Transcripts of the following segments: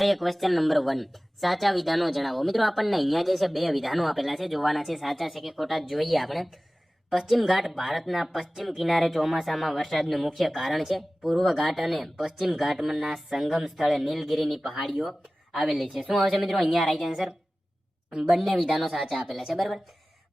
Question number 1, સાચા વિધાનો જણાવો। મિત્રો આપણને અહીંયા જે છે બે વિધાનો આપેલા છે, જોવાના છે સાચા છે કે ખોટા જોઈએ આપણે। પશ્ચિમ ઘાટ ભારતના પશ્ચિમ કિનારે ચોમાસામાં વરસાદનું મુખ્ય કારણ છે। પૂર્વ ઘાટ અને પશ્ચિમ ઘાટના સંગમ સ્થળે નીલગિરીની પહાડીઓ આવેલી છે। શું આવશે મિત્રો અહીંયા રાઈટ આન્સર? બંને વિધાનો સાચા આપેલા છે, બરાબર।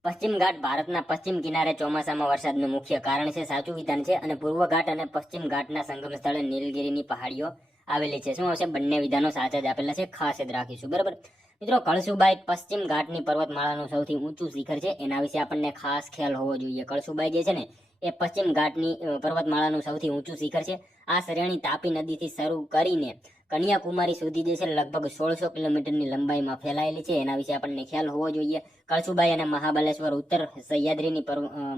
પશ્ચિમ ઘાટ ભારતના પશ્ચિમ કિનારે ચોમાસામાં વરસાદનું મુખ્ય કારણ છે, સાચું વિધાન છે। અને પૂર્વ ઘાટ અને પશ્ચિમ ઘાટના સંગમ સ્થળે નીલગિરીની પહાડીઓ આવેલી છે। શું આવશે? બંને વિધાનો સાચા જ આપેલા છે, ખાસ યાદ રાખીશું, બરાબર। મિત્રો કળસુબાઈ પશ્ચિમ ઘાટની પર્વતમાળાનું સૌથી ઊંચું શિખર છે, એના વિશે આપણને ખાસ ખ્યાલ હોવો જોઈએ। કળસુબાઈ જે છે ને એ પશ્ચિમ ઘાટની પર્વતમાળાનું સૌથી ઊંચું શિખર છે। આ શ્રેણી તાપી નદીથી શરૂ કરીને કન્યાકુમારી સુધી જે છે લગભગ 1600 કિલોમીટરની લંબાઈમાં ફેલાયેલી છે, એના વિશે આપણને ખ્યાલ હોવો જોઈએ। કળસુબાઈ અને મહાબલેશ્વર ઉત્તર સહ્યાદ્રીની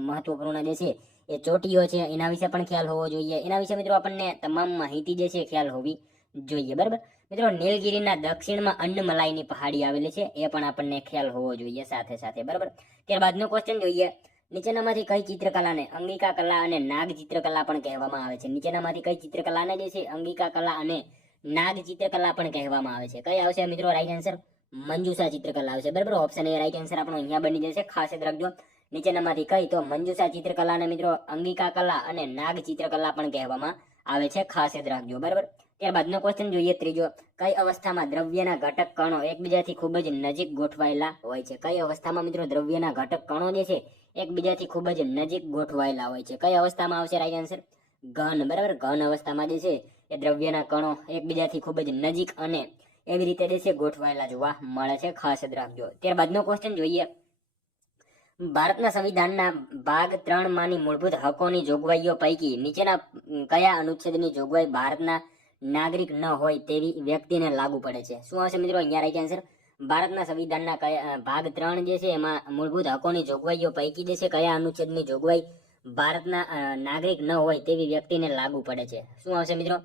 મહત્વપૂર્ણ જે છે એ ચોટીઓ છે, એના વિશે પણ ખ્યાલ હોવો જોઈએ। એના વિશે મિત્રો આપણને તમામ માહિતી જે છે ખ્યાલ હોવી જોઈએ, બરાબર। મિત્રો નીલગિરીના દક્ષિણમાં અન્નમલાઈની પહાડી આવેલી છે, એ પણ આપણને ખ્યાલ હોવો જોઈએ સાથે સાથે, બરાબર। ત્યારબાદનો ક્વેશ્ચન જોઈએ, નીચેનામાંથી કઈ ચિત્રકલાને અંગિકા કલા અને નાગ ચિત્રકલા પણ કહેવામાં આવે છે? નીચેનામાંથી કઈ ચિત્રકલાને જે છે અંગિકા કલા અને નાગ ચિત્રકલા પણ કહેવામાં આવે છે? કઈ આવશે મિત્રો રાઈટ આન્સર? મંજુષા ચિત્રકલા આવશે, બરાબર। ઓપ્શન એ રાઈટ આન્સર આપણો અહીંયા બની જશે, ખાસ યાદ રાખજો। નીચેનામાંથી કઈ? તો મંજુષા ચિત્રકલાને મિત્રો અંગિકા કલા અને નાગ ચિત્રકલા પણ કહેવામાં આવે છે, ખાસ યાદ રાખજો, બરાબર। ત્યારબાદનો ક્વેશ્ચન જોઈએ ત્રીજો, કઈ અવસ્થામાં દ્રવ્યના ઘટક કણો એકબીજાથી ખૂબ જ નજીક ગોઠવાયેલા હોય છે? કઈ અવસ્થામાં મિત્રો દ્રવ્યના ઘટક કણો જે છે એકબીજાથી ખૂબ જ નજીક ગોઠવાયેલા હોય છે? કઈ અવસ્થામાં આવશે રાઈટ આન્સર? ઘન, બરાબર। ઘન અવસ્થામાં જે છે એ દ્રવ્યના કણો એકબીજાથી ખૂબ જ નજીક અને એવી રીતે જે છે ગોઠવાયેલા જોવા મળે છે, ખાસ યાદ રાખજો। ત્યારબાદનો ક્વેશ્ચન જોઈએ, ભારતના સંવિધાનના ભાગ 3 માંની મૂળભૂત હકોની જોગવાઈઓ પૈકી નીચેના કયા અનુચ્છેદની જોગવાઈ ભારતના નાગરિક ન હોય તેવી વ્યક્તિને લાગુ પડે છે? શું આવશે મિત્રો અહીંયા રાઈટ આન્સર? ભારતના સંવિધાનના ભાગ 3 જે છે એમાં મૂળભૂત હકોની જોગવાઈઓ પૈકી જે છે કયા અનુચ્છેદની જોગવાઈ ભારતના નાગરિક ન હોય તેવી વ્યક્તિને લાગુ પડે છે? શું આવશે મિત્રો?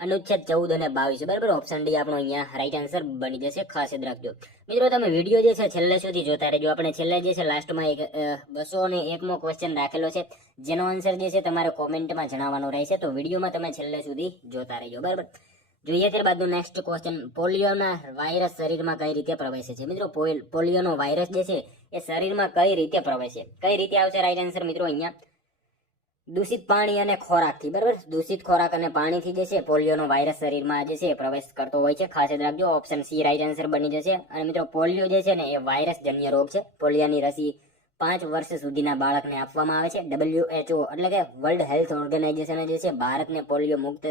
અનુચ્છેદ 14 અને 22, બરાબર। ઓપ્શન ડી આપણો અહીંયા રાઈટ આન્સર બની જશે, ખાસ યાદ રાખજો। મિત્રો તમે વિડીયો જે છે છેલ્લે સુધી જોતા રહેજો। આપણે છેલ્લે જે છે લાસ્ટમાં એક 201મો ક્વેશ્ચન રાખેલો છે, જેનો આન્સર જે છે તમારે કોમેન્ટમાં જણાવવાનો રહેશે, તો વિડીયોમાં તમે છેલ્લે સુધી જોતા રહેજો, બરાબર। જોઈએ ત્યારબાદનો નેક્સ્ટ ક્વેશ્ચન, પોલિયોના વાયરસ શરીરમાં કઈ રીતે પ્રવેશે છે? મિત્રો પોલિયોનો વાયરસ જે છે એ શરીરમાં કઈ રીતે પ્રવેશે? કઈ રીતે આવશે રાઈટ આન્સર મિત્રો અહીંયા? દૂષિત પાણી અને ખોરાકથી, બરાબર। દૂષિત ખોરાક અને પાણીથી જે છે પોલિયોનો વાયરસ શરીરમાં જે છે પ્રવેશ કરતો હોય છે, ખાસ યાદ રાખજો। ઓપ્શન સી રાઈટ આન્સર બની જશે। અને મિત્રો પોલિયો જે છે ને એ વાયરસ જન્ય રોગ છે। પોલિયોની રસી 5 વર્ષ સુધીના બાળકને આપવામાં આવે છે। WHO એટલે કે વર્લ્ડ હેલ્થ ઓર્ગેનાઇઝેશને જે છે ભારતને પોલિયો મુક્ત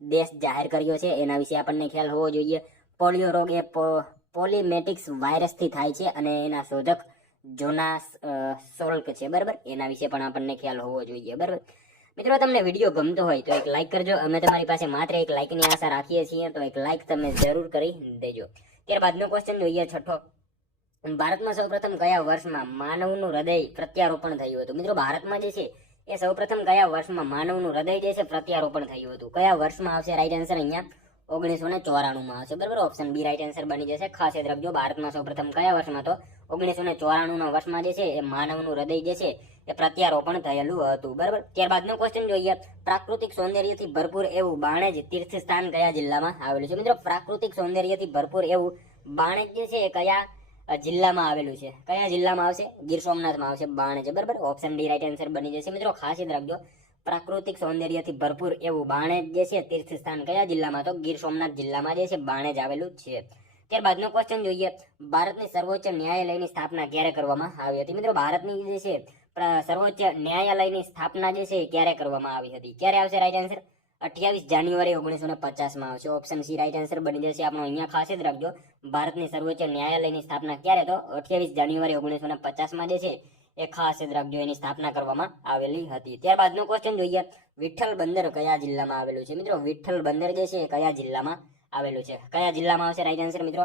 દેશ જાહેર કર્યો છે, એના વિશે આપણને ખ્યાલ હોવો જોઈએ। પોલિયો રોગ એ પોલિમેટિક્સ વાયરસથી થાય છે અને એના શોધક જોનાસ સોલ્ક છે, બરાબર। એના વિશે પણ આપણને ખ્યાલ હોવો જોઈએ, બરાબર। મિત્રો તમને વિડીયો ગમતો હોય તો એક લાઈક કરજો, અમે તમારી પાસે માત્ર એક લાઈકની આશા રાખીએ છીએ, તો એક લાઈક તમે જરૂર કરી દેજો। ત્યારબાદનો ક્વેશ્ચન જોઈએ છઠ્ઠો, ભારતમાં સૌપ્રથમ કયા વર્ષમાં માનવનું હૃદય પ્રત્યારોપણ થયું હતું? મિત્રો ભારતમાં જે છે એ સૌપ્રથમ કયા વર્ષમાં માનવનું હૃદય જે છે પ્રત્યારોપણ થયું હતું? કયા વર્ષમાં આવશે રાઈટ આન્સર અહીંયા? 1994માં આવશે, બરાબર। ઓપ્શન બી રાઈટ આન્સર બની જશે, ખાસ યાદ રાખજો। ભારતમાં સૌપ્રથમ કયા વર્ષમાં? તો 1994ના વર્ષમાં જે છે એ માનવનું હૃદય જે છે એ પ્રત્યારોપણ થયેલું હતું, બરાબર। ત્યારબાદનો ક્વેશ્ચન જોઈએ, પ્રાકૃતિક સૌંદર્યથી ભરપૂર એવું બાણેજ તીર્થ સ્થાન કયા જિલ્લામાં આવેલું છે? મિત્રો પ્રાકૃતિક સૌંદર્યથી ભરપૂર એવું બાણેજ જે છે એ કયા જિલ્લામાં આવેલું છે? કયા જિલ્લામાં આવશે? ગીર સોમનાથમાં આવશે બાણેજ, બરાબર। ઓપ્શન ડી રાઈટ આન્સર બની જશે। મિત્રો ખાસ યાદ રાખજો, પ્રાકૃતિક સૌંદર્યથી ભરપૂર એવું બાણેજ જે છે તીર્થ સ્થાન કયા જિલ્લામાં? તો ગીર સોમનાથ જિલ્લામાં જે છે બાણેજ આવેલું છે। ત્યારબાદનો ક્વેશ્ચન જોઈએ, ભારતની સર્વોચ્ચ ન્યાયાલયની સ્થાપના ક્યારે કરવામાં આવી હતી? મિત્રો ભારતની જે છે સર્વોચ્ચ ન્યાયાલયની સ્થાપના જે છે ક્યારે કરવામાં આવી હતી? ક્યારે આવશે રાઈટ આન્સર? 28 જાન્યુઆરી 1950માં આવશે। ઓપ્શન સી રાઈટ આન્સર બની જશે આપણો અહીંયા, ખાસ યાદ રાખજો। ભારતની સર્વોચ્ચ ન્યાયાલયની સ્થાપના ક્યારે? તો 28 જાન્યુઆરી 1950માં જે છે એ ખાસ યાદ રાખજો, એની સ્થાપના કરવામાં આવેલી હતી। ત્યારબાદનો ક્વેશ્ચન જોઈએ, વિઠ્ઠલ બંદર કયા જિલ્લામાં આવેલું છે? મિત્રો વિઠ્ઠલ બંદર જે છે કયા જિલ્લામાં આવેલું છે? કયા જિલ્લામાં આવશે રાઈટ આન્સર મિત્રો?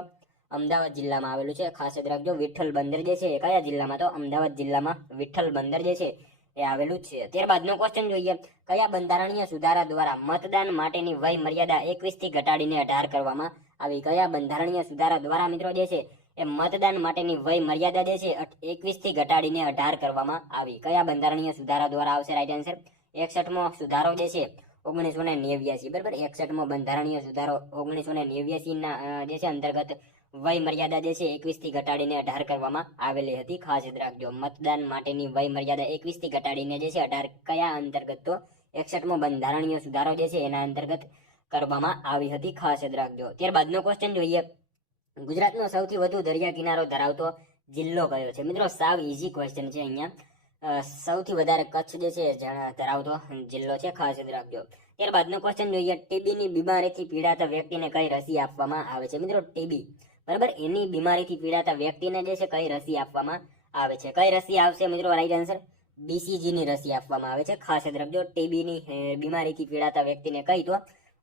અમદાવાદ જિલ્લામાં આવેલું છે, ખાસ યાદ રાખજો। વિઠ્ઠલ બંદર જે છે કયા જિલ્લામાં? તો અમદાવાદ જિલ્લામાં વિઠ્ઠલ બંદર જે છે એ આવેલું છે। ત્યારબાદનો ક્વેશ્ચન જોઈએ, કયા બંધારણીય સુધારા દ્વારા મતદાન માટેની વય મર્યાદા 21 થી ઘટાડીને 18 કરવામાં આવી? કયા બંધારણીય સુધારા દ્વારા મિત્રો જે છે એ મતદાન માટેની વય મર્યાદા જે છે 21 થી ઘટાડીને 18 કરવામાં આવી? કયા બંધારણીય સુધારા દ્વારા આવશે રાઈટ આન્સર? 61મો સુધારો જે છે 1989, બરાબર. 61મો બંધારણીય સુધારો 1989 ના જે છે અંતર્ગત વય મર્યાદા જે છે 21 થી ઘટાડીને 18 કરવામાં આવેલી હતી. ખાસ યાદ રાખજો, મતદાન માટેની વય મર્યાદા 21 થી ઘટાડીને જે છે 18 કયા અંતર્ગત? તો 61મો બંધારણીય સુધારો જે છે એના અંતર્ગત કરવામાં આવી હતી. ખાસ યાદ રાખજો. ત્યારબાદનો ક્વેશ્ચન જોઈએ, ગુજરાતનો સૌથી વધુ દરિયા કિનારો ધરાવતો જિલ્લો કયો છે? મિત્રો સાવ ઈઝી ક્વેશ્ચન છે. અહીંયા સૌથી વધારે કચ્છ જે છે ધરાવતો જિલ્લો છે. ખાસ યાદ રાખજો. ત્યારબાદનો ક્વેશ્ચન જોઈએ, ટીબીની બીમારીથી પીડાતા વ્યક્તિને કઈ રસી આપવામાં આવે છે? મિત્રો ટીબી, બરાબર, એની બીમારીથી પીડાતા વ્યક્તિને જે છે કઈ રસી આપવામાં આવે છે? કઈ રસી આવશે મિત્રો? રાઈટ આન્સર BCG ની રસી આપવામાં આવે છે. ખાસ યાદ રાખજો, ટીબીની બીમારીથી પીડાતા વ્યક્તિને કઈ? તો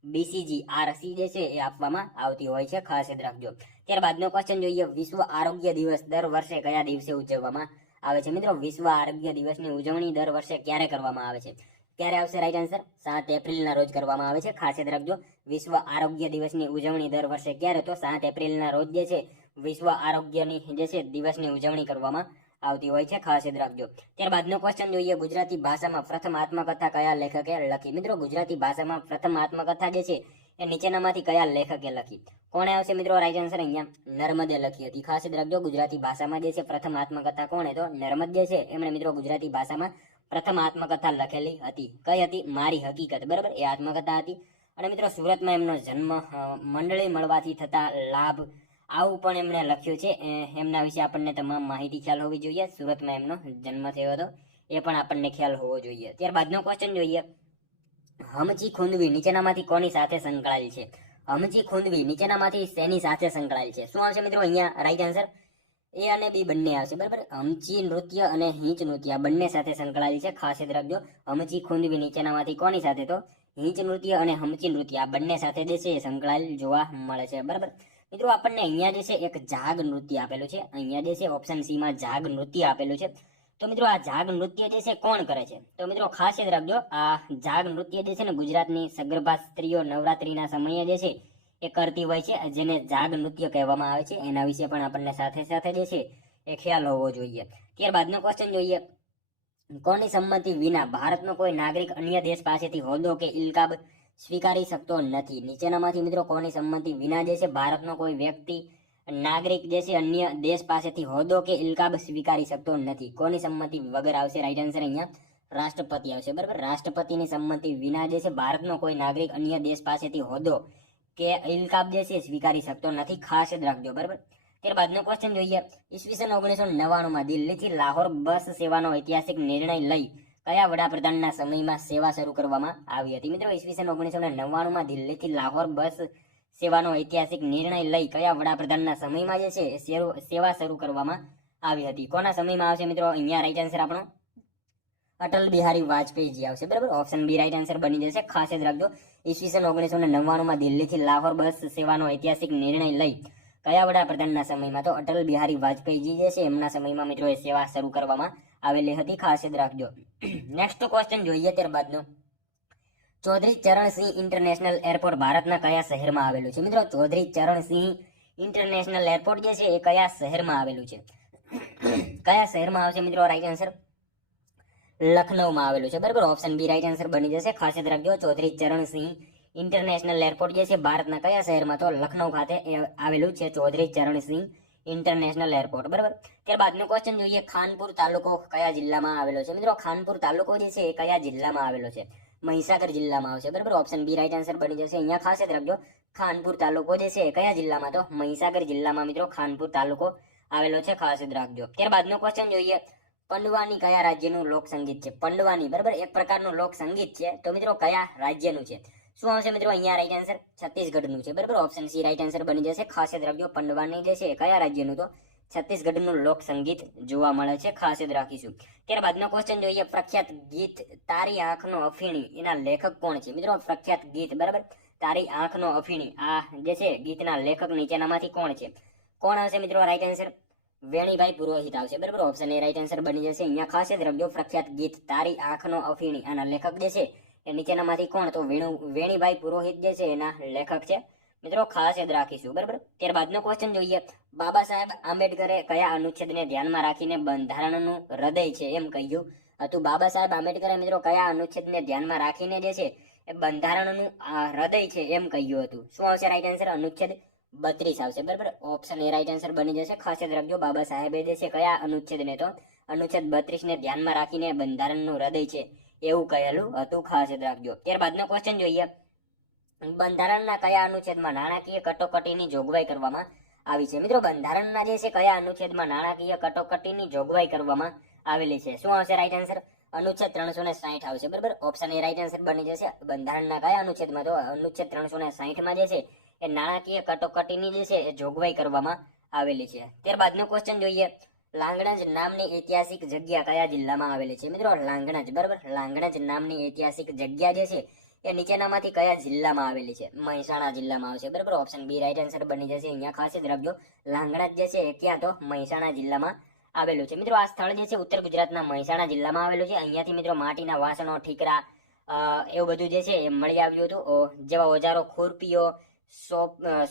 BCG આ રસી જે છે એ આપવામાં આવતી હોય છે. ખાસ યાદ રાખજો. ત્યારબાદનો ક્વેશ્ચન જોઈએ, વિશ્વ આરોગ્ય દિવસ દર વર્ષે કયા દિવસે ઉજવવામાં આવે છે? મિત્રો વિશ્વ આરોગ્ય દિવસની ઉજવણી દર વર્ષે ક્યારે કરવામાં આવે છે? ક્યારે આવશે? રાઈટ આન્સર 7 એપ્રિલના રોજ કરવામાં આવે છે. ખાસ યાદ રાખજો, વિશ્વ આરોગ્ય દિવસની ઉજવણી દર વર્ષે ક્યારે? તો 7 એપ્રિલના રોજ જે છે વિશ્વ આરોગ્યની જે છે દિવસની ઉજવણી કરવામાં આવતી હોય છે. ખાસ યાદ રાખજો. ત્યારબાદનો ક્વેશ્ચન જોઈએ, ગુજરાતી ભાષામાં પ્રથમ આત્મકથા કયા લેખકે લખી? મિત્રો ગુજરાતી ભાષામાં પ્રથમ આત્મકથા જે છે એ નીચેનામાંથી કયા લેખકે લખી? કોણે આવશે મિત્રો? રાઈટ આન્સર અહીંયા નર્મદે લખી હતી. ખાસ યાદ રાખજો, ગુજરાતી ભાષામાં જે છે પ્રથમ આત્મકથા કોણે? તો નર્મદ જે છે એમણે મિત્રો ગુજરાતી ભાષામાં પ્રથમ આત્મકથા લખેલી હતી. કઈ હતી? મારી હકીકત, બરાબર, એ આત્મકથા હતી. અને મિત્રો સુરતમાં એમનો જન્મ, મંડળી મળવાથી થતા લાભ, આવું પણ એમણે લખ્યું છે. એમના વિશે આપણને તમામ માહિતી ખ્યાલ હોવી જોઈએ. સુરતમાં એમનો જન્મ થયો હતો એ પણ આપણને ખ્યાલ હોવો જોઈએ. ત્યારબાદનો ક્વેશ્ચન જોઈએ, હમચી ખૂંદવી નીચેનામાંથી કોની સાથે સંકળાયેલ છે? હમચી ખૂંદવી નીચેનામાંથી શેની સાથે સંકળાયેલ છે? શું આવશે મિત્રો અહીંયા? રાઈટ આન્સર A અને B બંને આવશે, બરાબર. હમચી નૃત્ય અને હિંચ નૃત્ય બંને સાથે સંકળાયેલ છે. ખાસ યાદ રાખજો, હમચી ખૂંદવી નીચેનામાંથી કોની સાથે? તો હિંચ નૃત્ય અને હમચી નૃત્ય આ બંને સાથે જે છે સંકળાયેલ જોવા મળે છે, બરાબર. મિત્રો આપણને અહીંયા જે છે એક જાગ નૃત્ય આપેલું છે. અહીંયા જે છે ઓપ્શન સી માં જાગ નૃત્ય આપેલું છે. તો મિત્રો આ જાગ નૃત્ય જે છે કોણ કરે છે? તો મિત્રો ખાસ યાદ રાખજો, આ જાગ નૃત્ય જે છે ને ગુજરાતની સગર્ભા સ્ત્રીઓ નવરાત્રીના સમયે જે છે એ કરતી હોય છે, જેને જાગ નૃત્ય કહેવામાં આવે છે. એના વિશે પણ આપણને સાથે સાથે જે છે એ ખ્યાલ હોવો જોઈએ. ત્યારબાદનો ક્વેશ્ચન જોઈએ, કોની સંમતિ વિના ભારતનો કોઈ નાગરિક અન્ય દેશ પાસેથી હોદ્દો કે ઇલકાબ સ્વીકારી શકતો નથી? નીચેનામાંથી મિત્રો કોની સંમતિ વિના જે છે ભારતનો કોઈ વ્યક્તિ નાગરિક જે છે અન્ય દેશ પાસેથી હોદ્દો કે ઇલકાબ સ્વીકારી શકતો નથી? કોની સંમતિ વગર આવશે? રાઈટ આન્સર અહીંયા રાષ્ટ્રપતિ આવશે, બરાબર. રાષ્ટ્રપતિની સંમતિ વિના જે છે ભારતનો કોઈ નાગરિક અન્ય દેશ પાસેથી હોદ્દો કે ઇલકાબ જે છે સ્વીકારી શકતો નથી. ખાસ યાદ રાખજો, બરાબર. ત્યારબાદનો ક્વેશ્ચન જોઈએ, ઈસવીસન 1999 દિલ્હીથી લાહોર બસ સેવાનો ઐતિહાસિક નિર્ણય લઈ કયા વડાપ્રધાનના સમયમાં સેવા શરૂ કરવામાં આવી હતી? મિત્રો ઈસવીસન 1999 દિલ્હીથી લાહોર બસ સેવાનો ઐતિહાસિક નિર્ણય લઈ કયા વડાપ્રધાનના સમયમાં જે છે સેવા શરૂ કરવામાં આવી હતી? કોના સમયમાં આવશે મિત્રો? અહીંયા રાઈટ આન્સર આપણો અટલ બિહારી વાજપેયીજી આવશે, બરાબર. ઓપ્શન બી રાઈટ આન્સર બની જશે. ખાસ યાદ રાખજો, ઈસવીસન 1999 દિલ્હીથી લાહોર બસ સેવાનો ઐતિહાસિક નિર્ણય લઈ કયા વડાપ્રધાનના સમયમાં? તો અટલ બિહારી વાજપેયીજી જે છે એમના સમયમાં મિત્રો એ સેવા શરૂ કરવામાં આવેલી હતી. ખાસ યાદ રાખજો. નેક્સ્ટ ક્વેશ્ચન જોઈએ ત્યારબાદનો, ચૌધરી ચરણસિંહ ઇન્ટરનેશનલ એરપોર્ટ ભારતના કયા શહેરમાં આવેલું છે? મિત્રો ચૌધરી ચરણસિંહ ઇન્ટરનેશનલ એરપોર્ટ જે છે એ કયા શહેરમાં આવેલું છે? કયા શહેરમાં આવશે મિત્રો? રાઈટ આન્સર લખનૌમાં આવેલું છે, બરાબર. ઓપ્શન બી રાઈટ આન્સર બની જશે. ખાસ યાદ રાખજો, ચૌધરી ચરણસિંહ ઇન્ટરનેશનલ એરપોર્ટ જે છે ભારતના કયા શહેરમાં? તો લખનૌ ખાતે આવેલું છે ચૌધરી ચરણસિંહ ઇન્ટરનેશનલ એરપોર્ટ, બરાબર. ત્યારબાદનો ક્વેશ્ચન જોઈએ, ખાનપુર તાલુકો કયા જિલ્લામાં આવેલો છે? મિત્રો ખાનપુર તાલુકો જે છે એ કયા જિલ્લામાં આવેલો છે? મહીસાગર જિલ્લામાં આવશે, બરાબર. ઓપ્શન બી રાઈટ આન્સર બની જશે. અહીંયા ખાસ યાદ રાખજો, ખાનપુર તાલુકો જે છે કયા જિલ્લામાં? તો મહીસાગર જિલ્લામાં મિત્રો ખાનપુર તાલુકો આવેલો છે. ખાસ યાદ રાખજો. ત્યારબાદનો ક્વેશ્ચન જોઈએ, પંડવાની કયા રાજ્યનું લોકસંગીત છે? પંડવાની, બરાબર, એક પ્રકારનું લોકસંગીત છે. તો મિત્રો કયા રાજ્યનું છે? શું આવશે મિત્રો? અહીંયા રાઈટ આન્સર છત્તીસગઢનું છે, બરાબર. ઓપ્શન સી રાઈટ આન્સર બની જશે. ખાસ યાદ રાખજો, પંડવાની જે છે કયા રાજ્યનું? તો છત્તીસગઢનું લોકસંગીત જોવા મળે છે. ખાસ યાદ રાખીશું. ત્યારબાદનો ક્વેશ્ચન જોઈએ, પ્રખ્યાત ગીત તારી આંખનો અફીણી એના લેખક કોણ છે? મિત્રો પ્રખ્યાત ગીત, બરાબર, તારી આંખનો અફીણી આ જે છે ગીતના લેખક નીચેનામાંથી કોણ છે? કોણ આવશે મિત્રો? રાઈટ આન્સર વેણીભાઈ પુરોહિત આવશે, બરાબર. ઓપ્શન એ રાઈટ આન્સર બની જશે. અહીંયા ખાસ યાદ રાખજો, પ્રખ્યાત ગીત તારી આંખનો અફીણી આના લેખક જે છે એ નીચેનામાંથી કોણ? તો વેણીભાઈ પુરોહિત જે છે એના લેખક છે મિત્રો. ખાસ યાદ રાખીશું, બરાબર. ત્યારબાદનો ક્વેશ્ચન જોઈએ, બાબા સાહેબ આંબેડકરે કયા અનુચ્છેદને ધ્યાનમાં રાખીને બંધારણનું હૃદય છે એમ કહ્યું હતું? બાબા સાહેબ આંબેડકરે મિત્રો કયા અનુચ્છેદને ધ્યાનમાં રાખીને જે છે એ બંધારણનું હૃદય છે એમ કહ્યું હતું. શું આવશે રાઈટ આન્સર? અનુચ્છેદ 32 આવશે. બરાબર, ઓપ્શન એ રાઈટ આન્સર બની જશે. ખાસ યાદ રાખજો, બાબા સાહેબે જે છે કયા અનુચ્છેદને તો અનુચ્છેદ 32 ને ધ્યાનમાં રાખીને બંધારણનું હૃદય છે એવું કહેલું હતું. ખાસ યાદ રાખજો. ત્યારબાદનો ક્વેશ્ચન જોઈએ, બંધારણના કયા અનુચ્છેદમાં નાણાકીય કટોકટીની જોગવાઈ કરવામાં આવી છે? મિત્રો, બંધારણના જે છે કયા અનુચ્છેદમાં નાણાકીય કટોકટીની જોગવાઈ કરવામાં આવેલી છે? શું આવશે રાઈટ આન્સર? અનુચ્છેદ 360 આવશે. બરાબર, ઓપ્શન એ રાઈટ આન્સર બની જશે. બંધારણના કયા અનુચ્છેદમાં? તો અનુચ્છેદ 360 જે છે એ નાણાકીય કટોકટીની જે છે એ જોગવાઈ કરવામાં આવેલી છે. ત્યારબાદનો ક્વેશ્ચન જોઈએ, લાંગણજ નામની ઐતિહાસિક જગ્યા કયા જિલ્લામાં આવેલી છે? મિત્રો, લાંગણજ, બરાબર, લાંગણજ નામની ઐતિહાસિક જગ્યા જે છે એ નીચેનામાંથી કયા જિલ્લામાં આવેલી છે? મહેસાણા જિલ્લામાં આવશે. બરાબર, ઓપ્શન બી રાઈટ આન્સર બની જશે. અહીંયા ખાસ યાદ રાખજો, લાંગણજ જે છે એ ક્યાં? તો મહેસાણા જિલ્લામાં આવેલું છે. મિત્રો, આ સ્થળ જે છે ઉત્તર ગુજરાતના મહેસાણા જિલ્લામાં આવેલું છે. અહીંયાથી મિત્રો માટીના વાસણો, ઠીકરા, એવું બધું જે છે એ મળી આવ્યું હતું. જેવા ઓજારો, ખુરપીઓ,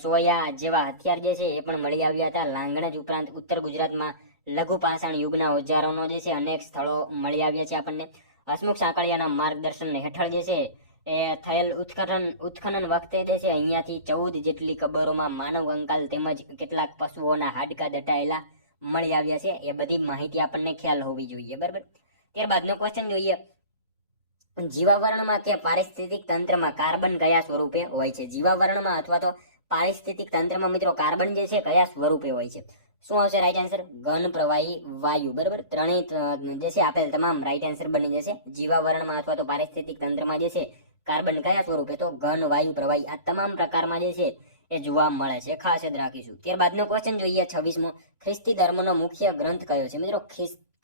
સોયા જેવા હથિયાર જે છે એ પણ મળી આવ્યા હતા. લાંગણજ ઉપરાંત ઉત્તર ગુજરાતમાં લઘુ પાષાણ યુગના ઓજારોનો જે છે અનેક સ્થળો મળી આવ્યા છે આપણને. હસમુખ સાંકળિયાના માર્ગદર્શન હેઠળ જે છે એ થયેલ ઉત્ખનન વખતે જે છે અહીંયાથી 14 જેટલી કબરોમાં માનવ કંકાલ તેમજ કેટલાક પશુઓના હાડકા દટાયેલા મળી આવ્યા છે. એ બધી માહિતી આપણને ખ્યાલ હોવી જોઈએ. બરાબર, ત્યારબાદનો ક્વેશ્ચન જોઈએ, જીવાવરણમાં કે પારિસ્થિતિક તંત્રમાં કાર્બન કયા સ્વરૂપે હોય છે? જીવાવરણમાં અથવા તો પારિસ્થિતિક તંત્રમાં મિત્રો કાર્બન જે છે કયા સ્વરૂપે હોય છે? શું આવશે રાઈટ આન્સર? ઘન પ્રવાહી વાયુ. બરાબર, ત્રણેય જે છે આપેલ તમામ રાઈટ આન્સર બની જશે. જીવાવરણમાં અથવા તો પારિસ્થિતિક તંત્રમાં જે છે કાર્બન કયા સ્વરૂપે? તો ઘન, વાયુ, પ્રવાહી, આ તમામ પ્રકારમાં જે છે એ જોવા મળે છે. ખાસ યાદ રાખીશું. ત્યારબાદનો ક્વેશ્ચન જોઈએ, 26મો, ખ્રિસ્તી ધર્મનો મુખ્ય ગ્રંથ કયો છે? મિત્રો,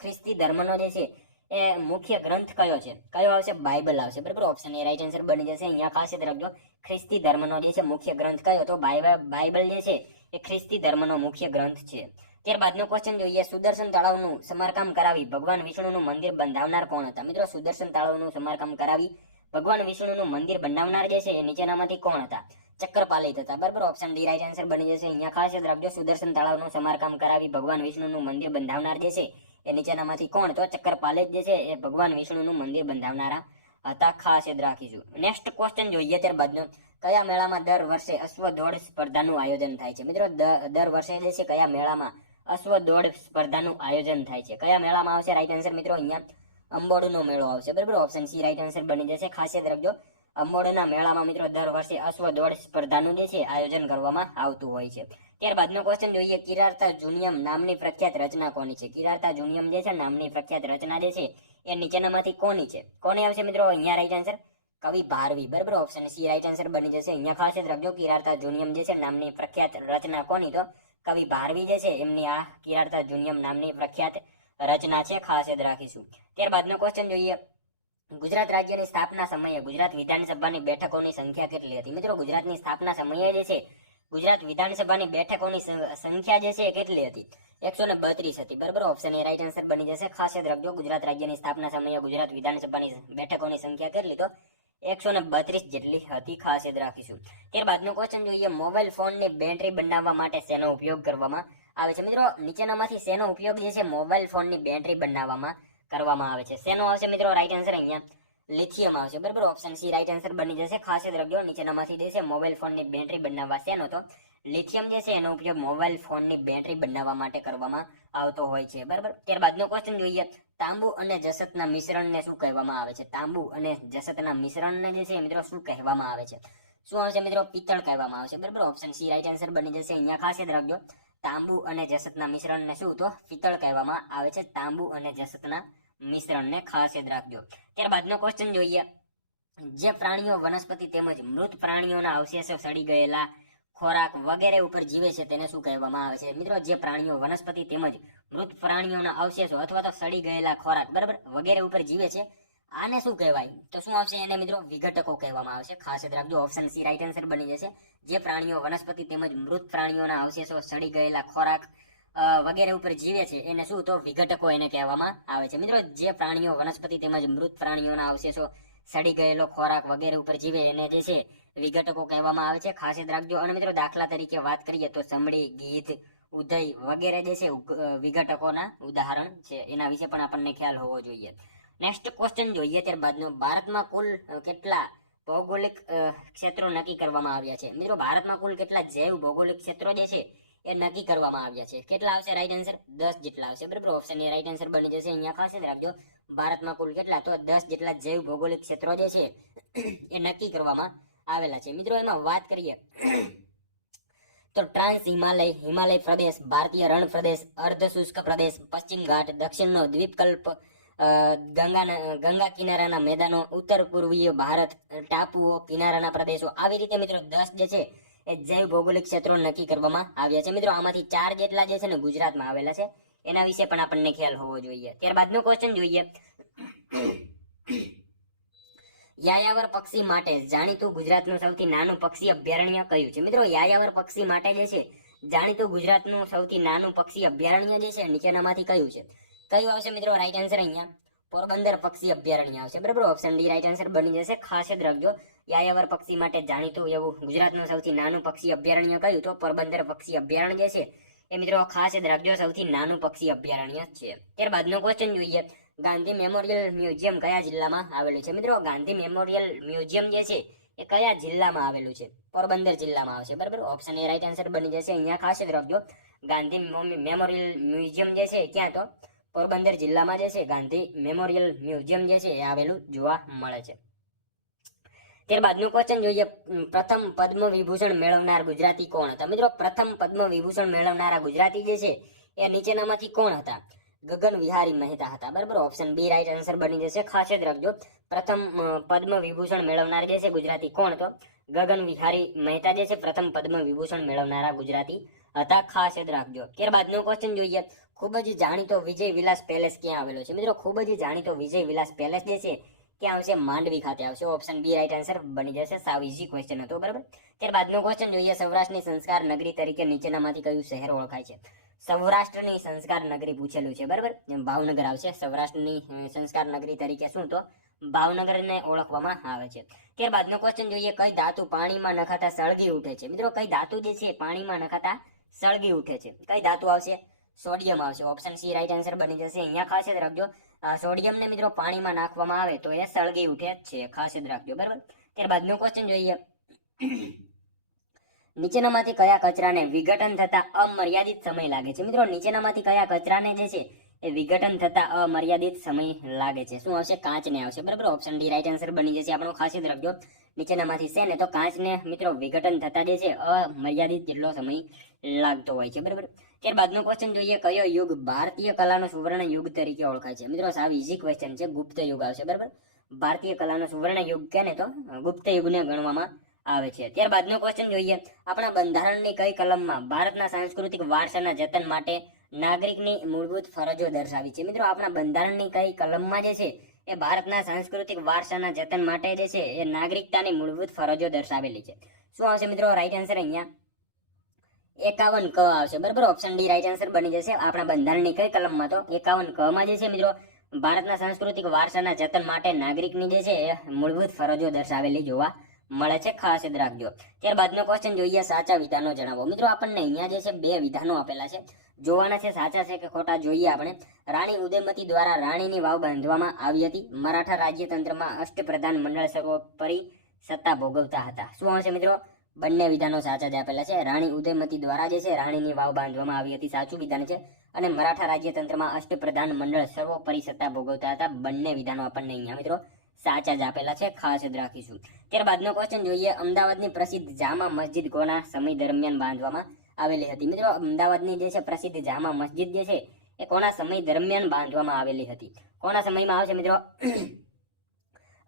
ખ્રિસ્તી ધર્મનો જે છે એ મુખ્ય ગ્રંથ કયો છે? કયો આવશે? બાઇબલ આવશે. બરાબર, ઓપ્શન એ રાઈટ આન્સર બની જશે. અહીંયા ખાસ યાદ રાખજો, ખ્રિસ્તી ધર્મનો જે છે મુખ્ય ગ્રંથ કયો? તો બાઇબલ જે છે એ ખ્રિસ્તી ધર્મનો મુખ્ય ગ્રંથ છે. ત્યારબાદનો ક્વેશ્ચન જોઈએ, સુદર્શન તળાવનું સમારકામ કરાવી ભગવાન વિષ્ણુનું મંદિર બંધાવનાર કોણ હતા? મિત્રો, સુદર્શન તળાવનું સમારકામ કરાવી ભગવાન વિષ્ણુનું મંદિર બનાવનાર જે છે એ નીચેનામાંથી કોણ હતા? ચક્રપાલિત હતા. બરાબર, ઓપ્શન ડી રાઈટ આન્સર બની જશે. અહીંયા ખાસ યાદ રાખજો, સુદર્શન તળાવનું સમારકામ કરાવી ભગવાન વિષ્ણુનું મંદિર બંધાવનાર જે છે એ નીચેનામાંથી કોણ? તો ચક્રપાલિત જે છે એ ભગવાન વિષ્ણુનું મંદિર બંધાવનારા હતા. ખાસ યાદ રાખીશું. નેક્સ્ટ ક્વેશ્ચન જોઈએ ત્યારબાદનો, કયા મેળામાં દર વર્ષે અશ્વ દોડ સ્પર્ધાનું આયોજન થાય છે? મિત્રો, દર વર્ષે જે છે કયા મેળામાં અશ્વ દોડ સ્પર્ધાનું આયોજન થાય છે? કયા મેળામાં આવશે રાઈટ આન્સર? મિત્રો, અહીંયા અંબોડનો મેળો આવશે. બરાબર, ઓપ્શન સી રાઈટ આન્સર બની જશે. ખાસ યાદ રાખજો, અંબોડના મેળામાં મિત્રો દર વર્ષે અશ્વ દોડ સ્પર્ધાનું જે છે આયોજન કરવામાં આવતું હોય છે. ત્યારબાદનો ક્વેશ્ચન જોઈએ, કિરાર્તા જુનિયમ નામની પ્રખ્યાત રચના કોની છે? કિરાર્તા જુનિયમ જે છે નામની પ્રખ્યાત રચના જે છે એ નીચેનામાંથી કોની છે? કોની આવશે મિત્રો? અહીંયા રાઈટ આન્સર કવિ ભારવી. બરાબર, ઓપ્શન સી રાઈટ આન્સર બની જશે. અહીંયા ખાસ યાદ રાખજો, કિરાર્તા જુનિયમ જે છે નામની પ્રખ્યાત રચના કોની? તો કવિ ભારવી જે છે એમની આ કિરાર્તા જુનિયમ નામની પ્રખ્યાત રચના છે. ખાસ યાદ રાખીશું. ત્યારબાદનો ક્વેશ્ચન જોઈએ, ગુજરાત રાજ્યની સ્થાપના સમયે ગુજરાત વિધાનસભાની બેઠકોની સંખ્યા કેટલી હતી? મિત્રો, ગુજરાતની સ્થાપના સમયે જે છે ગુજરાત વિધાનસભાની બેઠકોની સંખ્યા જે છે કેટલી હતી? 132 હતી. બરાબર, ઓપ્શન એ રાઈટ આન્સર બની જશે. ખાસ યાદ રાખજો, ગુજરાત રાજ્યની સ્થાપના સમયે ગુજરાત વિધાનસભાની બેઠકોની સંખ્યા કેટલી? તો 132 જેટલી હતી. ખાસ યાદ રાખીશું. ત્યારબાદનો ક્વેશ્ચન જોઈએ, મોબાઈલ ફોનની બેટરી બનાવવા માટે શેનો ઉપયોગ કરવામાં આવે છે? મિત્રો, નીચેનામાંથી શેનો ઉપયોગ જે છે મોબાઈલ ફોનની બેટરી બનાવવામાં કરવામાં આવે છે? શેનો આવશે મિત્રો? રાઈટ આન્સર અહીંયા લિથિયમ આવશે. બરાબર, ઓપ્શન સી રાઈટ આન્સર બની જશે. ખાસ યાદ રાખજો, નીચેનામાંથી જે છે મોબાઈલ ફોનની બેટરી બનાવવા શેનો? તો લિથિયમ જે છે એનો ઉપયોગ મોબાઈલ ફોનની બેટરી બનાવવા માટે કરવામાં આવતો હોય છે. બરાબર, ત્યારબાદનો ક્વેશ્ચન જોઈએ, તાંબુ અને જસતના મિશ્રણને શું કહેવામાં આવે છે? તાંબુ અને જસતના મિશ્રણને જે છે મિત્રો શું કહેવામાં આવે છે? શું આવશે મિત્રો? પિત્તળ કહેવામાં આવશે. બરાબર, ઓપ્શન સી રાઈટ આન્સર બની જશે. અહીંયા ખાસ યાદ રાખજો, તાંબુ અને જસતના મિશ્રણને શું? તો પિત્તળ કહેવામાં આવે છે. તાંબુ અને જસતના મિશ્રણને ખાસ યાદ રાખજો. ત્યારબાદનો ક્વેશ્ચન જોઈએ, જે પ્રાણીઓ વનસ્પતિ તેમજ મૃત પ્રાણીઓના અવશેષો સડી ગયેલા ખોરાક વગેરે ઉપર જીવે છે તેને શું કહેવામાં આવે છે? મિત્રો, જે પ્રાણીઓ વનસ્પતિ તેમજ મૃત પ્રાણીઓના અવશેષો અથવા તો સડી ગયેલા ખોરાક બરાબર વગેરે ઉપર જીવે છે, આને શું કહેવાય? તો શું આવશે? એને મિત્રો વિઘટકો કહેવામાં આવશે. ખાસ યાદ રાખજો, ઓપ્શન સી રાઈટ આન્સર બની જશે. જે પ્રાણીઓ વનસ્પતિ તેમજ મૃત પ્રાણીઓના અવશેષો સડી ગયેલા ખોરાક વગેરે ઉપર જીવે છે એને શું? તો વિઘટકો એને કહેવામાં આવે છે. મિત્રો, જે પ્રાણીઓ વનસ્પતિ તેમજ મૃત પ્રાણીઓના અવશેષો સડી ગયેલો ખોરાક વગેરે ઉપર જીવે એને જે છે વિઘટકો કહેવામાં આવે છે. ખાસ યાદ રાખજો. અને મિત્રો, દાખલા તરીકે વાત કરીએ તો સમડી, ગીધ, ઉધઈ વગેરે જે છે વિઘટકોના ઉદાહરણ છે. એના વિશે પણ આપણને ખ્યાલ હોવો જોઈએ. નેક્સ્ટ ક્વેશ્ચન જોઈએ ત્યારબાદનો, ભારતમાં કુલ કેટલા ભૌગોલિક ક્ષેત્રો નક્કી કરવામાં આવ્યા છે. મિત્રો ભારતમાં કુલ કેટલા જૈવ ભૌગોલિક ક્ષેત્રો જે છે એ નક્કી કરવામાં આવ્યા છે? કેટલા આવશે રાઈટ આન્સર? 10 જેટલા આવશે. બરાબર, ઓપ્શન એ રાઈટ આન્સર બની જશે. અહીંયા ખાસ યાદ રાખજો, ભારતમાં કુલ કેટલા? તો 10 જેટલા જૈવ ભૌગોલિક ક્ષેત્રો જે છે એ નક્કી કરવામાં આવેલા છે. મિત્રો એમાં વાત કરીએ તો ટ્રાન્સ હિમાલય પ્રદેશ, ભારતીય રણ પ્રદેશ, અર્ધ શુષ્ક પ્રદેશ, પશ્ચિમ ઘાટ, દક્ષિણનો દ્વીપકલ્પ, ગંગા કિનારાના મેદાનો, ઉત્તર પૂર્વીય ભારત, ટાપુઓ, કિનારાના પ્રદેશો, આવી રીતે મિત્રો 10 જે છે એ જૈવ ભૌગોલિક ક્ષેત્રો નક્કી કરવામાં આવ્યા છે. મિત્રો આમાંથી 4 જેટલા જે છે ને ગુજરાતમાં આવેલા છે. એના વિશે પણ આપણને ખ્યાલ હોવો જોઈએ. ત્યારબાદનો ક્વેશ્ચન જોઈએ, યાયાવર પક્ષી માટે જાણીતું ગુજરાતનું સૌથી નાનું પક્ષી અભયારણ્ય કયું છે? મિત્રો યાયાવર પક્ષી માટે જે છે જાણીતું ગુજરાતનું સૌથી નાનું પક્ષી અભયારણ્ય જે છે નીચેનામાંથી કયું છે? કયું આવશે મિત્રો રાઈટ આન્સર? અહીંયા પોરબંદર પક્ષી અભયારણ્ય આવશે. બરાબર, ઓપ્શન ડી રાઈટ આન્સર બની જશે. ખાસ યાદ રાખજો, યાયાવર પક્ષી માટે જાણીતું એવું ગુજરાતનું સૌથી નાનું પક્ષી અભયારણ્ય કયું? તો પોરબંદર પક્ષી અભયારણ્ય જે છે એ મિત્રો ખાસ યાદ રાખજો સૌથી નાનું પક્ષી અભયારણ્ય છે. ત્યારબાદનો ક્વેશ્ચન જોઈએ, ગાંધી મેમોરિયલ મ્યુઝિયમ કયા જિલ્લામાં આવેલું છે? મિત્રો ગાંધી મેમોરિયલ મ્યુઝિયમ જે છે એ કયા જિલ્લામાં આવેલું છે? પોરબંદર જિલ્લામાં આવશે. બરાબર, ઓપ્શન એ રાઈટ આન્સર બની જશે. અહીંયા ખાસ યાદ રાખજો, ગાંધી મેમોરિયલ મ્યુઝિયમ જે છે ક્યાં? તો પોરબંદર જિલ્લામાં જે છે ગાંધી મેમોરિયલ મ્યુઝિયમ જે છે એ આવેલું જોવા મળે છે. ત્યારબાદનું ક્વેશ્ચન જોઈએ, પ્રથમ પદ્મ વિભૂષણ મેળવનાર ગુજરાતી કોણ હતા? મિત્રો પ્રથમ પદ્મ વિભૂષણ મેળવનારા ગુજરાતી જે છે એ નીચેનામાંથી કોણ હતા? ગગન વિહારી મહેતા હતા. બરાબર, ઓપ્શન બી રાઈટ આન્સર બની જશે. ખાસ યાદ રાખજો, પ્રથમ પદ્મ વિભૂષણ મેળવનાર જે છે ગુજરાતી કોણ? તો ગગન વિહારી મહેતા જે છે પ્રથમ પદ્મ વિભૂષણ મેળવનારા ગુજરાતી હતા. ખાસ યાદ રાખજો. ત્યારબાદનો ક્વેશ્ચન જોઈએ, ખૂબ જ જાણીતો વિજય વિલાસ પેલેસ ક્યાં આવેલો છે? મિત્રો ખૂબ જ જાણીતો વિજય વિલાસ પેલેસ જે છે ક્યાં આવશે? માંડવી ખાતે આવશે. ઓપ્શન બી રાઈટ આન્સર બની જશે. સાવ ઈઝી ક્વેશ્ચન હતો. બરાબર, ત્યારબાદનો ક્વેશ્ચન જોઈએ, સૌરાષ્ટ્રની સંસ્કાર નગરી તરીકે નીચેનામાંથી કયું શહેર ઓળખાય છે? સૌરાષ્ટ્રની સંસ્કાર નગરી પૂછેલું છે. બરાબર, ભાવનગર આવશે. સૌરાષ્ટ્રની સંસ્કાર નગરી તરીકે શું? તો ભાવનગરને ઓળખવામાં આવે છે. ત્યારબાદનો ક્વેશ્ચન જોઈએ, કઈ ધાતુ પાણીમાં નખાતા સળગી ઉઠે છે? મિત્રો કઈ ધાતુ જે છે પાણીમાં નખાતા સળગી ઉઠે છે? કઈ ધાતુ આવશે? સોડિયમ આવશે. ઓપ્શન સી રાઈટ આન્સર બની જશે. અહીંયા ખાસ યાદ રાખજો, સોડિયમને મિત્રો પાણીમાં નાખવામાં આવે તો એ સળગી ઉઠે જ છે. ખાસ યાદ રાખજો. બરાબર, ત્યારબાદનો ક્વેશ્ચન જોઈએ, નીચેનામાંથી કયા કચરાને વિઘટન થતા અમર્યાદિત સમય લાગે છે? મિત્રો નીચેનામાંથી કયા કચરાને જે છે એ વિઘટન થતા અમર્યાદિત સમય લાગે છે? શું આવશે? કાચને આવશે. બરાબર, ઓપ્શન ડી રાઈટ આન્સર બની જશે. આપણો ખાસ યાદ રાખજો, નીચેનામાંથી છે ને તો કાચને મિત્રો વિઘટન થતા જે છે અમર્યાદિત જેટલો સમય લાગતો હોય છે. બરાબર, ત્યારબાદનો ક્વેશ્ચન જોઈએ, કયો યુગ ભારતીય કલાનો સુવર્ણ યુગ તરીકે ઓળખાય છે? મિત્રો સાવ ઈઝી ક્વેશ્ચન છે, ગુપ્ત યુગ આવશે. બરાબર, ભારતીય કલાનો સુવર્ણ યુગ કે ને તો ગુપ્ત યુગને ગણવામાં આવે છે. ત્યારબાદનો ક્વેશ્ચન જોઈએ, આપણા બંધારણની કઈ કલમમાં ભારતના સાંસ્કૃતિક વારસાના જતન માટે નાગરિકની મૂળભૂત ફરજો દર્શાવી છે? મિત્રો આપણા બંધારણની કઈ કલમમાં જે છે એ ભારતના સાંસ્કૃતિક વારસાના જતન માટે જે છે એ નાગરિકતાની મૂળભૂત ફરજો દર્શાવેલી છે? શું આવશે મિત્રો રાઈટ આન્સર? અહીંયા 51 ક આવશે. બરાબર, ઓપ્શન ડી રાઈટ આન્સર બની જશે. આપણા બંધારણની કઈ કલમમાં? તો 51 ક માં જે છે મિત્રો ભારતના સાંસ્કૃતિક વારસાના જતન માટે નાગરિકની જે છે એ મૂળભૂત ફરજો દર્શાવેલી જોવા મળે છે. ખાસ યાદ રાખજો. ત્યારબાદનો ક્વેશ્ચન જોઈએ, સાચા વિધાનો જણાવો. મિત્રો આપણને અહીંયા જે છે 2 વિધાનો આપેલા છે, જોવાના છે સાચા છે કે ખોટા જોઈએ આપણે. રાણી ઉદયમતી દ્વારા રાણીની વાવ બાંધવામાં આવી હતી. મરાઠા રાજ્યતંત્રમાં અષ્ટપ્રધાન મંડળ સર્વોપરી સત્તા ભોગવતા હતા. શું આવશે મિત્રો? બંને વિધાનો સાચા જ આપેલા છે. રાણી ઉદયમતી દ્વારા જે છે રાણીની વાવ બાંધવામાં આવી હતી, સાચું વિધાન છે. અને મરાઠા રાજ્યતંત્રમાં અષ્ટપ્રધાન મંડળ સર્વોપરી સત્તા ભોગવતા હતા. બંને વિધાનો આપણને અહીંયા મિત્રો સાચા જ આપેલા છે. ખાસ યાદ રાખીશું. ત્યારબાદનો ક્વેશ્ચન જોઈએ, અમદાવાદની પ્રસિદ્ધ જામા મસ્જિદ કોના સમય દરમિયાન બાંધવામાં આવેલી હતી? મિત્રો અમદાવાદની જે છે પ્રસિદ્ધ જામા મસ્જિદ જે છે એ કોના સમય દરમિયાન બાંધવામાં આવેલી હતી? કોના સમયમાં આવશે મિત્રો?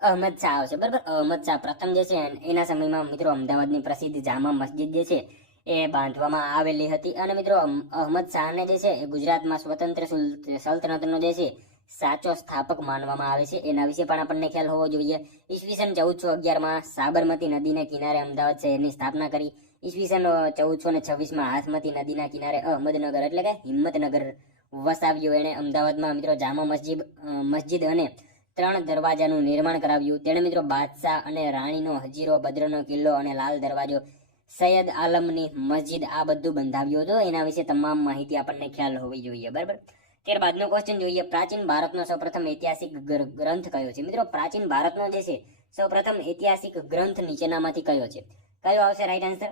અહમદ શાહ આવશે. બરાબર, અહમદ શાહ પ્રથમ જે છે એના સમયમાં મિત્રો અમદાવાદની પ્રસિદ્ધ જામા મસ્જિદ જે છે એ બાંધવામાં આવેલી હતી. અને મિત્રો અહમદ શાહને જે છે એ ગુજરાતમાં સ્વતંત્ર સલ્તનતનો જે છે સાચો સ્થાપક માનવામાં આવે છે. એના વિશે પણ આપણને ખ્યાલ હોવો જોઈએ. ઈસવીસન 1411 સાબરમતી નદીને કિનારે અમદાવાદ શહેરની સ્થાપના કરી. ઈસવીસન 1426 હાથમતી નદીના કિનારે અહમદનગર એટલે કે હિંમતનગર વસાવ્યું. એણે અમદાવાદમાં મિત્રો જામા મસ્જિદ અને 3 દરવાજાનું નિર્માણ કરાવ્યું. તેણે મિત્રો બાદશાહ અને રાણીનો હજીરો, બદ્રનો કિલ્લો અને લાલ દરવાજો, સૈયદ આલમની મસ્જિદ આ બધું બંધાવ્યું હતું. એના વિશે તમામ માહિતી આપણને ખ્યાલ હોવી જોઈએ. બરાબર, ત્યારબાદનો ક્વેશ્ચન જોઈએ, પ્રાચીન ભારતનો સૌપ્રથમ ઐતિહાસિક ગ્રંથ કયો છે? મિત્રો પ્રાચીન ભારતનો જે છે સૌપ્રથમ ઐતિહાસિક ગ્રંથ નીચેનામાંથી કયો છે? કયો આવશે રાઈટ આન્સર?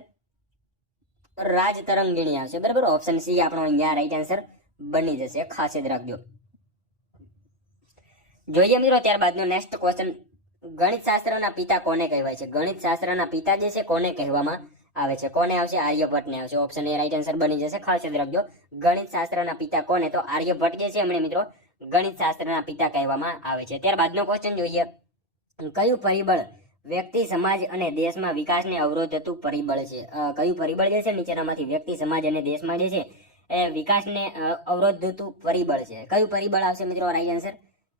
રાજતરંગિણી આવશે, બરાબર. ઓપ્શન સી આપણો અહીંયા રાઈટ આન્સર બની જશે, ખાસ યાદ રાખજો. જોઈએ મિત્રો ત્યારબાદનો નેક્સ્ટ ક્વેશ્ચન, ગણિત શાસ્ત્રના પિતા કોને કહેવાય છે? ગણિત શાસ્ત્રના પિતા જે છે કોને કહેવામાં આવે છે? કોને આવશે? આર્યભટ્ટને આવશે. ઓપ્શન એ રાઈટ આન્સર બની જશે, ખાસ યાદ રાખજો. ગણિત શાસ્ત્રના પિતા કોને? તો આર્યભટ્ટ જે છે એમણે મિત્રો ગણિત શાસ્ત્રના પિતા કહેવામાં આવે છે. ત્યારબાદનો ક્વેશ્ચન જોઈએ, કયું પરિબળ વ્યક્તિ, સમાજ અને દેશમાં વિકાસને અવરોધતું પરિબળ છે? કયું પરિબળ જે છે નીચેનામાંથી વ્યક્તિ, સમાજ અને દેશમાં જે છે એ વિકાસને અવરોધતું પરિબળ છે? કયું પરિબળ આવશે મિત્રો રાઈટ આન્સર?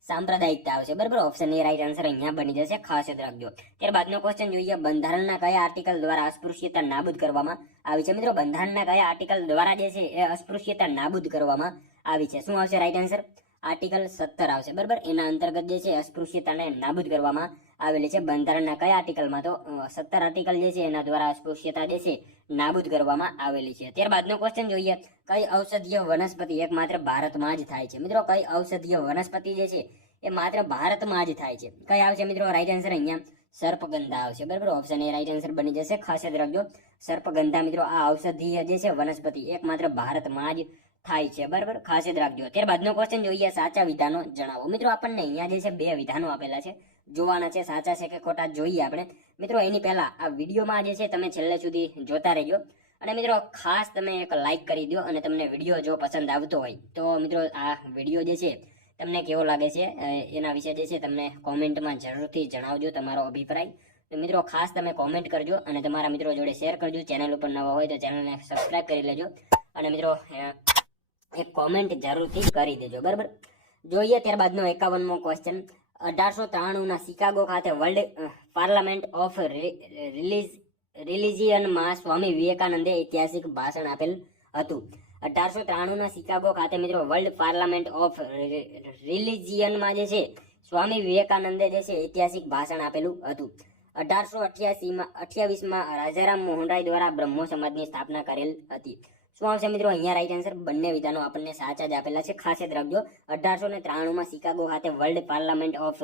સાંપ્રદાયિકતા આવશે, બરાબર. ઓપ્શન એ રાઈટ આન્સર અહીંયા બની જશે, ખાસ યાદ રાખજો. ત્યારબાદનો ક્વેશ્ચન જોઈએ, બંધારણના કયા આર્ટિકલ દ્વારા અસ્પૃશ્યતા નાબૂદ કરવામાં આવી છે? મિત્રો બંધારણના કયા આર્ટિકલ દ્વારા જે છે એ અસ્પૃશ્યતા નાબૂદ કરવામાં આવી છે? શું આવશે રાઈટ આન્સર? આર્ટિકલ 17 આવશે, બરાબર. એના અંતર્ગત જે છે અસ્પૃશ્યતાને નાબૂદ કરવામાં આવેલી છે. બંધારણના કયા આર્ટિકલમાં? તો 17 આર્ટિકલ જે છે એના દ્વારા અસ્પૃશ્યતા જે છે નાબૂદ કરવામાં આવેલી છે. ત્યારબાદનો ક્વેશ્ચન જોઈએ, કઈ ઔષધીય વનસ્પતિ એકમાત્ર ભારતમાં જ થાય છે? મિત્રો કઈ ઔષધીય વનસ્પતિ જે છે એ માત્ર ભારતમાં જ થાય છે? કઈ આવશે મિત્રો રાઈટ આન્સર? અહીંયા સર્પગંધા આવશે, બરાબર. ઓપ્શન એ રાઈટ આન્સર બની જશે, ખાસ યાદ રાખજો. સર્પગંધા મિત્રો આ ઔષધીય જે છે વનસ્પતિ એકમાત્ર ભારતમાં જ થાય છે, બરાબર. ખાસ યાદ રાખજો. ત્યારબાદનો ક્વેશ્ચન જોઈએ, સાચા વિધાનો જણાવો. મિત્રો આપણને અહીંયા જે છે બે વિધાનો આપેલા છે, જોવાના છે, સાચા છે કે ખોટા જોઈએ આપણે. મિત્રો એની પહેલા આ વિડીયોમાં જે છે તમે છેલ્લે સુધી જોતા રહેજો, અને મિત્રો ખાસ તમે એક લાઈક કરી દો, અને તમને વિડીયો જો પસંદ આવતો હોય તો મિત્રો આ વિડીયો જે છે તમને કેવો લાગે છે એના વિશે જે છે તમને કોમેન્ટમાં જરૂરથી જણાવજો તમારો અભિપ્રાય. તો મિત્રો ખાસ તમે કોમેન્ટ કરજો અને તમારા મિત્રો જોડે શેર કરજો. ચેનલ ઉપર નવા હોય તો ચેનલને સબસ્ક્રાઇબ કરી લેજો, અને મિત્રો એક કોમેન્ટ જરૂરથી કરી દેજો, બરાબર. જોઈએ ત્યારબાદનો 51મો ક્વેશ્ચન, 1893ના શિકાગો ખાતે વર્લ્ડ પાર્લામેન્ટ ઓફ રિલિજિયનમાં સ્વામી વિવેકાનંદે ઐતિહાસિક ભાષણ આપેલ હતું. 1893ના શિકાગો ખાતે મિત્રો વર્લ્ડ પાર્લામેન્ટ ઓફ રિલિજિયનમાં જે છે સ્વામી વિવેકાનંદે જે છે ઐતિહાસિક ભાષણ આપેલું હતું. 1828માં રાજારામ મોહન રાય દ્વારા બ્રહ્મો સમાજની સ્થાપના કરેલ હતી. શું આવશે મિત્રો અહીંયા રાઈટ આન્સર? બંને વિધાનો આપણને સાચા જ આપેલા છે, ખાસ યાદ રાખજો. 1893માં શિકાગો ખાતે વર્લ્ડ પાર્લામેન્ટ ઓફ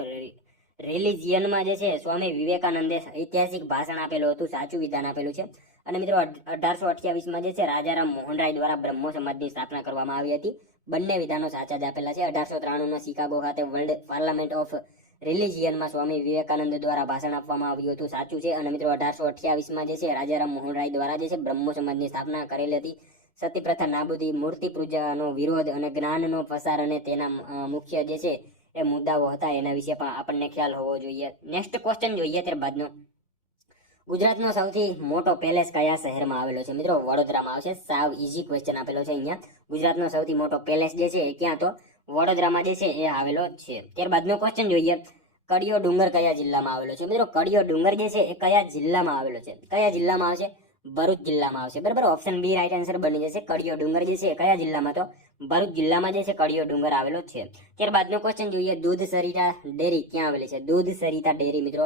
રિલિજિયનમાં જે છે સ્વામી વિવેકાનંદે ઐતિહાસિક ભાષણ આપેલું હતું, સાચું વિધાન આપેલું છે. અને મિત્રો 1828માં જે છે રાજારામ મોહન રાય દ્વારા બ્રહ્મો સમાજની સ્થાપના કરવામાં આવી હતી. બંને વિધાનો સાચા જ આપેલા છે. 1893ના શિકાગો ખાતે world parliament of રિલિજિયનમાં Swami Vivekananda દ્વારા ભાષણ આપવામાં આવ્યું હતું, સાચું છે. અને મિત્રો 1828માં જે છે રાજારામ મોહન રાય દ્વારા જે છે બ્રહ્મો સમાજની સ્થાપના કરેલી હતી. સતી પ્રથા નાબૂદી, મૂર્તિ પૂજાનો વિરોધ અને જ્ઞાનનો પ્રસાર અને તેના મુખ્ય જે છે એ મુદ્દાઓ હતા, એના વિશે પણ આપણને ખ્યાલ હોવો જોઈએ. નેક્સ્ટ ક્વેશ્ચન જોઈએ ત્યારબાદનો, ગુજરાતનો સૌથી મોટો પેલેસ કયા શહેરમાં આવેલો છે? મિત્રો વડોદરામાં આવશે. સાવ ઈઝી ક્વેશ્ચન આપેલો છે અહીંયા. ગુજરાતનો સૌથી મોટો પેલેસ જે છે એ ક્યાં? તો વડોદરામાં જે છે એ આવેલો છે. ત્યારબાદનો ક્વેશ્ચન જોઈએ, કડિયો ડુંગર કયા જિલ્લામાં આવેલો છે? મિત્રો કડિયો ડુંગર જે છે એ કયા જિલ્લામાં આવેલો છે? કયા જિલ્લામાં આવશે? ભરૂચ જિલ્લામાં આવશે, બરાબર. ઓપ્શન બી રાઈટ આન્સર બની જશે. કડિયો ડુંગર જે છે કયા જિલ્લામાં? તો ભરૂચ જિલ્લામાં જે છે કડિયો ડુંગર આવેલો છે. ત્યારબાદનો ક્વેશ્ચન જોઈએ, દૂધ સરિતા ડેરી ક્યાં આવેલી છે? દૂધ સરિતા ડેરી મિત્રો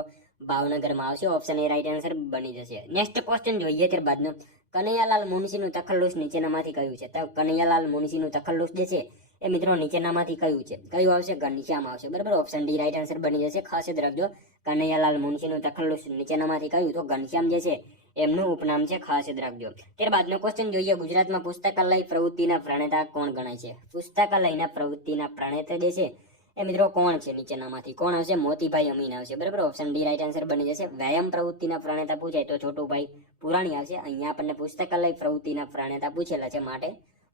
ભાવનગરમાં આવશે. ઓપ્શન એ રાઈટ આન્સર બની જશે. નેક્સ્ટ ક્વેશ્ચન જોઈએ ત્યારબાદનો, કનૈયાલાલ મુનશીનું તખલ્લુસ નીચેનામાંથી કયું છે? તો કનૈયાલાલ મુનશીનું તખલ્લુસ જે છે એ મિત્રો નીચેનામાંથી કયું છે? કયું આવશે? ઘનશ્યામ આવશે, બરાબર. ઓપ્શન ડી રાઈટ આન્સર બની જશે, ખાસ યાદ રાખજો. કનૈયાલાલ મુનશીનું તખલ્લુસ નીચેનામાંથી કયું? તો ઘનશ્યામ જે છે એમનું ઉપનામ છે, ખાસ યાદ રાખજો. ત્યારબાદનો ક્વેશ્ચન જોઈએ, ગુજરાતમાં પુસ્તકાલય પ્રવૃત્તિના પ્રણેતા કોણ ગણાય છે? પુસ્તકાલયના પ્રવૃત્તિના પ્રણેતા જે છે એ મિત્રો કોણ છે નીચેનામાંથી? કોણ આવશે? મોતીભાઈ અમીન આવશે, બરાબર. ઓપ્શન ડી રાઈટ આન્સર બની જશે. વ્યાયામ પ્રવૃત્તિના પ્રણેતા પૂછાય તો છોટુભાઈ પુરાણી આવશે. અહીંયા આપણને પુસ્તકાલય પ્રવૃત્તિના પ્રણેતા પૂછેલા છે, માટે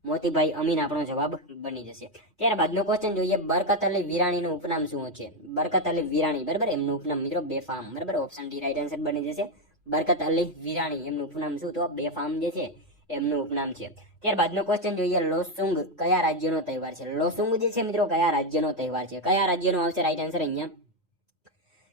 મોતીભાઈ અમીન આપણો જવાબ બની જશે. ત્યારબાદનો ક્વેશ્ચન જોઈએ, બરકત અલી વિરાણીનું ઉપનામ શું છે? બરકત અલી વિરાણી, બરાબર, એમનું ઉપનામ મિત્રો બેફામ, બરાબર. ઓપ્શન ડી રાઈટ આન્સર બની જશે. બરકત અલી વિરાણી એમનું ઉપનામ શું? તો બેફામ જે છે એમનું ઉપનામ છે. ત્યારબાદનો ક્વેશ્ચન જોઈએ, લોસુંગ કયા રાજ્યનો તહેવાર છે? લોસુંગ જે છે મિત્રો કયા રાજ્યનો તહેવાર છે? કયા રાજ્યનો આવશે રાઈટ આન્સર? અહીંયા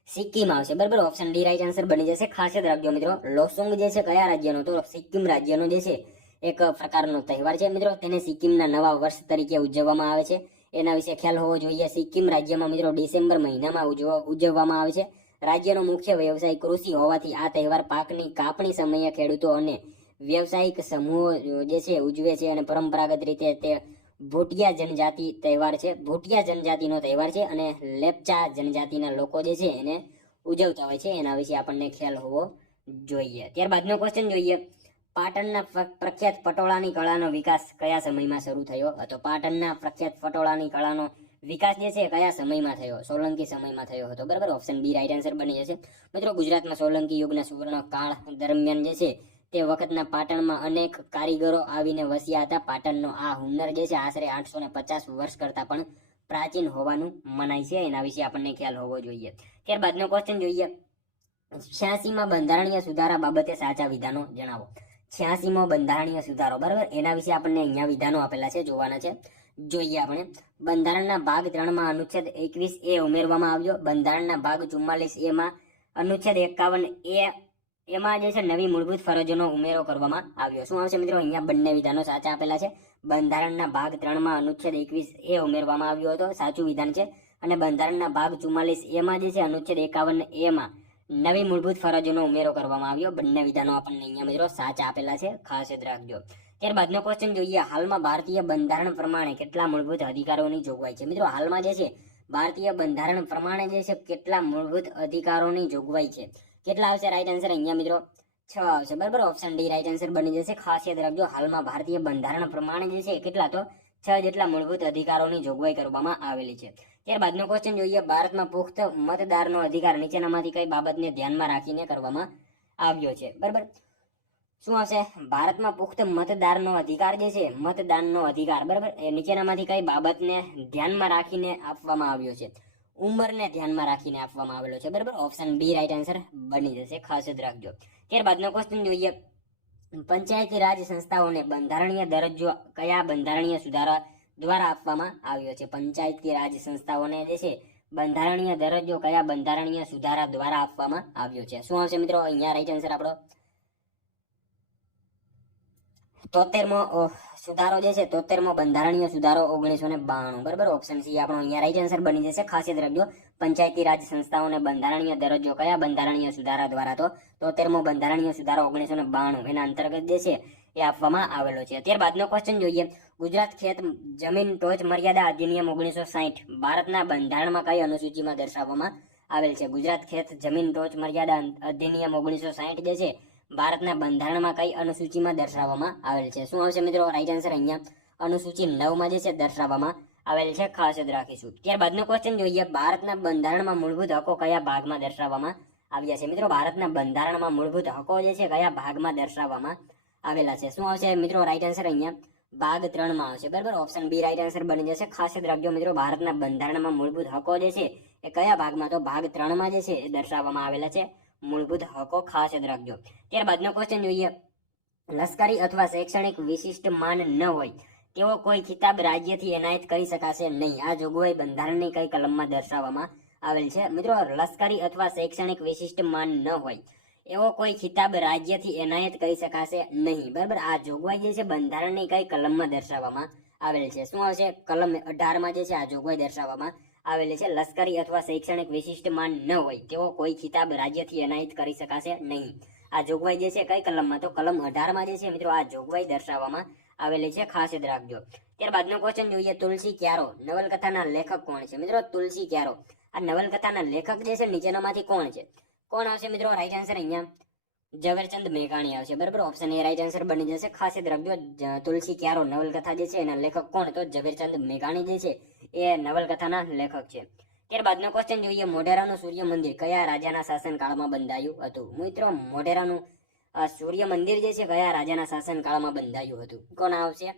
સિક્કિમ આવશે, બરાબર. ઓપ્શન ડી રાઈટ આન્સર બની જશે. ખાસ યાદ રાખજો મિત્રો, લોસુંગ જે છે કયા રાજ્યનો? તો સિક્કિમ રાજ્યનો જે છે એક પ્રકારનો તહેવાર છે મિત્રો. તેને સિક્કિમના નવા વર્ષ તરીકે ઉજવવામાં આવે છે, એના વિશે ખ્યાલ હોવો જોઈએ. સિક્કિમ રાજ્યમાં મિત્રો ડિસેમ્બર મહિનામાં ઉજવવામાં આવે છે. રાજ્યનો મુખ્ય વ્યવસાય કૃષિ હોવાથી આ તહેવાર પાકની કાપણી સમયે ખેડૂતો અને વ્યવસાયિક સમૂહો જે છે ઉજવે છે, અને પરંપરાગત રીતે તે ભૂટિયા જનજાતિ તહેવાર છે. ભૂટિયા જનજાતિનો તહેવાર છે, અને લેપ્ચા જનજાતિના લોકો જે છે એને ઉજવતા હોય છે એના વિશે આપણને ખ્યાલ હોવો જોઈએ. ત્યારબાદનો ક્વેશ્ચન જોઈએ, પાટણના પ્રખ્યાત પટોળાની કળાનો વિકાસ કયા સમયમાં શરૂ થયો હતો? પાટણના પ્રખ્યાત પટોળાની કળાનો વિકાસ જે છે કયા સમયમાં થયો? સોલંકી સમયમાં થયો હતો. બરાબર, ઓપ્શન બી રાઈટ આન્સર બની જશે. મિત્રો, ગુજરાતમાં સોલંકી યુગના સુવર્ણ કાળ દરમિયાન જે છે તે વખતના પાટણમાં અનેક કારીગરો આવીને વસ્યા હતા. પાટણનો આ હુનર જે છે આશરે 850 વર્ષ કરતા પણ પ્રાચીન હોવાનું મનાય છે. એના વિશે આપણને ખ્યાલ હોવો જોઈએ. ત્યારબાદનો ક્વેશ્ચન જોઈએ, 86માં બંધારણીય સુધારા બાબતે સાચા વિધાનો જણાવો. 86મો બંધારણીય સુધારો, બરાબર, એના વિશે આપણને અહીંયા વિધાનો આપેલા છે, જોવાના છે. જોઈએ આપણે. બંધારણના ભાગ 3માં અનુચ્છેદ 21A ઉમેરવામાં આવ્યો. બંધારણના ભાગ 44A માં અનુચ્છેદ 51A એમાં જે છે નવી મૂળભૂત ફરજોનો ઉમેરો કરવામાં આવ્યો. શું આવશે મિત્રો? અહીંયા બંને વિધાનો સાચા આપેલા છે. બંધારણના ભાગ 3માં અનુચ્છેદ 21A ઉમેરવામાં આવ્યો હતો, સાચું વિધાન છે. અને બંધારણના ભાગ 44A માં જે છે અનુચ્છેદ 51A માં નવી મૂળભૂત ફરજોનો ઉમેરો કરવામાં આવ્યો. બંને વિધાનો આપણને અહીંયા મિત્રો સાચા આપેલા છે, ખાસ યાદ રાખજો. ત્યારબાદનો ક્વેશ્ચન જોઈએ, હાલમાં ભારતીય બંધારણ પ્રમાણે કેટલા મૂળભૂત અધિકારોની જોગવાઈ છે? મિત્રો, હાલમાં જે છે ભારતીય બંધારણ પ્રમાણે જે છે કેટલા મૂળભૂત અધિકારોની જોગવાઈ છે? કેટલા આવશે રાઈટ આન્સર? અહીંયા મિત્રો 6 આવશે. બરાબર, ઓપ્શન ડી રાઈટ આન્સર બની જશે. ખાસ યાદ રાખજો, હાલમાં ભારતીય બંધારણ પ્રમાણે જે છે કેટલા તો 6 જેટલા મૂળભૂત અધિકારોની જોગવાઈ કરવામાં આવેલી છે. ત્યારબાદનો ક્વેશ્ચન જોઈએ, ભારતમાં પુખ્ત મતદારનો અધિકાર નીચેનામાંથી કઈ બાબતને ધ્યાનમાં રાખીને કરવામાં આવ્યો છે? બરાબર, શું આવશે? ભારતમાં પુખ્ત મતદારનો અધિકાર જે છે, મતદાનનો અધિકાર, બરાબર, એ નીચેનામાંથી કઈ બાબતને ધ્યાનમાં રાખીને આપવામાં આવ્યો છે? ઉંમરને ધ્યાનમાં રાખીને આપવામાં આવેલો છે. બરાબર, ઓપ્શન બી રાઈટ આન્સર બની જશે, ખાસ જ રાખજો. ત્યારબાદનો ક્વેશ્ચન જોઈએ, પંચાયતી રાજ સંસ્થાઓને બંધારણીય દરજ્જો કયા બંધારણીય સુધારા દ્વારા આપવામાં આવ્યો છે? પંચાયતી રાજ સંસ્થાઓને જે છે બંધારણીય દરજ્જો કયા બંધારણીય સુધારા દ્વારા આપવામાં આવ્યો છે? શું આવશે મિત્રો? અહીંયા રાઈટ આન્સર આપણો 73મો સુધારો જે છે, 73મો બંધારણીય સુધારો 1992. બરાબર, ઓપ્શન સી આપણો અહીંયા રાઈટ આન્સર બની જશે. ખાસ યાદ રાખજો, પંચાયતી રાજ સંસ્થાઓને બંધારણીય દરજ્જો કયા બંધારણીય સુધારા દ્વારા? તો 73મો બંધારણીય સુધારો 1992 એના અંતર્ગત જે છે એ આપવામાં આવેલો છે. ત્યારબાદનો ક્વેશ્ચન જોઈએ, ગુજરાત ખેત જમીન ટોચ મર્યાદા અધિનિયમ 1960 ભારતના બંધારણમાં કઈ અનુસૂચિમાં દર્શાવવામાં આવેલ છે? ગુજરાત ખેત જમીન ટોચ મર્યાદા અધિનિયમ 1960 જે છે ભારતના બંધારણમાં કઈ અનુસૂચિમાં દર્શાવવામાં આવેલ છે? શું આવશે મિત્રો? રાઈટ આન્સર અહીંયા અનુસૂચિ 9 માં જે છે દર્શાવવામાં આવેલ છે, ખાસ જ રાખીશું. ત્યારબાદનો ક્વેશ્ચન જોઈએ, ભારતના બંધારણમાં મૂળભૂત હકો કયા ભાગમાં દર્શાવવામાં આવ્યા છે? મિત્રો, ભારતના બંધારણમાં મૂળભૂત હકો જે છે કયા ભાગમાં દર્શાવવામાં આવેલા છે? શું આવશે મિત્રો? રાઈટ આન્સર અહીંયા ભાગ 3 માં આવશે. બરાબર, ઓપ્શન બી રાઈટ આન્સર બની જશે. ખાસ યાદ રાખજો મિત્રો, ભારતના બંધારણમાં મૂળભૂત હકો જે છે એ કયા ભાગમાં? તો ભાગ 3 માં જે છે એ દર્શાવવામાં આવેલા છે મૂળભૂત હકો, ખાસ યાદ રાખજો. ત્યારબાદનો ક્વેશ્ચન જોઈએ, લશ્કરી અથવા શૈક્ષણિક વિશિષ્ટ માન ન હોય તેવો કોઈ ખિતાબ રાજ્યથી એનાયત કરી શકાશે નહીં. આ જોગવાઈ બંધારણની કઈ કલમમાં દર્શાવવામાં આવેલ છે? મિત્રો, લશ્કરી અથવા શૈક્ષણિક વિશિષ્ટ માન ન હોય એવો કોઈ ખિતાબ રાજ્યથી એનાયત કરી શકાશે નહીં. બરાબર, આ જોગવાઈ જે છે બંધારણની કઈ કલમમાં દર્શાવવામાં આવેલ છે? શું આવશે? કલમ 18 માં જે છે આ જોગવાઈ દર્શાવવામાં આવેલી છે. લશ્કરી અથવા શૈક્ષણિક વિશિષ્ટ માન ન હોય તેવો કોઈ ખિતાબ રાજ્યથી એનાયત કરી શકાશે નહીં. આ જોગવાઈ જે છે કઈ કલમમાં? તો કલમ 18 માં જે છે મિત્રો આ જોગવાઈ દર્શાવવામાં આવેલી છે, ખાસ યાદ રાખજો. ત્યારબાદનો ક્વેશ્ચન જોઈએ, તુલસી ક્યારો નવલકથાના લેખક કોણ છે? મિત્રો, તુલસી ક્યારો આ નવલકથાના લેખક જે છે નીચેનામાંથી કોણ છે? કોણ આવશે મિત્રો? રાઈટ આન્સર અહીંયા ઝવેરચંદ મેઘાણી આવશે. બરાબર, ઓપ્શન એ રાઈટ આન્સર બની જશે. ખાસ યાદ રાખજો, તુલસી ક્યારો નવલકથા જે છે એના લેખક કોણ? તો ઝવેરચંદ મેઘાણી જે છે એ નવલકથાના લેખક છે. ત્યારબાદનો ક્વેશ્ચન જોઈએ, મોઢેરાનું સૂર્ય મંદિર કયા રાજાના શાસનકાળમાં બંધાયું હતું? મિત્રો, મોઢેરાનું સૂર્ય મંદિર જે છે કયા રાજાના શાસનકાળમાં બંધાયું હતું? કોણ આવશે?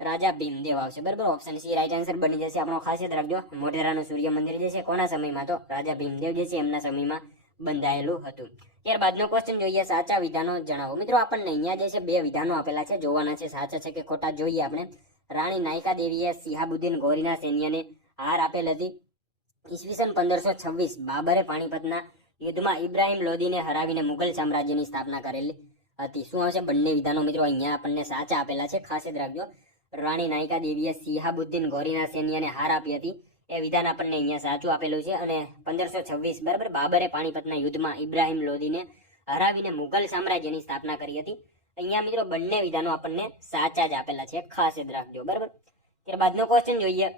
રાજા ભીમદેવ આવશે. બરાબર, ઓપ્શન સી રાઈટ આન્સર બની જશે આપણો. ખાસ યાદ રાખજો, મોઢેરાનું સૂર્ય મંદિર જે છે કોના સમયમાં? તો રાજા ભીમદેવ જે છે એમના સમયમાં બંધાયેલું હતું. ત્યારબાદનો ક્વેશ્ચન જોઈએ, સાચા વિધાનો જણાવો. મિત્રો, આપણને અહીંયા જે છે 2 વિધાનો આપેલા છે, જોવાના છે, સાચા છે કે ખોટા જોઈએ આપણે. રાણી નાયકા દેવીએ સિહાબુદ્દીન ગોરીના સૈન્યને હાર આપેલ હતી. ઈસવીસન 1526 બાબરે પાણીપતના યુદ્ધમાં ઇબ્રાહિમ લોદીને હરાવીને મુગલ સામ્રાજ્યની સ્થાપના કરેલી હતી. શું આવશે? બંને વિધાનો મિત્રો અહીંયા આપણને સાચા આપેલા છે, ખાસ યાદ રાખજો. રાણી નાયકા દેવીએ સિહાબુદ્દીન ગોરીના સૈન્યને હાર આપી હતી એ વિધાન આપણને અહીંયા સાચું આપેલું છે. અને 1526 બરાબર બાબરે પાણીપતના યુદ્ધમાં ઇબ્રાહિમ લોદીને હરાવીને મુગલ સામ્રાજ્યની સ્થાપના કરી હતી. અહીંયા મિત્રો બંને વિધાનો આપણને સાચા જ આપેલા છે, ખાસ યાદ રાખજો. બરાબર, ત્યારબાદનો ક્વેશ્ચન જોઈએ,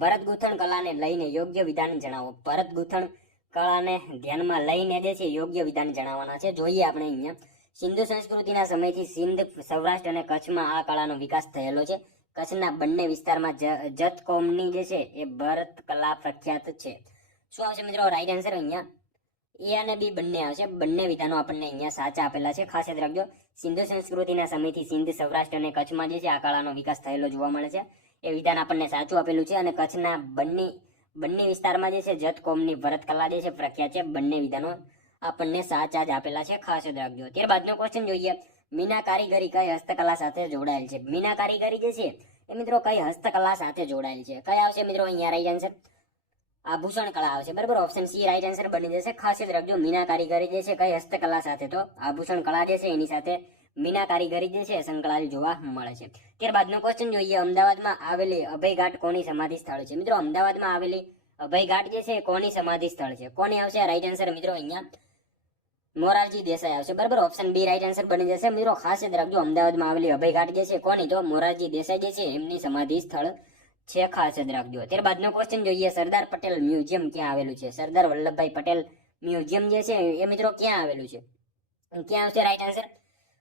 ભરત ગૂંથણ કલાને લઈને યોગ્ય વિધાન જણાવો. ભરત ગૂંથણ કળાને ધ્યાનમાં લઈને જે છે યોગ્ય વિધાન જણાવવાના છે. જોઈએ આપણે અહીંયા સિંધુ સંસ્કૃતિના સમયથી સિંધ, સૌરાષ્ટ્ર અને કચ્છમાં આ કળાનો વિકાસ થયેલો છે. કચ્છના બંને વિસ્તારમાં જત કોમની જે છે એ ભરત કલા પ્રખ્યાત છે. શું આવશે મિત્રો રાઈટ આન્સર? અહીંયા એ અને બી બંને આવશે. બંને વિધાનો આપણને અહીંયા સાચા આપેલા છે. ખાસ યાદ રાખજો, સિંધુ સંસ્કૃતિના સમયથી સિંધ, સૌરાષ્ટ્ર અને કચ્છમાં જે છે આ કળાનો વિકાસ થયેલો જોવા મળે છે. એ વિધાન આપણને સાચું આપેલું છે. અને કચ્છના બંને વિસ્તારમાં જે છે જત કોમની ભરત કલા જે છે પ્રખ્યાત છે. બંને વિધાનો આપણને સાચા જ આપેલા છે. ખાસ યાદ રાખજો. ત્યારબાદનો ક્વેશ્ચન જોઈએ, મીના કારીગરી કઈ હસ્તકલા સાથે જોડાયેલ છે? મીના કારીગરી જે છે એ મિત્રો કઈ હસ્તકલા સાથે જોડાયેલ છે? કઈ આવશે મિત્રો અહીંયા રાઈટ આન્સર? આભૂષણ કળા આવશે. બરાબર, ઓપ્શન સી રાઈટ આન્સર બની જશે. ખાસ યાદ રાખજો, મીના કારીગરી જે છે કઈ હસ્તકલા સાથે? તો આભૂષણ કળા જે છે એની સાથે મીના કારીગરી જે છે સંકળાયેલ જોવા મળે છે. ત્યારબાદનો ક્વેશ્ચન જોઈએ, અમદાવાદમાં આવેલી અભયઘાટ કોની સમાધિ સ્થળ છે? મિત્રો અમદાવાદમાં આવેલી અભયઘાટ જે છે કોની સમાધિ સ્થળ છે? કોની આવશે રાઈટ આન્સર? મિત્રો અહીંયા મોરારજી દેસાઈ આવશે. બરાબર, ઓપ્શન બી રાઈટ આન્સર બની જશે. મિત્રો ખાસ યાદ રાખજો, અમદાવાદમાં આવેલી અભયઘાટ જે છે કોની? તો મોરારજી દેસાઈ જે છે એમની સમાધિ સ્થળ છે. ખાસ યાદ રાખજો. ત્યારબાદનો ક્વેશ્ચન જોઈએ, સરદાર પટેલ મ્યુઝિયમ ક્યાં આવેલું છે? સરદાર વલ્લભભાઈ પટેલ મ્યુઝિયમ જે છે એ મિત્રો ક્યાં આવેલું છે? ક્યાં આવશે રાઈટ આન્સર?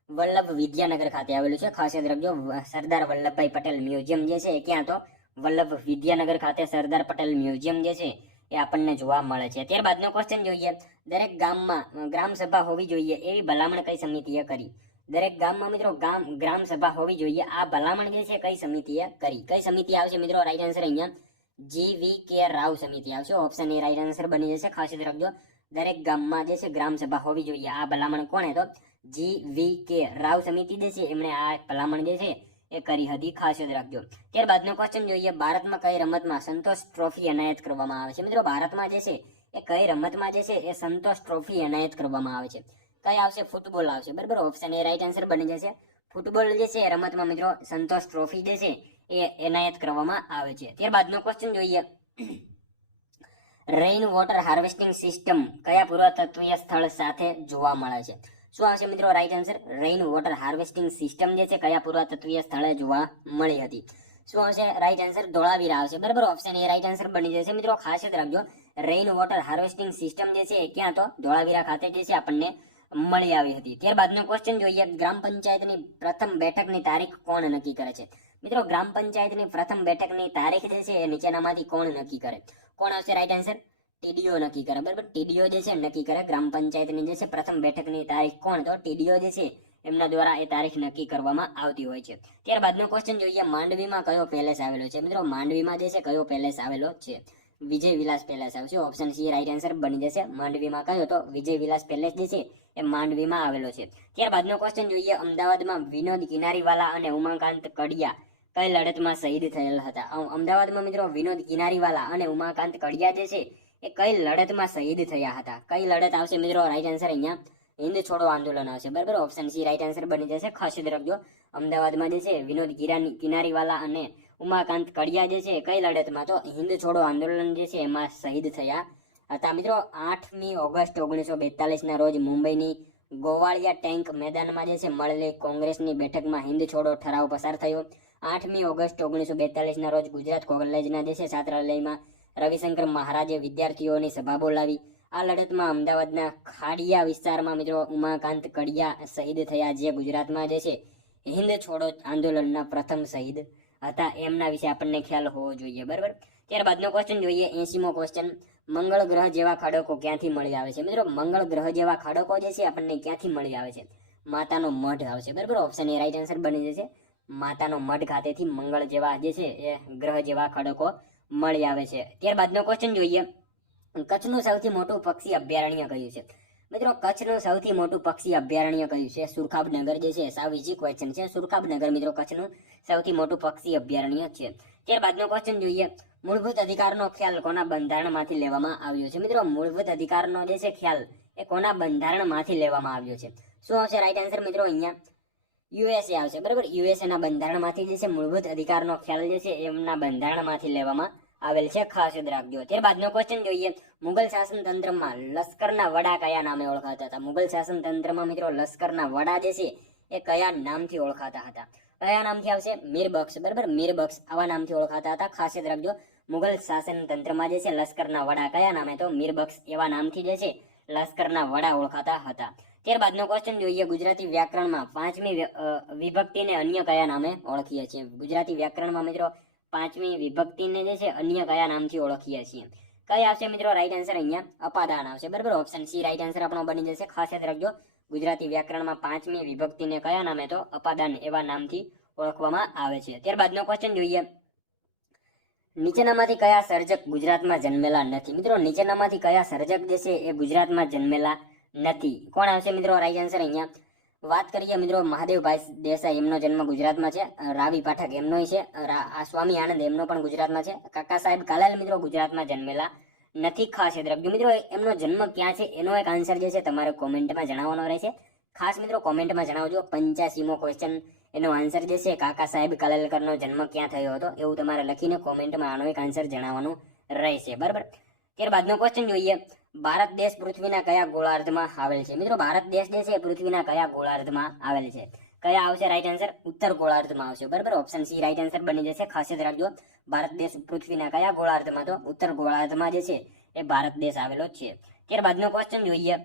વલ્લભ વિદ્યાનગર ખાતે આવેલું છે. ખાસ યાદ રાખજો, સરદાર વલ્લભભાઈ પટેલ મ્યુઝિયમ જે છે એ ક્યાં? તો વલ્લભ વિદ્યાનગર ખાતે સરદાર પટેલ મ્યુઝિયમ જે છે એ આપણને જોવા મળે છે. ત્યારબાદનો ક્વેશ્ચન જોઈએ, દરેક ગામમાં ગ્રામ સભા હોવી જોઈએ એવી ભલામણ કઈ સમિતિએ કરી? દરેક ગામમાં મિત્રો ગ્રામ સભા હોવી જોઈએ આ ભલામણ જે છે કઈ સમિતિએ કરી? કઈ સમિતિ આવશે મિત્રો રાઈટ આન્સર? અહીંયા GVK રાવ સમિતિ આવશે. ઓપ્શન એ રાઈટ આન્સર બની જશે. ખાસ યાદ રાખજો, દરેક ગામમાં જે છે ગ્રામ સભા હોવી જોઈએ આ ભલામણ કોણે? તો GVK રાવ સમિતિ જે છે એમણે આ ભલામણ જે છે એ કરી હતી. ખાસ યાદ રાખજો. ત્યારબાદનો ક્વેશ્ચન જોઈએ, ભારતમાં કઈ રમતમાં સંતોષ ટ્રોફી એનાયત કરવામાં આવે છે? મિત્રો ભારતમાં જે છે એ કઈ રમતમાં જે છે એ સંતોષ ટ્રોફી એનાયત કરવામાં આવે છે? કઈ આવશે? ફૂટબોલ આવશે. બરાબર, ઓપ્શન એ રાઈટ આન્સર બની જશે. ફૂટબોલ જે છે રમતમાં મિત્રો સંતોષ ટ્રોફી જે છે એ એનાયત કરવામાં આવે છે. ત્યારબાદનો ક્વેશ્ચન જોઈએ, રેઇન વોટર હાર્વેસ્ટિંગ સિસ્ટમ કયા પુરાતત્વીય સ્થળ સાથે જોવા મળે છે? શું આવશે મિત્રો right answer? Rain water harvesting system જે છે કયા પુરાતત્વીય સ્થળે જોવા મળી હતી? શું આવશે રાઈટ આન્સર? ધોળાવીરા આવશે. બરાબર, ઓપ્શન એ રાઈટ આન્સર બની જશે. મિત્રો ખાસ યાદ રાખજો, રેઇન વોટર હાર્વેસ્ટિંગ સિસ્ટમ જે છે એ ક્યાં? તો ધોળાવીરા ખાતે જે છે આપણને મળી આવી હતી. ત્યારબાદનો ક્વેશ્ચન જોઈએ, ગ્રામ પંચાયતની પ્રથમ બેઠકની તારીખ કોણ નક્કી કરે છે? મિત્રો ગ્રામ પંચાયતની પ્રથમ બેઠકની તારીખ જે છે એ નીચેનામાંથી કોણ નક્કી કરે? કોણ આવશે રાઈટ આન્સર? TDO નક્કી કરે. બરાબર, TDO જે છે નક્કી કરે ગ્રામ પંચાયતની જે છે પ્રથમ બેઠકની તારીખ. કોણ? તો TDO જે છે એમના દ્વારા એ તારીખ નક્કી કરવામાં આવતી હોય છે. ત્યારબાદનો ક્વેશ્ચન જોઈએ, માંડવીમાં કયો પેલેસ આવેલો છે? મિત્રો માંડવીમાં જે છે કયો પેલેસ આવેલો છે? વિજય વિલાસ પેલેસ આવશે. ઓપ્શન સી રાઈટ આન્સર બની જશે. માંડવીમાં કયો? તો વિજય વિલાસ પેલેસ જે છે એ માંડવીમાં આવેલો છે. ત્યારબાદનો ક્વેશ્ચન જોઈએ, અમદાવાદમાં વિનોદ કિનારીવાલા અને ઉમાકાંત કડિયા કઈ લડતમાં શહીદ થયેલ હતા? અમદાવાદમાં મિત્રો વિનોદ કિનારીવાલા અને ઉમાકાંત કડિયા જે છે એ કઈ લડતમાં શહીદ થયા હતા? કઈ લડત આવશે મિત્રો રાઈટ આન્સર? અહીંયા હિન્દ છોડો આંદોલન આવશે. બરાબર, ઓપ્શન સી રાઈટ આન્સર બની જશે. ખાસ યાદ રાખજો, અમદાવાદમાં જે છે વિનોદ કિનારીવાલા અને ઉમાકાંત કડિયા જે છે કઈ લડતમાં? તો હિન્દ છોડો આંદોલન જે છે એમાં શહીદ થયા હતા. મિત્રો 8મી ઓગસ્ટ 1942 ના રોજ મુંબઈની ગોવાળિયા ટેન્ક મેદાનમાં જે છે મળેલી કોંગ્રેસની બેઠકમાં હિન્દ છોડો ઠરાવ પસાર થયો. 8મી ઓગસ્ટ 1942 ના રોજ ગુજરાત કોલેજના જે છે છાત્રાલયમાં રવિશંકર મહારાજે વિદ્યાર્થીઓની સભા બોલાવી. આ લડતમાં અમદાવાદના ખાડિયા વિસ્તારમાં મિત્રો ઉમાકાંત કડિયા શહીદ થયા, જે ગુજરાતમાં જે છે હિન્દ છોડો આંદોલનના પ્રથમ શહીદ હતા. એમના વિશે આપણને ખ્યાલ હોવો જોઈએ. બરાબર, ત્યારબાદનો ક્વેશ્ચન જોઈએ, 80મો ક્વેશ્ચન, મંગળ ગ્રહ જેવા ખડકો ક્યાંથી મળી આવે છે? મિત્રો મંગળ ગ્રહ જેવા ખડકો જે છે આપણને ક્યાંથી મળી આવે છે? માતાનો મઢ આવશે. બરાબર, ઓપ્શન એ રાઈટ આન્સર બની જશે. માતાનો મઢ ખાતેથી મંગળ જેવા જે છે એ ગ્રહ જેવા ખડકો મળી આવે છે. ત્યારબાદનો ક્વેશ્ચન જોઈએ, કચ્છનું સૌથી મોટું પક્ષી અભયારણ્ય કયું છે? મિત્રો કચ્છનું સૌથી મોટું પક્ષી અભયારણ્ય કયું છે? સુરખાબનગર જે છે. સાવ ઈઝી ક્વેશ્ચન છે. સુરખાબનગર મિત્રો કચ્છનું સૌથી મોટું પક્ષી અભયારણ્ય છે. ત્યારબાદનો ક્વેશ્ચન જોઈએ, મૂળભૂત અધિકારનો ખ્યાલ કોના બંધારણમાંથી લેવામાં આવ્યો છે? મિત્રો મૂળભૂત અધિકારનો જે છે ખ્યાલ એ કોના બંધારણમાંથી લેવામાં આવ્યો છે? શું આવશે રાઈટ આન્સર મિત્રો? અહીંયા USA આવશે. બરાબર, USA ના બંધારણમાંથી જે છે મૂળભૂત અધિકારનો ખ્યાલ જે છે એમના બંધારણમાંથી લેવામાં આવેલ છે. ખાસ યાદ રાખજો. ત્યારબાદનો ક્વેશ્ચન જોઈએ, મુગલ શાસન તંત્રમાં લશ્કરના વડા કયા નામે ઓળખાતા હતા? મુગલ શાસન તંત્રમાં મિત્રો લશ્કરના વડા જે છે એ કયા નામથી ઓળખાતા હતા? કયા નામથી આવશે? મીરબક્ષ. બરાબર, મીરબક્ષ આવા નામથી ઓળખાતા હતા. ખાસ યાદ રાખજો, મુગલ શાસન તંત્રમાં જે છે લશ્કરના વડા કયા નામે? તો મીરબક્ષ એવા નામથી જે છે લશ્કરના વડા ઓળખાતા હતા. ત્યારબાદનો ક્વેશ્ચન જોઈએ, ગુજરાતી વ્યાકરણમાં પાંચમી વિભક્તિને અન્ય કયા નામે ઓળખીએ છીએ? ગુજરાતી વ્યાકરણમાં મિત્રો પાંચમી વિભક્તિને જે છે અન્ય કયા નામથી ઓળખીએ છીએ? કઈ આવશે મિત્રો? રાઈટ આન્સર અહીંયા અપાદાન આવશે. બરાબર, ઓપ્શન સી રાઈટ આન્સર આપણો બની જશે. ખાસ યાદ રાખજો, ગુજરાતી વ્યાકરણમાં પાંચમી વિભક્તિને કયા નામે? તો અપાદાન એવા નામથી ઓળખવામાં આવે છે. ત્યારબાદનો ક્વેશ્ચન જોઈએ, નીચેનામાંથી કયા સર્જક ગુજરાતમાં જન્મેલા નથી? મિત્રો નીચેનામાંથી કયા સર્જક જે છે એ ગુજરાતમાં જન્મેલા નથી? કોણ આવશે મિત્રો? રાઈટ આન્સર અહીંયા વાત કરીએ મિત્રો મહાદેવભાઈ દેસાઈ, એમનો જન્મ ગુજરાતમાં છે. રાવી પાઠક એમનો છે. સ્વામી આનંદ એમનો પણ ગુજરાતમાં છે. કાકા સાહેબ કાલાલ મિત્રો ગુજરાતમાં જન્મેલા નથી. ખાસ યાદ રાખજો મિત્રો, એમનો જન્મ ક્યાં છે એનો એક આન્સર જે છે તમારે કોમેન્ટમાં જણાવવાનો રહેશે. ખાસ મિત્રો કોમેન્ટમાં જણાવજો. 85મો ક્વેશ્ચન એનો આન્સર જે છે કાકા સાહેબ કાલેલકરનો જન્મ ક્યાં થયો હતો એવું તમારે લખીને કોમેન્ટમાં આનો એક આન્સર જણાવવાનું રહેશે. બરાબર, ત્યારબાદનો ક્વેશ્ચન જોઈએ, ભારત દેશ પૃથ્વીના કયા ગોળાર્ધમાં આવેલ છે? મિત્રો ભારત દેશ જે છે પૃથ્વીના કયા ગોળાર્ધમાં આવેલ છે? કયા આવશે રાઈટ આન્સર? ઉત્તર ગોળાર્ધમાં આવશે. બરાબર, ઓપ્શન સી રાઈટ આન્સર બની જશે. ખાસ યાદ રાખજો, ભારત દેશ પૃથ્વીના કયા ગોળાર્ધમાં? તો ઉત્તર ગોળાર્ધમાં જે છે એ ભારત દેશ આવેલો છે. ત્યારબાદનો ક્વેશ્ચન જોઈએ,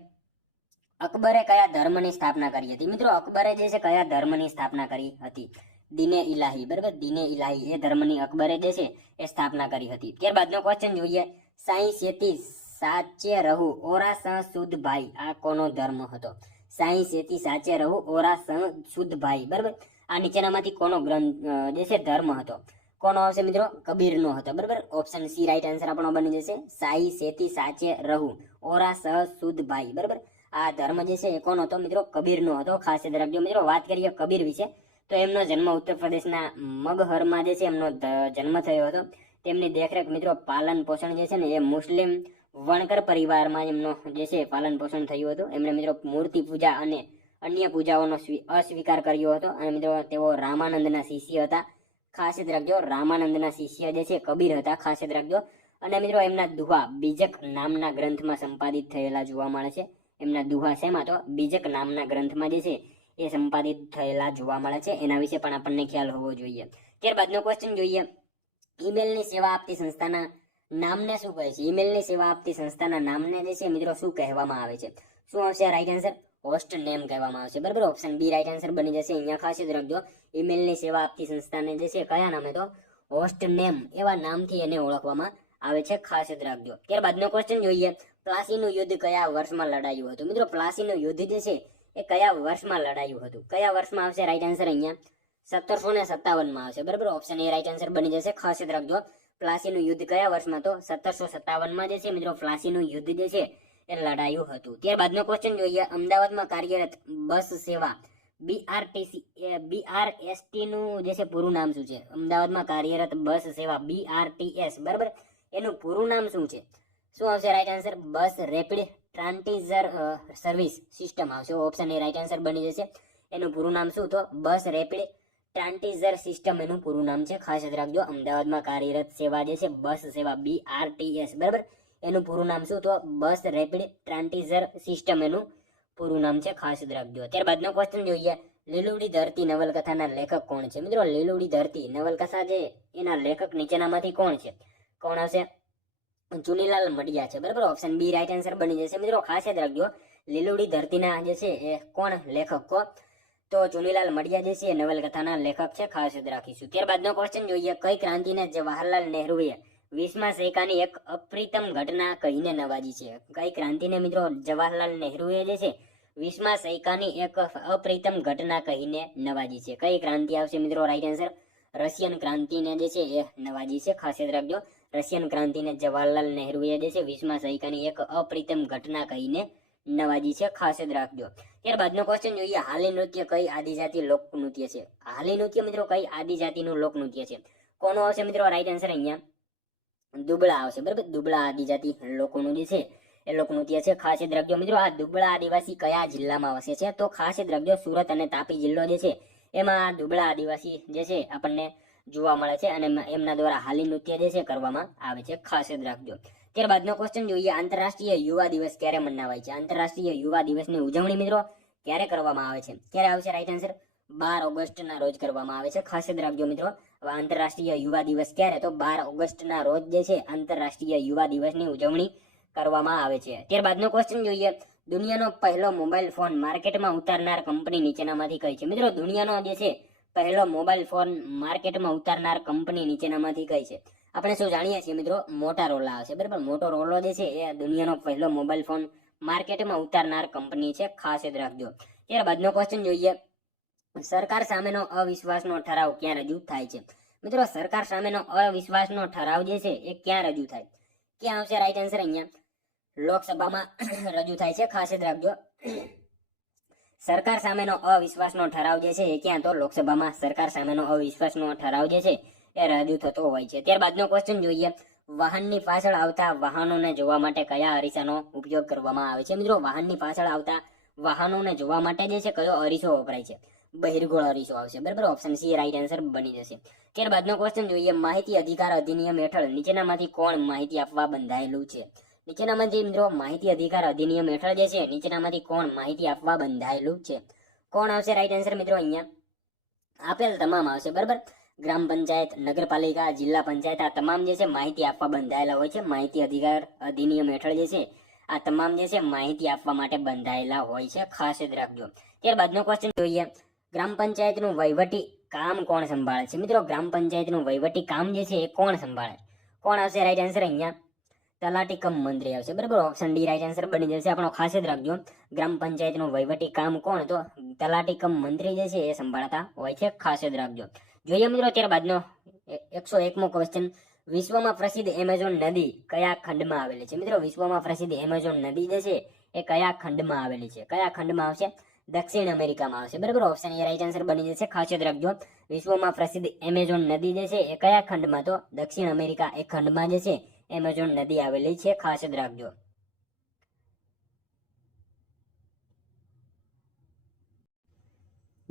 અકબરે કયા ધર્મની સ્થાપના કરી હતી? મિત્રો અકબરે જે છે કયા ધર્મની સ્થાપના કરી હતી? દીને ઇલાહી. બરાબર, દીને ઇલાહી એ ધર્મની અકબરે જે છે એ સ્થાપના કરી હતી. ત્યારબાદનો ક્વેશ્ચન જોઈએ, સાઈ સેતી સાચે રહુ ઓરા સ શુદ્ધ ભાઈ, આ કોનો ધર્મ હતો? સાઈ સેતી સાચે રહુ ઓરા સ શુદ્ધ ભાઈ. બરાબર, આ નીચેનામાંથી કોનો ગ્રંથ જે છે ધર્મ હતો? કોનો આવશે મિત્રો? કબીરનો હતો. બરાબર, ઓપ્શન સી રાઈટ આન્સર આપણો બની જશે. સાઈ સેતી સાચે રહુ ઓરા સ શુદ્ધ ભાઈ. બરાબર, આ ધર્મ જે છે એ કોનો હતો મિત્રો? કબીરનો હતો. ખાસ યાદ રાખજો મિત્રો, વાત કરીએ કબીર વિશે તો એમનો જન્મ ઉત્તર પ્રદેશના મગહરમાં જે છે એમનો જન્મ થયો હતો. તેમની દેખરેખ મિત્રો પાલન પોષણ જે છે ને એ મુસ્લિમ વણકર પરિવારમાં એમનો જે છે પાલન પોષણ થયું હતું. એમણે મિત્રો મૂર્તિ પૂજા અને અન્ય પૂજાઓનો અસ્વીકાર કર્યો હતો અને મિત્રો તેઓ રામાનંદના શિષ્ય હતા. ખાસ યાદ રાખજો, રામાનંદના શિષ્ય જે છે કબીર હતા. ખાસ યાદ રાખજો. અને મિત્રો એમના દુહા બીજક નામના ગ્રંથમાં સંપાદિત થયેલા જોવા મળે છે. એમના દુહા શેમાં? તો બીજક નામના ગ્રંથમાં જે છે એ સંપાદિત થયેલા જોવા મળે છે. એના વિશે પણ આપણને ખ્યાલ હોવો જોઈએ. ત્યારબાદનો ક્વેશ્ચન જોઈએ, ઈમેલની સેવા આપતી સંસ્થાના નામને શું કહે છે? ઈમેલની સેવા આપતી સંસ્થાના નામને જે છે મિત્રો શું કહેવામાં આવે છે? શું આવશે રાઈટ આન્સર? હોસ્ટ નેમ કહેવામાં આવશે. બરાબર, ઓપ્શન બી રાઈટ આન્સર બની જશે. અહીંયા ખાસ યાદ રાખજો, ઈમેલની સેવા આપતી સંસ્થાને જે છે કયા નામે? તો હોસ્ટ નેમ એવા નામથી એને ઓળખવામાં આવે છે. ખાસ યાદ રાખજો. ત્યારબાદનો ક્વેશ્ચન જોઈએ, પ્લાસીનું યુદ્ધ કયા વર્ષમાં લડાયું હતું? મિત્રો પ્લાસીનું યુદ્ધ જે છે એ કયા વર્ષમાં લડાયું હતું? કયા વર્ષમાં આવશે રાઈટ આન્સર? અહીંયા 1757 આવશે. બરાબર, ઓપ્શન એ રાઈટ આન્સર બની જશે. ખાસ યાદ રાખજો, પ્લાસીનું યુદ્ધ કયા વર્ષમાં? તો 1757 જે છે મિત્રો પ્લાસીનું યુદ્ધ જે છે એ લડાયું હતું. ત્યારબાદનો ક્વેશ્ચન જોઈએ, અમદાવાદમાં કાર્યરત બસ સેવા BRST નું જે છે પૂરું નામ શું છે? અમદાવાદમાં કાર્યરત બસ સેવા BRTS. બરાબર, એનું પૂરું નામ શું છે? શું આવશે right answer? Bus rapid transistor service system આવશે. ઓપ્શન એ રાઈટ આન્સર બની જશે. એનું પૂરું નામ શું? તો બસ રેપિડ ટ્રાન્ઝિટર સિસ્ટમ એનું પૂરું નામ છે. ખાસ યાદ રાખજો, અમદાવાદમાં કાર્યરત સેવા જે છે બસ સેવા BRTS. બરાબર, એનું પૂરું નામ શું? તો બસ રેપિડ ટ્રાન્ઝિટર સિસ્ટમ એનું પૂરું નામ છે. ખાસ યાદ રાખજો. ત્યારબાદનો ક્વેશ્ચન જોઈએ, લીલુડી ધરતી નવલકથાના લેખક કોણ છે? મિત્રો લીલુડી ધરતી નવલકથા જે એના લેખક નીચેનામાંથી કોણ છે? કોણ આવશે? ચુનીલાલ મડિયા છે. બરાબર, ઓપ્શન બી રાઈટ આન્સર બની જશે. મિત્રો ખાસ યાદ રાખજો, લીલુડી ધરતીના જે છે એ કોણ લેખક? તો ચુનીલાલ મડિયા જે છે એ નવલકથાના લેખક છે. ખાસ યાદ રાખીશું. ત્યારબાદનો ક્વેશ્ચન જોઈએ, કઈ ક્રાંતિને જવાહરલાલ નહેરુએ 20મા સૈકાની એક અપ્રિતમ ઘટના કહીને નવાજી છે? કઈ ક્રાંતિને મિત્રો જવાહરલાલ નહેરુએ જે છે 20મા સૈકાની એક અપ્રિતમ ઘટના કહીને નવાજી છે? કઈ ક્રાંતિ આવશે મિત્રો રાઈટ આન્સર? રશિયન ક્રાંતિને જે છે એ નવાજી છે. ખાસ યાદ રાખજો, રશિયન ક્રાંતિને જવાહરલાલ નહેરુએ જે છે 20મા સૈકાની એક અપ્રિતમ ઘટના કહીને નવાજી છે. ખાસ યાદ રાખજો. ત્યારબાદનો ક્વેશ્ચન જોઈએ, હાલી નૃત્ય કઈ આદિજાતિ લોકનૃત્ય છે? હાલી નૃત્ય મિત્રો કઈ આદિજાતિનું લોકનૃત્ય છે? કોનો આવશે મિત્રો રાઈટ આન્સર? અહીંયા દુબળા આવશે. બરાબર, દુબળા આદિજાતિ લોકોનું જે છે એ લોકનૃત્ય છે. ખાસ યાદ રાખજો મિત્રો, આ દુબળા આદિવાસી કયા જિલ્લામાં વસે છે? તો ખાસ યાદ રાખજો, સુરત અને તાપી જિલ્લો જે છે એમાં દુબળા આદિવાસી જે છે આપણને જોવા મળે છે અને એમના દ્વારા હાલી નૃત્ય જે છે કરવામાં આવે છે. ખાસ યાદ રાખજો. ત્યારબાદનો ક્વેશ્ચન જોઈએ, આંતરરાષ્ટ્રીય યુવા દિવસ ક્યારે મનાવાય છે? આંતરરાષ્ટ્રીય યુવા દિવસની ઉજવણી મિત્રો ક્યારે કરવામાં આવે છે? ક્યારે આવશે રાઈટ આન્સર? 12 ઓગસ્ટના રોજ કરવામાં આવે છે. ખાસ યાદ રાખજો મિત્રો. હવે આંતરરાષ્ટ્રીય યુવા દિવસ ક્યારે? તો 12 ઓગસ્ટના રોજ જે છે આંતરરાષ્ટ્રીય યુવા દિવસની ઉજવણી કરવામાં આવે છે. ત્યારબાદનો ક્વેશ્ચન જોઈએ. દુનિયાનો પહેલો મોબાઈલ ફોન માર્કેટમાં ઉતારનાર કંપની નીચેનામાંથી કઈ છે? મિત્રો દુનિયાનો જે છે પહેલો મોબાઈલ ફોન માર્કેટમાં ઉતારનાર કંપની નીચેનામાંથી કઈ છે? આપણે શું જાણીએ છીએ મિત્રો? મોટોરોલા આવશે, બરાબર. મોટોરોલા જે છે એ દુનિયાનો પહેલો મોબાઈલ ફોન માર્કેટમાં ઉતારનાર કંપની છે. ખાસ યાદ રાખજો. ત્યારબાદનો ક્વેશ્ચન જોઈએ. સરકાર સામેનો અવિશ્વાસનો ઠરાવ ક્યાં રજૂ થાય છે? મિત્રો સરકાર સામેનો અવિશ્વાસનો ઠરાવ જે છે એ ક્યાં રજૂ થાય? ક્યાં આવશે રાઈટ આન્સર? અહીંયા લોકસભામાં રજૂ થાય છે. ખાસ યાદ રાખજો. સરકાર સામેનો અવિશ્વાસનો ઠરાવ જે છે એ ક્યાં? તો લોકસભામાં સરકાર સામેનો અવિશ્વાસનો ઠરાવ જે છે એ રજૂ થતો હોય છે. ત્યારબાદનો ક્વેશ્ચન જોઈએ. વાહનની પાછળ આવતા વાહનોને જોવા માટે કયા અરીસાનો ઉપયોગ કરવામાં આવે છે? મિત્રો વાહનની પાછળ આવતા વાહનોને જોવા માટે જે છે કયો અરીસો વપરાય છે? બહિર્ગોળ અરીસો આવશે, બરાબર. ઓપ્શન સી રાઈટ આન્સર બની જશે. ત્યારબાદનો ક્વેશ્ચન જોઈએ. માહિતી અધિકાર અધિનિયમ હેઠળ નીચેનામાંથી કોણ માહિતી આપવા બંધાયેલું છે? નીચેનામાંથી મિત્રો માહિતી અધિકાર અધિનિયમ હેઠળ જે છે નીચેનામાંથી કોણ માહિતી આપવા બંધાયેલું છે? કોણ આવશે રાઈટ આન્સર? મિત્રો અહીંયા આપેલ તમામ આવશે, બરાબર. ગ્રામ પંચાયત, નગરપાલિકા, જિલ્લા પંચાયત આ તમામ જે છે માહિતી આપવા બંધાયેલા હોય છે. માહિતી અધિકાર અધિનિયમ હેઠળ જે છે આ તમામ જે છે માહિતી આપવા માટે બંધાયેલા હોય છે. ખાસ યાદ રાખજો. ત્યારબાદનો ક્વેશ્ચન જોઈએ. ગ્રામ પંચાયતનું વહીવટી કામ કોણ સંભાળે છે? મિત્રો ગ્રામ પંચાયતનું વહીવટી કામ જે છે એ કોણ સંભાળે? કોણ આવશે રાઈટ આન્સર? અહીંયા તલાટી કમ મંત્રી આવશે, બરાબર. ઓપ્શન ડી રાઈટ આન્સર બની જશે આપણો. ખાસ યાદ રાખજો. ગ્રામ પંચાયતનું વહીવટી કામ કોણ? તો તલાટી કમ મંત્રી જે છે એ સંભાળતા હોય છે. ખાસ યાદ રાખજો. જોઈએ મિત્રો ત્યારબાદનો 101મો ક્વેશ્ચન. વિશ્વમાં પ્રસિદ્ધ એમેઝોન નદી કયા ખંડમાં આવેલી છે? મિત્રો વિશ્વમાં પ્રસિદ્ધ એમેઝોન નદી જે છે એ કયા ખંડમાં આવેલી છે? કયા ખંડમાં આવશે? દક્ષિણ અમેરિકામાં આવશે, બરાબર. ઓપ્શન એ રાઈટ આન્સર બની જશે. ખાસ યાદ રાખજો. વિશ્વમાં પ્રસિદ્ધ એમેઝોન નદી જે છે એ કયા ખંડમાં? તો દક્ષિણ અમેરિકા એ ખંડમાં જે છે એમેઝોન નદી આવેલી છે. ખાસ યાદ રાખજો.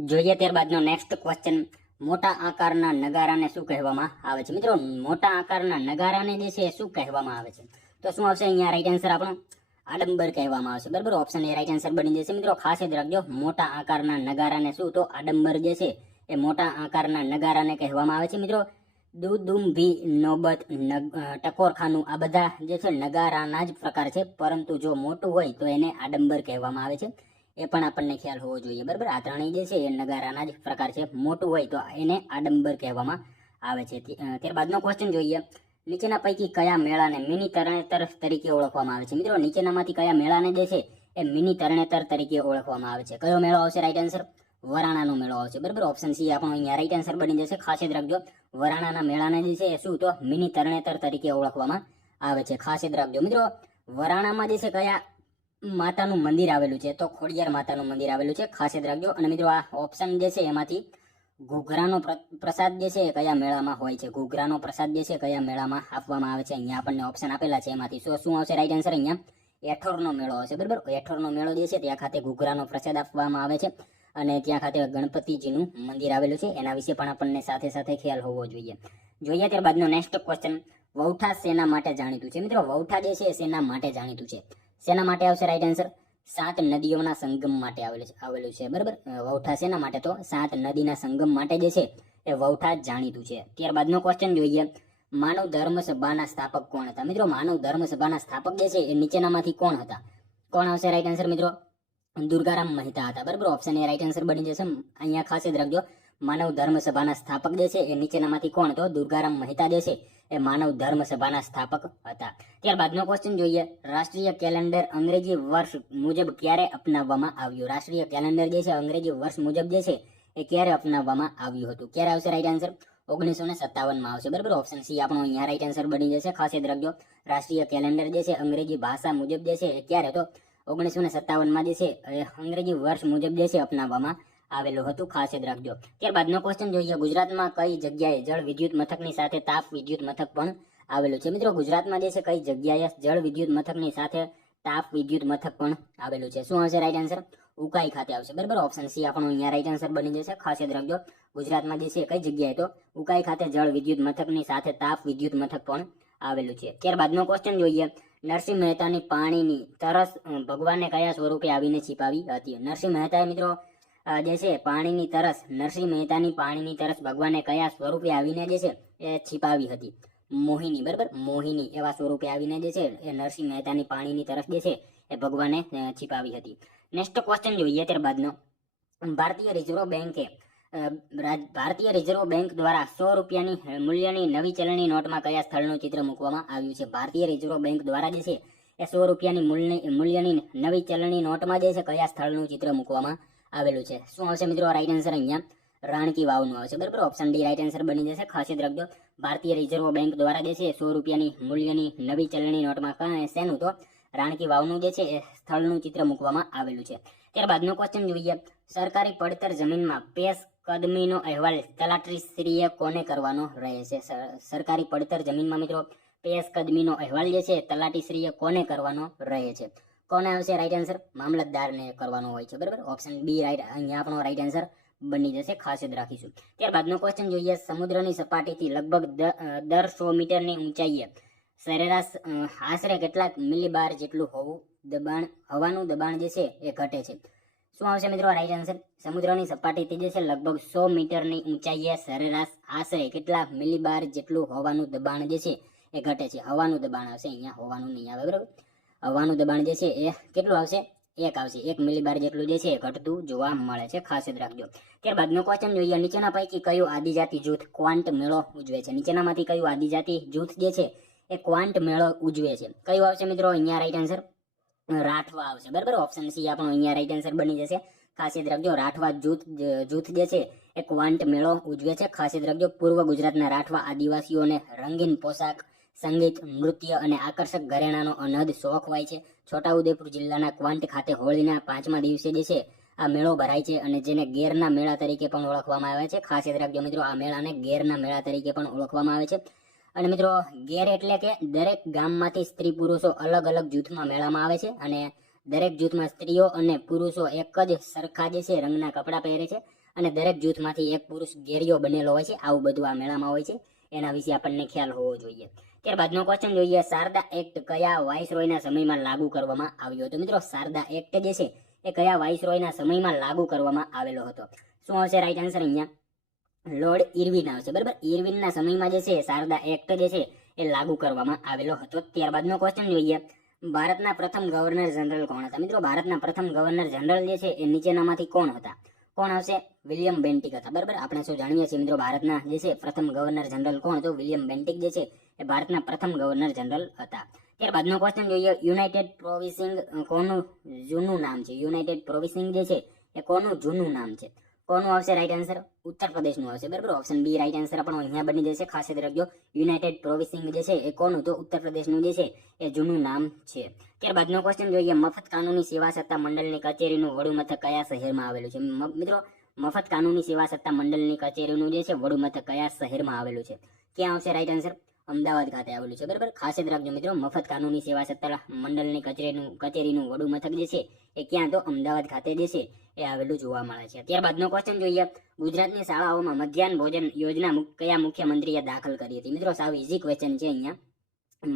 જોઈએ ત્યારબાદનો નેક્સ્ટ ક્વેશ્ચન. મોટા આકારના નગારાને શું કહેવામાં આવે છે? મિત્રો મોટા આકારના નગારાને જે છે શું કહેવામાં આવે છે? તો શું આવશે અહીંયા રાઈટ આન્સર આપણો? આડંબર કહેવામાં આવશે, બરાબર. ઓપ્શન એ રાઈટ આન્સર બની જશે. મિત્રો ખાસ યાદ રાખજો. મોટા આકારના નગારાને શું? તો આડંબર જે છે એ મોટા આકારના નગારાને કહેવામાં આવે છે. મિત્રો દુદુંભી, નોબત, ટકોરખાનું આ બધા જે છે નગારાના જ પ્રકાર છે, પરંતુ જો મોટું હોય તો એને આડંબર કહેવામાં આવે છે. એ પણ આપણને ખ્યાલ હોવો જોઈએ, બરાબર. આ ત્રણેય જે છે એ નગારાના જ પ્રકાર છે. મોટું હોય તો એને આડંબર કહેવામાં આવે છે. ત્યારબાદનો ક્વેશ્ચન જોઈએ. નીચેના પૈકી કયા મેળાને મિની તરણેતર તરીકે ઓળખવામાં આવે છે? મિત્રો નીચેનામાંથી કયા મેળાને જે છે એ મિની તરણેતર તરીકે ઓળખવામાં આવે છે? કયો મેળો આવશે રાઈટ આન્સર? વરાણાનો મેળો આવશે, બરાબર. ઓપ્શન સી આપણો અહીંયા રાઈટ આન્સર બની જશે. ખાસ યાદ રાખજો. વરાણાના મેળાને જે છે એ શું? તો મિની તરણેતર તરીકે ઓળખવામાં આવે છે. ખાસ યાદ રાખજો. મિત્રો વરાણામાં જે છે કયા માતાનું મંદિર આવેલું છે? તો ખોડિયાર માતાનું મંદિર આવેલું છે. ખાસ યાદ રાખજો. અને મિત્રો આ ઓપ્શન જે છે એમાંથી ઘૂઘરાનો પ્રસાદ જે છે એ કયા મેળામાં હોય છે? ઘૂઘરાનો પ્રસાદ જે છે કયા મેળામાં આપવામાં આવે છે? અહીંયા આપણને ઓપ્શન આપેલા છે. એમાંથી શું આવશે રાઈટ આન્સર? અહીંયા એઠોરનો મેળો આવશે, બરાબર. એઠોરનો મેળો જે છે ત્યાં ખાતે ઘૂઘરાનો પ્રસાદ આપવામાં આવે છે અને ત્યાં ખાતે ગણપતિજીનું મંદિર આવેલું છે. એના વિશે પણ આપણને સાથે સાથે ખ્યાલ હોવો જોઈએ. જોઈએ ત્યારબાદનો નેક્સ્ટ ક્વેશ્ચન. વૌઠા શેના માટે જાણીતું છે? મિત્રો વૌઠા જે છે શેના માટે જાણીતું છે? શેના માટે આવશે રાઈટ આન્સર? 7 નદીઓના સંગમ માટે આવેલું છે, બરાબર. વૌઠા શેના માટે? તો 7 નદીના સંગમ માટે જે છે એ વૌઠા જાણીતું છે. ત્યારબાદનો ક્વેશ્ચન જોઈએ. માનવ ધર્મ સભાના સ્થાપક કોણ હતા? મિત્રો માનવ ધર્મ સભાના સ્થાપક જે છે એ નીચેનામાંથી કોણ હતા? કોણ આવશે રાઈટ આન્સર? મિત્રો દુર્ગારામ મહેતા હતા, બરાબર. ઓપ્શન એ રાઈટ આન્સર બની જશે. અહીંયા ખાસ યાદ રાખજો. માનવ ધર્મ સભાના સ્થાપક જે છે એ નીચેનામાંથી કોણ? તો દુર્ગારામ મહેતા જે છે એ માનવ ધર્મ સભાના સ્થાપક હતા. ત્યારબાદનો ક્વેશ્ચન જોઈએ. રાષ્ટ્રીય કેલેન્ડર અંગ્રેજી વર્ષ મુજબ ક્યારે અપનાવવામાં આવ્યું? રાષ્ટ્રીય કેલેન્ડર જે છે અંગ્રેજી વર્ષ મુજબ જે છે એ ક્યારે અપનાવવામાં આવ્યું હતું? ક્યારે આવશે રાઈટ આન્સર? 1957માં આવશે, બરાબર. ઓપ્શન સી આપણો અહીંયા રાઈટ આન્સર બની જશે. ખાસ યાદ રાખજો. રાષ્ટ્રીય કેલેન્ડર જે છે અંગ્રેજી ભાષા મુજબ જે છે એ ક્યારે? તો 1957માં જે છે એ અંગ્રેજી વર્ષ મુજબ જે છે અપનાવવામાં આવેલું હતું. ખાસ યાદ રાખજો. ત્યારબાદનો ક્વેશ્ચન જોઈએ. ગુજરાતમાં કઈ જગ્યાએ જળ વિદ્યુત મથકની સાથે તાપ વિદ્યુત મથક પણ આવેલું છે? મિત્રો ગુજરાતમાં જે છે કઈ જગ્યાએ જળ વિદ્યુત મથકની સાથે તાપ વિદ્યુત મથક પણ આવેલું છે? શું આવશે રાઈટ આન્સર? ઉકાઈ ખાતે આવશે, બરાબર. ઓપ્શન સી આપણો અહીંયા રાઈટ આન્સર બની જશે. ખાસ યાદ રાખજો. ગુજરાતમાં જે છે કઈ જગ્યાએ? તો ઉકાઈ ખાતે જળ વિદ્યુત મથકની સાથે તાપ વિદ્યુત મથક પણ આવેલું છે. ત્યારબાદનો ક્વેશ્ચન જોઈએ. નરસિંહ મહેતાની પાણીની તરસ ભગવાનને કયા સ્વરૂપે આવીને છીપાવી હતી? નરસિંહ મહેતાએ મિત્રો જે છે પાણીની તરસ, નરસિંહ મહેતાની પાણીની તરસ ભગવાને કયા સ્વરૂપે આવીને જે છે એ છીપાવી હતી? મોહિની, બરાબર, મોહિની એવા સ્વરૂપે આવીને જે છે એ નરસિંહ મહેતાની પાણીની તરસ જે છે એ ભગવાને છીપાવી હતી. નેક્સ્ટ ક્વેશ્ચન જોઈએ ત્યારબાદનો. ભારતીય રિઝર્વ બેંકે ભારતીય રિઝર્વ બેંક દ્વારા 100 રૂપિયાની મૂલ્યની નવી ચલણી નોટમાં કયા સ્થળનું ચિત્ર મૂકવામાં આવ્યું છે? ભારતીય રિઝર્વ બેંક દ્વારા જે છે એ 100 રૂપિયાની મૂલ્યની નવી ચલણી નોટમાં જે છે કયા સ્થળનું ચિત્ર મૂકવામાં આવેલું છે? શું આવશે મિત્રો રાઈટ આન્સર? અહીંયા રાણકી વાવનું આવશે, બરાબર. ઓપ્શન ડી રાઈટ આન્સર બની જશે. ખાસ યાદ રાખજો, ભારતીય રિઝર્વ બેંક દ્વારા જે છે 100 રૂપિયાની મૂલ્યની નવી ચલણી નોટમાં શેનું? તો રાણકી વાવનું જે છે એ સ્થળનું ચિત્ર મૂકવામાં આવેલું છે. ત્યારબાદનો ક્વેશ્ચન જોઈએ. સરકારી પડતર જમીનમાં પેશ કદમીનો અહેવાલ તલાટીશ્રીએ કોને કરવાનો રહે છે? સરકારી પડતર જમીનમાં મિત્રો પેશ કદમીનો અહેવાલ જે છે તલાટીશ્રીએ કોને કરવાનો રહે છે? કોને આવશે રાઈટ આન્સર? મામલતદારને કરવાનો હોય છે, બરાબર. ઓપ્શન બી રાઈટ અહીંયા આપણો રાઈટ આન્સર બની જશે. ખાસ યાદ રાખીશું. ત્યારબાદનો ક્વેશ્ચન જોઈએ. સમુદ્રની સપાટીથી લગભગ દર 100 મીટરની ઊંચાઈએ સરેરાશ આશરે કેટલાક મિલીબાર જેટલું હવાનું દબાણ જે છે એ ઘટે છે? શું આવશે મિત્રો રાઈટ આન્સર? સમુદ્રની સપાટીથી જે છે લગભગ 100 મીટરની ઊંચાઈએ સરેરાશ આશરે કેટલા મિલીબાર જેટલું હવાનું દબાણ જે છે એ ઘટે છે? હવાનું દબાણ આવશે, અહીંયા હવાનું નહીં આવે, બરાબર. હવાનું દબાણ જે છે એ કેટલું આવશે? 1 આવશે. 1 મિલીબાર જેટલું જે છે એ ઘટતું જોવા મળે છે. ખાસ યાદ રાખજો. ત્યારબાદનો ક્વેશ્ચન જોઈએ. નીચેના પૈકી કયું આદિજાતિ જૂથ ક્વાંટ મેળો ઉજવે છે? નીચેનામાંથી કયું આદિજાતિ જૂથ જે છે એ ક્વાંટ મેળો ઉજવે છે? કયું આવશે મિત્રો અહીંયા રાઈટ આન્સર? રાઠવા આવશે, બરાબર. ઓપ્શન સી આપણો અહીંયા રાઈટ આન્સર બની જશે. ખાસ યાદ રાખજો, રાઠવા જૂથ જે છે એ ક્વાંટ મેળો ઉજવે છે. ખાસ યાદ રાખજો, પૂર્વ ગુજરાતના રાઠવા આદિવાસીઓને રંગીન પોશાક, સંગીત, નૃત્ય અને આકર્ષક ઘરેણાનો અનહદ શોખ હોય છે. છોટાઉદેપુર જિલ્લાના ક્વાંટ ખાતે હોળીના 5મા દિવસે જે છે આ મેળો ભરાય છે અને જેને ગેરના મેળા તરીકે પણ ઓળખવામાં આવે છે. ખાસ યાદ રાખજો મિત્રો, આ મેળાને ગેરના મેળા તરીકે પણ ઓળખવામાં આવે છે. અને મિત્રો ગેર એટલે કે દરેક ગામમાંથી સ્ત્રી પુરુષો અલગ અલગ જૂથમાં મેળામાં આવે છે અને દરેક જૂથમાં સ્ત્રીઓ અને પુરુષો એક જ સરખા જે છે રંગના કપડાં પહેરે છે અને દરેક જૂથમાંથી એક પુરુષ ગેરિયો બનેલો હોય છે. આવું બધું આ મેળામાં હોય છે. એના વિશે આપણને ખ્યાલ હોવો જોઈએ. ત્યારબાદનો ક્વેશ્ચન જોઈએ. શારદા એક્ટ કયા વાઇસરોયના સમયમાં લાગુ કરવામાં આવ્યો હતો? મિત્રો શારદા એક્ટ જે છે એ કયા વાઇસરોયના સમયમાં લાગુ કરવામાં આવેલો હતો? શું આવશે રાઈટ આન્સર? અહીંયા લોર્ડ ઇરવિન આવશે, બરાબર. ઇરવિનના સમયમાં જે છે શારદા એક્ટ જે છે એ લાગુ કરવામાં આવેલો હતો. ત્યારબાદનો ક્વેશ્ચન જોઈએ. ભારતના પ્રથમ ગવર્નર જનરલ કોણ હતા? મિત્રો ભારતના પ્રથમ ગવર્નર જનરલ જે છે એ નીચેનામાંથી કોણ હતા? કોણ આવશે? વિલિયમ બેન્ટિક હતા, બરાબર. આપણે શું જાણીએ છીએ મિત્રો, ભારતના જે છે પ્રથમ ગવર્નર જનરલ કોણ? તો વિલિયમ બેન્ટિક જે છે એ ભારતના પ્રથમ ગવર્નર જનરલ હતા. ત્યારબાદનો ક્વેશ્ચન જોઈએ. યુનાઇટેડ પ્રોવિન્સિંગ કોનું જૂનું નામ છે? યુનાઇટેડ પ્રોવિન્સિંગ જે છે એ કોનું જૂનું નામ છે? કોનું આવશે રાઈટ આન્સર? ઉત્તર પ્રદેશનું આવશે, બરાબર. ઓપ્શન બી રાઈટ આન્સર આપણો અહીંયા બની જશે. ખાસ યાદ રાખજો, યુનાઇટેડ પ્રોવિન્સિંગ જે છે એ કોનું? તો ઉત્તર પ્રદેશનું જે છે એ જૂનું નામ છે. ત્યારબાદનો ક્વેશ્ચન જોઈએ. મફત કાનૂની સેવા સત્તા મંડળની કચેરીનું વડુ મથક કયા શહેરમાં આવેલું છે? મિત્રો મફત કાનૂની સેવા સત્તા મંડળની કચેરીનું જે છે વડુ મથક કયા શહેરમાં આવેલું છે? ક્યાં આવશે રાઈટ આન્સર? અમદાવાદ ખાતે આવેલું છે, બરાબર. ખાસ યાદ રાખજો મિત્રો, મફત કાનૂની સેવા સત્તા મંડળની કચેરીનું વડુ મથક જે છે એ ક્યાં? તો અમદાવાદ ખાતે જે છે એ આવેલું જોવા મળે છે. ત્યારબાદનો ક્વેશ્ચન જોઈએ. ગુજરાતની શાળાઓમાં મધ્યાહન ભોજન યોજના કયા મુખ્યમંત્રીએ દાખલ કરી હતી? મિત્રો સાવ ઇઝી ક્વેશ્ચન છે. અહીંયા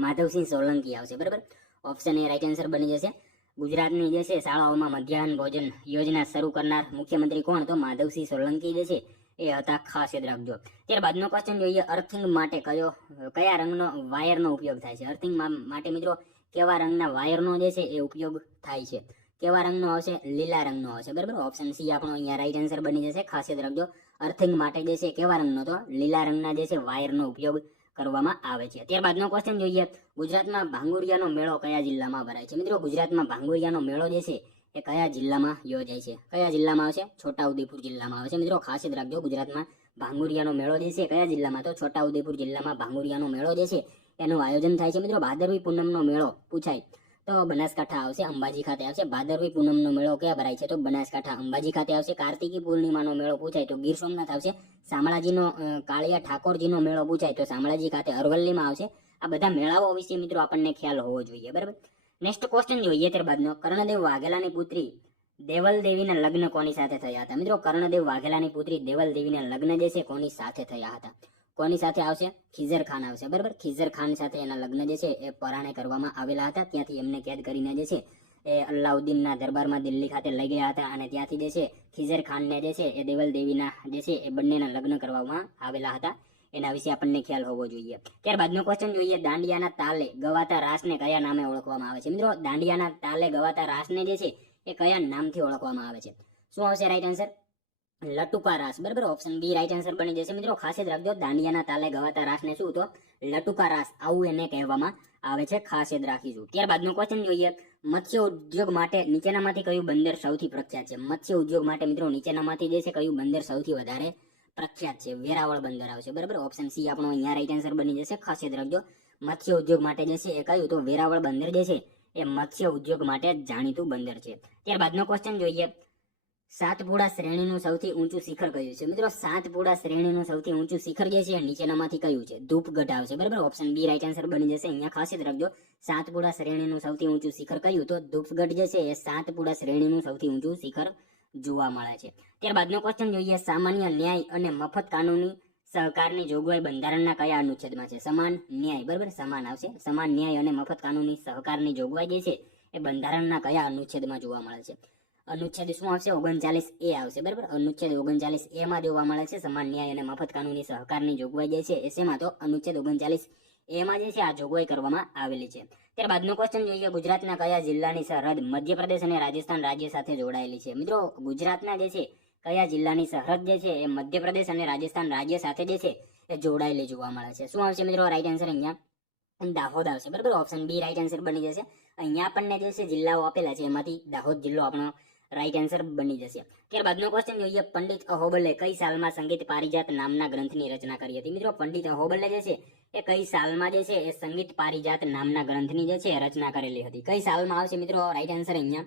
માધવસિંહ સોલંકી આવશે, બરાબર. ઓપ્શન એ રાઈટ આન્સર બની જશે. ગુજરાતની જે છે શાળાઓમાં મધ્યાહન ભોજન યોજના શરૂ કરનાર મુખ્યમંત્રી કોણ? તો માધવસિંહ સોલંકી જે છે એ હતા. ખાસ યાદ રાખજો. ત્યારબાદનો ક્વેશ્ચન જોઈએ. અર્થિંગ માટે કયા રંગનો વાયરનો ઉપયોગ થાય છે? અર્થિંગ માટે મિત્રો કેવા રંગના વાયરનો જે છે એ ઉપયોગ થાય છે? કેવા રંગનો આવશે? લીલા રંગનો આવશે, બરાબર. ઓપ્શન સી આપણો અહીંયા રાઈટ આન્સર બની જશે. ખાસ યાદ રાખજો, અર્થિંગ માટે જે છે કેવા રંગનો? તો લીલા રંગના જે છે વાયરનો ઉપયોગ કરવામાં આવે છે. ત્યારબાદનો ક્વેશ્ચન જોઈએ. ગુજરાતમાં ભાંગુરિયાનો મેળો કયા જિલ્લામાં ભરાય છે? મિત્રો ગુજરાતમાં ભાંગુરિયાનો મેળો જે છે એ કયા જિલ્લામાં યોજાય છે? કયા જિલ્લામાં આવશે? છોટાઉદેપુર જિલ્લામાં આવશે. મિત્રો ખાસ યાદ રાખજો, ગુજરાતમાં ભાંગુરિયાનો મેળો જે છે કયા જિલ્લામાં? તો છોટાઉદેપુર જિલ્લામાં ભાંગુરિયાનો મેળો જે છે એનું આયોજન થાય છે. મિત્રો ભાદરવી પૂનમનો મેળો પૂછાય તો બનાસકાંઠા આવશે, અંબાજી ખાતે આવશે. ભાદરવી પૂનમનો મેળો ક્યાં ભરાય છે? તો બનાસકાંઠા અંબાજી ખાતે આવશે. કાર્તિકી પૂર્ણિમાનો મેળો પૂછાય તો ગીર સોમનાથ આવશે. શામળાજીનો કાળિયા ઠાકોરજીનો મેળો પૂછાય તો શામળાજી ખાતે અરવલ્લીમાં આવશે. આ બધા મેળાઓ વિશે મિત્રો આપણને ખ્યાલ હોવો જોઈએ, બરાબર. નેક્સ્ટ ક્વેશ્ચન જોઈએ. ત્યારબાદનો કર્ણદેવ વાઘેલાની પુત્રી દેવલ દેવીના લગ્ન કોની સાથે થયા હતા? મિત્રો કર્ણદેવ વાઘેલાની પુત્રી દેવલ દેવીના લગ્ન જે છે કોની સાથે થયા હતા? કોની સાથે આવશે? ખીઝર ખાન આવશે, બરાબર. ખીઝર ખાન સાથે એના લગ્ન જે છે એ પરાણે કરવામાં આવેલા હતા. ત્યાંથી એમને કેદ કરીને જે છે એ અલાઉદ્દીનના દરબારમાં દિલ્હી ખાતે લઈ ગયા હતા અને ત્યાંથી જે છે ખિઝર ખાનને જે છે એ દેવલ દેવીના જે છે એ બંનેના લગ્ન કરવામાં આવેલા હતા. એના વિશે આપણને ખ્યાલ હોવો જોઈએ. ત્યારબાદનો ક્વેશ્ચન જોઈએ, દાંડિયાના તાલે ગવાતા રાસને કયા નામે ઓળખવામાં આવે છે? મિત્રો, દાંડિયાના તાલે ગવાતા રાસને જે છે એ કયા નામથી ઓળખવામાં આવે છે? શું આવશે રાઈટ આન્સર? લટુકા રાસ. બરાબર, ઓપ્શન બી રાઈટ આન્સર બની જશે. મિત્રો, ખાસ યાદ રાખજો, દાંડિયાના તાલે ગવાતા રાસને શું તો લટુકા રાસ આવું એને કહેવામાં આવે છે. ખાસ યાદ રાખીશું. ત્યારબાદનો ક્વેશ્ચન જોઈએ, મત્સ્ય ઉદ્યોગ માટે નીચેનામાંથી કયું બંદર સૌથી પ્રખ્યાત છે? મત્સ્ય ઉદ્યોગ માટે મિત્રો નીચેનામાંથી જે છે કયું બંદર સૌથી વધારે પ્રખ્યાત છે? વેરાવળ બંદર આવશે. બરાબર, ઓપ્શન સી આપણો અહીંયા રાઈટ આન્સર બની જશે. ખાસ યાદ રાખજો, મત્સ્ય ઉદ્યોગ માટે જે છે એ કયું તો વેરાવળ બંદર જે છે એ મત્સ્ય ઉદ્યોગ માટે જાણીતું બંદર છે. ત્યારબાદનો ક્વેશ્ચન જોઈએ, સાતપુડા શ્રેણીનું સૌથી ઊંચું શિખર કયું છે? મિત્રો, સાતપુડા શ્રેણીનું સૌથી ઊંચું શિખર જે છે નીચેનામાંથી કયું છે? ધૂપગઢ આવશે. બરાબર, ઓપ્શન બી રાઈટ આન્સર બની જશે. અહીંયા ખાસ યાદ રાખજો, સાતપુડા શ્રેણીનું સૌથી ઊંચું શિખર કયું તો ધૂપગઢ જે છે એ સાતપુડા શ્રેણીનું સૌથી ઊંચું શિખર જોવા મળે છે. ત્યારબાદનો ક્વેશ્ચન જોઈએ, સામાન્ય ન્યાય અને મફત કાનૂની સહકારની જોગવાઈ બંધારણના કયા અનુચ્છેદમાં છે? સમાન ન્યાય. બરાબર, સમાન આવશે. સમાન ન્યાય અને મફત કાનૂની સહકારની જોગવાઈ જે છે એ બંધારણના કયા અનુચ્છેદમાં જોવા મળે છે? અનુચ્છેદ શું આવશે? 39A આવશે. બરાબર, અનુચ્છેદ 39A માં જોવા મળે છે સમાન ન્યાય અને મફત કાનૂની સહકારની જોગવાઈ જે છે એ શેમાં તો અનુચ્છેદ 39A માં જે છે આ જોગવાઈ કરવામાં આવેલી છે. ત્યારબાદનો ક્વેશ્ચન જોઈએ, ગુજરાતના કયા જિલ્લાની સરહદ મધ્યપ્રદેશ અને રાજસ્થાન રાજ્ય સાથે જોડાયેલી છે? મિત્રો, ગુજરાતના જે છે કયા જિલ્લાની સરહદ જે છે એ મધ્યપ્રદેશ અને રાજસ્થાન રાજ્ય સાથે જે છે એ જોડાયેલી જોવા મળે છે? શું આવશે મિત્રો રાઈટ આન્સર? અહીંયા દાહોદ આવશે. બરાબર, ઓપ્શન બી રાઈટ આન્સર બની જશે. અહીંયા આપણને જે છે જિલ્લાઓ આપેલા છે એમાંથી દાહોદ જિલ્લો આપણો રાઈટ આન્સર બની જશે. ત્યારબાદનો ક્વેશ્ચન જોઈએ, પંડિત અહોબલે કઈ સાલમાં સંગીત પારિજાત નામના ગ્રંથની રચના કરી હતી? મિત્રો, પંડિત અહોબલે જે છે એ કઈ સાલમાં જે છે એ સંગીત પારિજાત નામના ગ્રંથની જે છે રચના કરેલી હતી? કઈ સાલમાં આવશે મિત્રો રાઈટ આન્સર? અહીંયા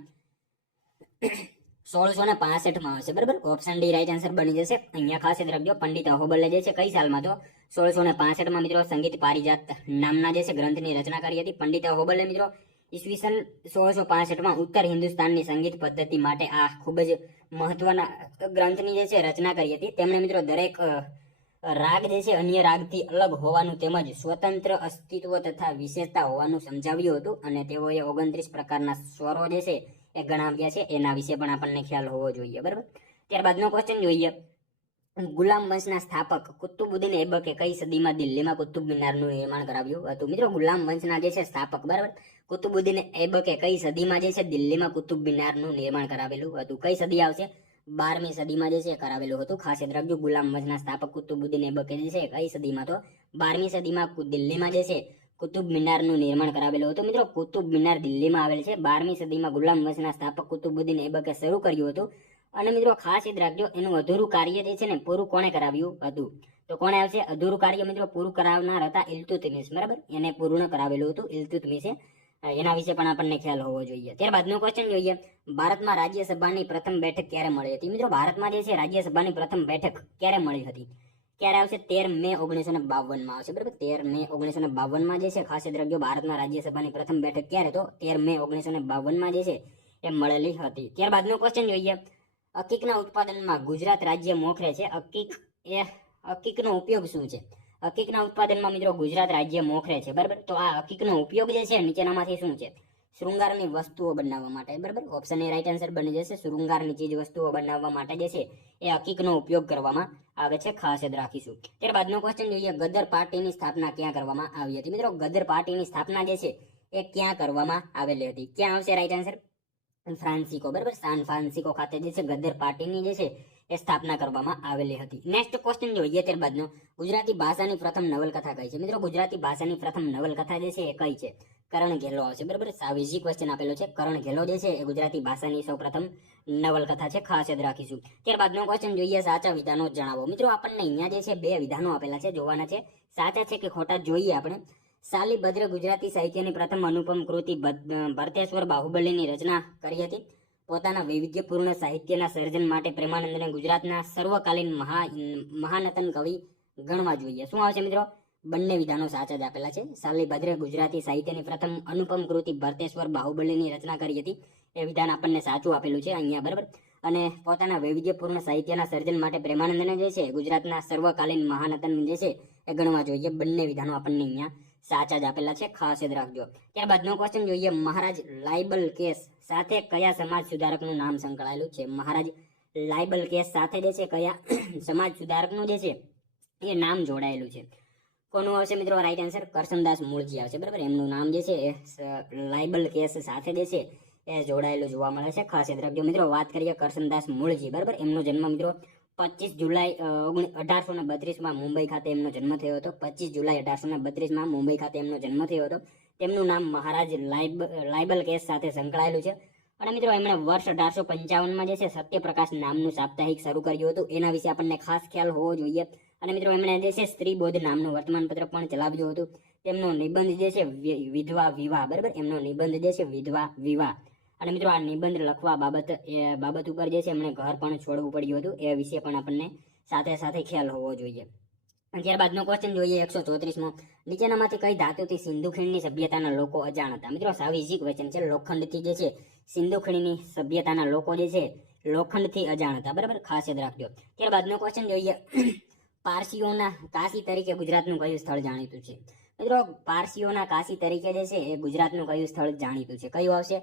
1665 આવશે. બરાબર, ઓપ્શન ડી રાઈટ આન્સર બની જશે. અહીંયા ખાસ યાદ રાખજો, પંડિત અહોબલે જે છે કઈ સાલમાં તો 1665 મિત્રો સંગીત પારિજાત નામના જે છે ગ્રંથની રચના કરી હતી. પંડિત અહોબલે મિત્રો ઈસવીસન 1665 ઉત્તર હિન્દુસ્તાનની સંગીત પદ્ધતિ માટે આ ખૂબ જ મહત્વના ગ્રંથની જે છે રચના કરી હતી. તેમણે મિત્રો દરેક રાગ જે છે અન્ય રાગથી અલગ હોવાનું તેમજ સ્વતંત્ર અસ્તિત્વ તથા વિશેષતા હોવાનું સમજાવ્યું હતું અને તેઓએ 29 પ્રકારના સ્વરો જે છે એ ગણાવ્યા છે. એના વિશે પણ આપણને ખ્યાલ હોવો જોઈએ. બરાબર, ત્યારબાદનો ક્વેશ્ચન જોઈએ, ગુલામ વંશના સ્થાપક કુતુબુદ્દીન એબકે કઈ સદીમાં દિલ્હીમાં કુતુબ મિનારનું નિર્માણ કરાવ્યું હતું? મિત્રો, ગુલામ વંશના જે છે સ્થાપક બરાબર કુતુબુદ્દીન એબકે કઈ સદીમાં જે છે દિલ્હીમાં કુતુબ મિનારનું નિર્માણ કરાવેલું હતું? કઈ સદી આવશે? 12મી સદીમાં જે છે કરાવેલું હતું. ખાસ યાદ રાખજો, ગુલામ વંશના સ્થાપક કુતુબુદ્દીન એબકે જે છે કઈ સદીમાં તો 12મી સદીમાં દિલ્હીમાં જે છે કુતુબ મિનારનું નિર્માણ કરાવેલું હતું. મિત્રો, કુતુબ મિનાર દિલ્હીમાં આવેલ છે. 12મી સદીમાં ગુલામ વંશના સ્થાપક કુતુબુદ્દીન એબકે શરૂ કર્યું હતું અને મિત્રો ખાસ યાદ રાખજો, એનું અધૂરું કાર્ય જે છે ને પૂરું કોણે કરાવ્યું હતું? તો કોણે આવશે? અધૂરું કાર્ય મિત્રો પૂરું કરાવનાર હતા ઇલ્તુત્મિશ. બરાબર, એને પૂર્ણ કરાવેલું હતું ઇલ્તુત્મિશે. એના વિશે પણ આપણને ખ્યાલ હોવો જોઈએ. ત્યારબાદનો ક્વેશ્ચન જોઈએ, ભારતમાં રાજ્યસભાની પ્રથમ બેઠક ક્યારે મળી હતી? મિત્રો, ભારતમાં જે છે રાજ્યસભાની પ્રથમ બેઠક ક્યારે મળી હતી? ક્યારે આવશે? 13 મે 1952 માં આવશે. બરાબર, 13 મે 1952 માં જે છે ખાસ યાદ રાખજો, ભારતમાં રાજ્યસભાની પ્રથમ બેઠક ક્યારે તો 13 મે 1952 માં જે છે એ મળેલી હતી. ત્યારબાદનો ક્વેશ્ચન જોઈએ, અકીકના ઉત્પાદનમાં ગુજરાત રાજ્ય મોખરે છે. અકીકનો ઉપયોગ શું છે? અકીકના ઉત્પાદનમાં મિત્રો ગુજરાત રાજ્ય મોખરે છે. બરાબર, તો આ અકીકનો ઉપયોગ જે છે નીચેનામાંથી શું છે? શૃંગારની વસ્તુઓ બનાવવા માટે. બરાબર, ઓપ્શન એ રાઈટ આન્સર બની જશે. શૃંગારની ચીજ વસ્તુઓ બનાવવા માટે જે છે એ અકીકનો ઉપયોગ કરવામાં આવે છે. ખાસ યાદ રાખીશું. ત્યારબાદનો ક્વેશ્ચન જોઈએ, ગદર પાર્ટીની સ્થાપના ક્યાં કરવામાં આવી હતી? મિત્રો, ગદર પાર્ટીની સ્થાપના જે છે એ ક્યાં કરવામાં આવેલી હતી? ક્યાં આવશે રાઈટ આન્સર? ફ્રાન્સિકો. બરાબર, સાન ફ્રાન્સિકો ખાતે જે છે ગદર પાર્ટીની જે છે એ સ્થાપના કરવામાં આવેલી હતી. નેક્સ્ટ ક્વેશ્ચન જોઈએ ત્યારબાદનો, ગુજરાતી ભાષાની પ્રથમ નવલકથા કઈ છે? મિત્રો, ગુજરાતી ભાષાની પ્રથમ નવલકથા જે છે એ કઈ છે? કરણ ઘેલો આવશે. બરાબર, સાવ ઈઝી ક્વેશ્ચન આપેલો છે. કરણ ઘેલો જે છે એ ગુજરાતી ભાષાની સૌપ્રથમ નવલકથા છે. ખાસ યાદ રાખીશું. ત્યારબાદનો ક્વેશ્ચન જોઈએ, સાચા વિધાનો જણાવો. મિત્રો, આપણને અહીંયા જે છે બે વિધાનો આપેલા છે, જોવાના છે. સાચા છે કે ખોટા જોઈએ આપણે. શાલિભદ્ર ગુજરાતી સાહિત્યની પ્રથમ અનુપમ કૃતિ ભરતેશ્વર બાહુબલીની રચના કરી હતી. પોતાના વૈવિધ્યપૂર્ણ સાહિત્યના સર્જન માટે પ્રેમાનંદને ગુજરાતના સર્વકાલીન મહાનતન કવિ ગણવા જોઈએ. શું આવશે મિત્રો? બંને વિધાનો સાચા જ આપેલા છે. શાલિભદ્રે ગુજરાતી સાહિત્યની પ્રથમ અનુપમ કૃતિ ભરતેશ્વર બાહુબલીની રચના કરી હતી. એ વિધાન આપણને સાચું આપેલું છે અહીંયા. બરાબર, અને પોતાના વૈવિધ્યપૂર્ણ સાહિત્યના સર્જન માટે પ્રેમાનંદને જે છે ગુજરાતના સર્વકાલીન મહાનતન જે છે એ ગણવા જોઈએ. બંને વિધાનો આપણને અહીંયા સાચા જ આપેલા છે. ખાસ યાદ રાખજો. ત્યારબાદનો ક્વેશ્ચન જોઈએ, મહારાજ લાયબલ કેસ સાથે કયા સમાજ સુધારકનું નામ સંકળાયેલું છે? મહારાજ લાયબલ કેસ સાથે જે છે કયા સમાજ સુધારકનું જે છે એ નામ જોડાયેલું છે? કોનું આવશે મિત્રો રાઈટ આન્સર? કરસનદાસ મૂળજી આવશે, બરાબર. એમનું નામ જે છે એ લાયબલ કેસ સાથે જે છે એ જોડાયેલું જોવા મળે છે, ખાસ યાદ રાખજો મિત્રો. વાત કરીએ કરસનદાસ મૂળજી, બરાબર. એમનો જન્મ મિત્રો 25 જુલાઈ 1832 મુંબઈ ખાતે એમનો જન્મ થયો હતો. 25 જુલાઈ 1832 મુંબઈ ખાતે એમનો જન્મ થયો હતો. તેમનું નામ મહારાજ લાયબલ કેસ સાથે સંકળાયેલું છે. અને મિત્રો એમણે વર્ષ 1855 જે છે સત્યપ્રકાશ નામનું સાપ્તાહિક શરૂ કર્યું હતું. એના વિશે આપણને ખાસ ખ્યાલ હોવો જોઈએ. અને મિત્રો એમણે જે છે સ્ત્રીબોધ નામનું વર્તમાનપત્ર પણ ચલાવ્યું હતું. તેમનો નિબંધ જે છે વિધવા વિવાહ, બરાબર. એમનો નિબંધ જે છે વિધવા વિવાહ. અને મિત્રો આ નિબંધ લખવા બાબત ઉપર જે છે એમણે ઘર પણ છોડવું પડ્યું હતું. એ વિશે પણ આપણને સાથે સાથે ખ્યાલ હોવો જોઈએ. ત્યારબાદનો ક્વેશ્ચન જોઈએ 134મો. નીચેનામાંથી કઈ ધાતુથી સિંધુ ખીણની સભ્યતાના લોકો અજાણ હતા? મિત્રો સાવ ઈઝી ક્વેશ્ચન છે. લોખંડથી જે છે સિંધુ ખીણની સભ્યતાના લોકો જે છે લોખંડથી અજાણ હતા, બરાબર. ખાસ યાદ રાખજો. ત્યારબાદનો ક્વેશ્ચન જોઈએ પારસીઓના કાશી તરીકે ગુજરાતનું કયું સ્થળ જાણીતું છે? મિત્રો પારસીઓના કાશી તરીકે જે છે એ ગુજરાતનું કયું સ્થળ જાણીતું છે? કયું આવશે?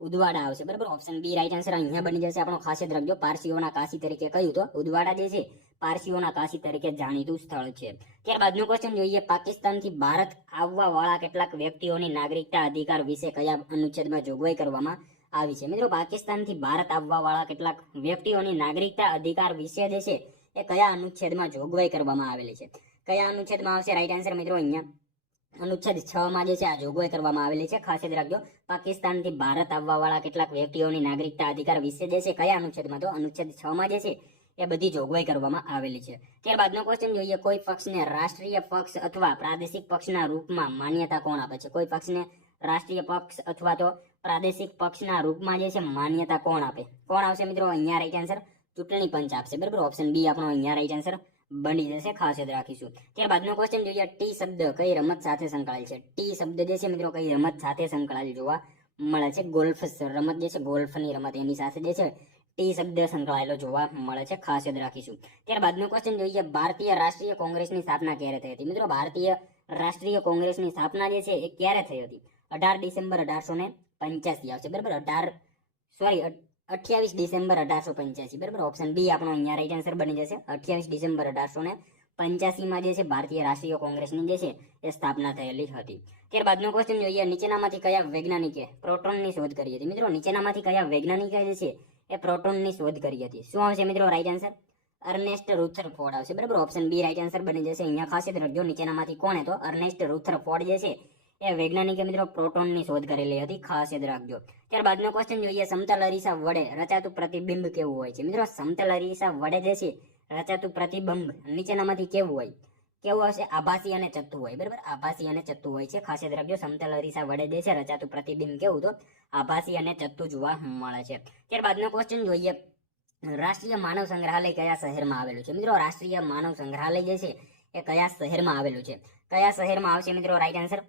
ઉદવાડા આવશે, બરાબર. ઓપ્શન બી રાઈટ આન્સર અહીંયા બની જશે આપણો. ખાસ યાદ રાખજો, પારસીઓના કાશી તરીકે કયું? તો ઉદવાડા જે છે પારસીઓના કાશી તરીકે જાણીતું સ્થળ છે. ત્યારબાદનો ક્વેશ્ચન જોઈએ પાકિસ્તાનથી ભારત આવવા વાળા કેટલાક વ્યક્તિઓની નાગરિકતા અધિકાર વિશે કયા અનુચ્છેદમાં જોગવાઈ કરવામાં આવી છે? મિત્રો પાકિસ્તાનથી ભારત આવવા વાળા કેટલાક વ્યક્તિઓની નાગરિકતા અધિકાર વિશે જે છે એ કયા અનુચ્છેદમાં જોગવાઈ કરવામાં આવેલી છે? કયા અનુચ્છેદમાં આવશે રાઈટ આન્સર? મિત્રો અહીંયા અનુચ્છેદ 6 જે છે આ જોગવાઈ કરવામાં આવેલી છે. ખાસ યાદ રાખજો, પાકિસ્તાનથી ભારત આવવા વાળા કેટલાક વ્યક્તિઓની નાગરિકતા અધિકાર વિશે જે છે કયા અનુચ્છેદમાં? તો અનુચ્છેદ 6 જે છે એ બધી જોગવાઈ કરવામાં આવેલી છે. ત્યારબાદનો ક્વેશ્ચન જોઈએ કોઈ પક્ષને રાષ્ટ્રીય પક્ષ અથવા પ્રાદેશિક પક્ષના રૂપમાં માન્યતા કોણ આપે છે? કોઈ પક્ષને રાષ્ટ્રીય પક્ષ અથવા તો પ્રાદેશિક પક્ષના રૂપમાં જે છે માન્યતા કોણ આપે? કોણ આવશે મિત્રો અહીંયા રાઈટ આન્સર? ચૂંટણી પંચ આપશે, બરાબર. ઓપ્શન બી આપણો અહીંયા રાઈટ આન્સર બની જશે. ખાસ યાદ રાખીશું. ત્યારબાદનો ક્વેશ્ચન જોઈએ ટી શબ્દ કઈ રમત સાથે સંકળાયેલ છે? ટી શબ્દ જે છે મિત્રો કઈ રમત સાથે સંકળાયેલ જોવા મળે છે? ગોલ્ફ રમત જે છે, ગોલ્ફની રમત એની સાથે જે છે ટી શબ્દ સંકળાયેલો જોવા મળે છે. ખાસ યાદ રાખીશું. ત્યારબાદનો ક્વેશ્ચન જોઈએ ભારતીય રાષ્ટ્રીય કોંગ્રેસની સ્થાપના ક્યારે થઈ હતી? મિત્રો ભારતીય રાષ્ટ્રીય કોંગ્રેસની સ્થાપના જે છે એ ક્યારે થઈ હતી? 18 ડિસેમ્બર 1885 આવશે, બરાબર. 28 ડિસેમ્બર 1885, બરાબર. ઓપ્શન બી આપણો અહીંયા રાઈટ આન્સર બની જશે. 28 ડિસેમ્બર 1885 જે છે ભારતીય રાષ્ટ્રીય કોંગ્રેસની જે છે એ સ્થાપના થયેલી હતી. ત્યારબાદનો ક્વેશ્ચન જોઈએ નીચેનામાંથી કયા વૈજ્ઞાનિકે પ્રોટોનની શોધ કરી હતી? મિત્રો નીચેનામાંથી કયા વૈજ્ઞાનિકે જે છે એ પ્રોટોનની શોધ કરી હતી? શું આવશે મિત્રો રાઈટ આન્સર? અર્નેસ્ટ રુથરફોર્ડ આવશે, બરાબર. ઓપ્શન બી રાઈટ આન્સર બની જશે. અહીંયા ખાસ યાદ રાખજો નીચેનામાંથી કોણે? તો અર્નેસ્ટ રુથરફોર્ડ જે છે એ વૈજ્ઞાનિકે મિત્રો પ્રોટોનની શોધ કરેલી હતી. ખાસ યાદ રાખજો. ત્યારબાદનો ક્વેશ્ચન જોઈએ સમતલ અરીસા વડે રચાતું પ્રતિબિંબ કેવું હોય છે? મિત્રો સમતલ અરીસા વડે જે છે રચાતું પ્રતિબિંબ નીચેનામાંથી કેવું હોય? કેવું હશે? આભાસી અને ચત્તુ હોય, બરાબર. આભાસી અને ચત્તુ હોય છે. ખાસ યાદ રાખજો સમતલ અરીસા વડે જે છે રચાતું પ્રતિબિંબ કેવું? તો આભાસી અને ચત્તુ જોવા મળે છે. ત્યારબાદનો ક્વેશ્ચન જોઈએ રાષ્ટ્રીય માનવ સંગ્રહાલય કયા શહેરમાં આવેલું છે? મિત્રો રાષ્ટ્રીય માનવ સંગ્રહાલય જે છે એ કયા શહેરમાં આવેલું છે? કયા શહેરમાં આવશે મિત્રો રાઈટ આન્સર?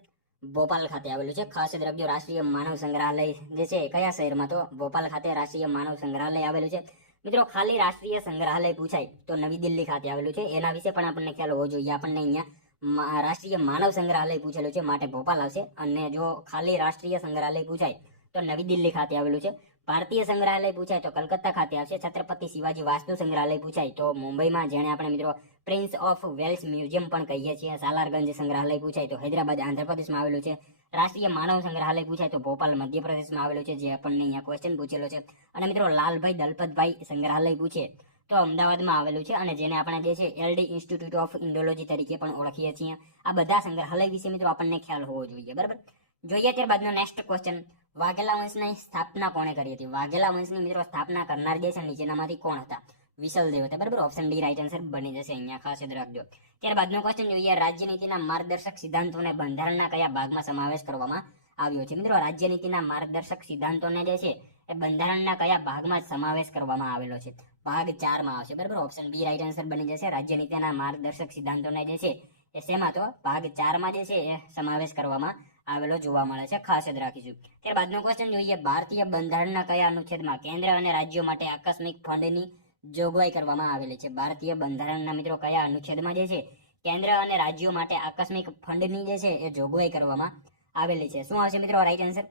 ભોપાલ ખાતે આવેલું છે. ખાસ યાદ રાખજો રાષ્ટ્રીય માનવ સંગ્રહાલય જે છે કયા શહેરમાં? તો ભોપાલ ખાતે રાષ્ટ્રીય માનવ સંગ્રહાલય આવેલું છે. મિત્રો ખાલી રાષ્ટ્રીય સંગ્રહાલય પૂછાય તો નવી દિલ્હી ખાતે આવેલું છે. એના વિશે પણ આપણને ખ્યાલ હોવો જોઈએ. આપણને અહીંયા રાષ્ટ્રીય માનવ સંગ્રહાલય પૂછેલું છે માટે ભોપાલ આવશે. અને જો ખાલી રાષ્ટ્રીય સંગ્રહાલય પૂછાય તો નવી દિલ્હી ખાતે આવેલું છે. ભારતીય સંગ્રહાલય પૂછાય તો કલકત્તા ખાતે આવશે. છત્રપતિ શિવાજી વાસ્તુ સંગ્રહાલય પૂછાય તો મુંબઈમાં, જેને આપણે મિત્રો પ્રિન્સ ઓફ વેલ્સ મ્યુઝિયમ પણ કહીએ છીએ. સાલારગંજ સંગ્રહાલય પૂછાય તો હૈદરાબાદ આંધ્રપ્રદેશમાં આવેલું છે. રાષ્ટ્રીય માનવ સંગ્રહાલય પૂછાય તો ભોપાલ મધ્યપ્રદેશમાં આવેલું છે, જે આપણને અહીંયા ક્વેશ્ચન પૂછેલો છે. અને મિત્રો લાલભાઈ દલપતભાઈ સંગ્રહાલય પૂછે તો અમદાવાદમાં આવેલું છે, અને જેને આપણે જે છે એલડી ઇન્સ્ટિટ્યૂટ ઓફ ઇન્ડોલોજી તરીકે પણ ઓળખીએ છીએ. આ બધા સંગ્રહાલય વિશે મિત્રો આપણને ખ્યાલ હોવો જોઈએ, બરાબર. જોઈએ ત્યારબાદનો નેક્સ્ટ ક્વેશ્ચન વાઘેલા વંશની સ્થાપના કોણે કરી હતી? વાઘેલા વંશની મિત્રો સ્થાપના કરનાર જે છે નીચેનામાંથી કોણ હતા? વિસલદેવ હતા, બરાબર. ઓપ્શન ડી રાઈટ આન્સર બની જશે. અહીંયા ખાસ યાદ રાખજો. ત્યારબાદનો ક્વેશ્ચન જોઈએ રાજ્યનીતિના માર્ગદર્શક સિદ્ધાંતોને બંધારણના કયા ભાગમાં સમાવેશ કરવામાં આવ્યો છે? મિત્રો રાજ્યનીતિના માર્ગદર્શક સિદ્ધાંતોને જે છે એ બંધારણના કયા ભાગમાં સમાવેશ કરવામાં આવેલો છે? ભાગ 4માં આવશે, બરાબર. ઓપ્શન બી રાઈટ આન્સર બની જશે. રાજ્યનીતિના માર્ગદર્શક સિદ્ધાંતોને જે છે એ શેમાં? તો ભાગ 4માં જે છે એ સમાવેશ કરવામાં આવેલો જોવા મળે છે. ખાસ યાદ રાખીશું. ત્યારબાદનો ક્વેશ્ચન જોઈએ ભારતીય બંધારણના કયા અનુચ્છેદમાં કેન્દ્ર અને રાજ્યો માટે આકસ્મિક ફંડની જોગવાઈ કરવામાં આવેલી છે? ભારતીય બંધારણના મિત્રો કયા અનુચ્છેદમાં જે છે કેન્દ્ર અને રાજ્યો માટે આકસ્મિક ફંડની જે છે એ જોગવાઈ કરવામાં આવેલી છે? શું આવશે મિત્રો રાઈટ આન્સર?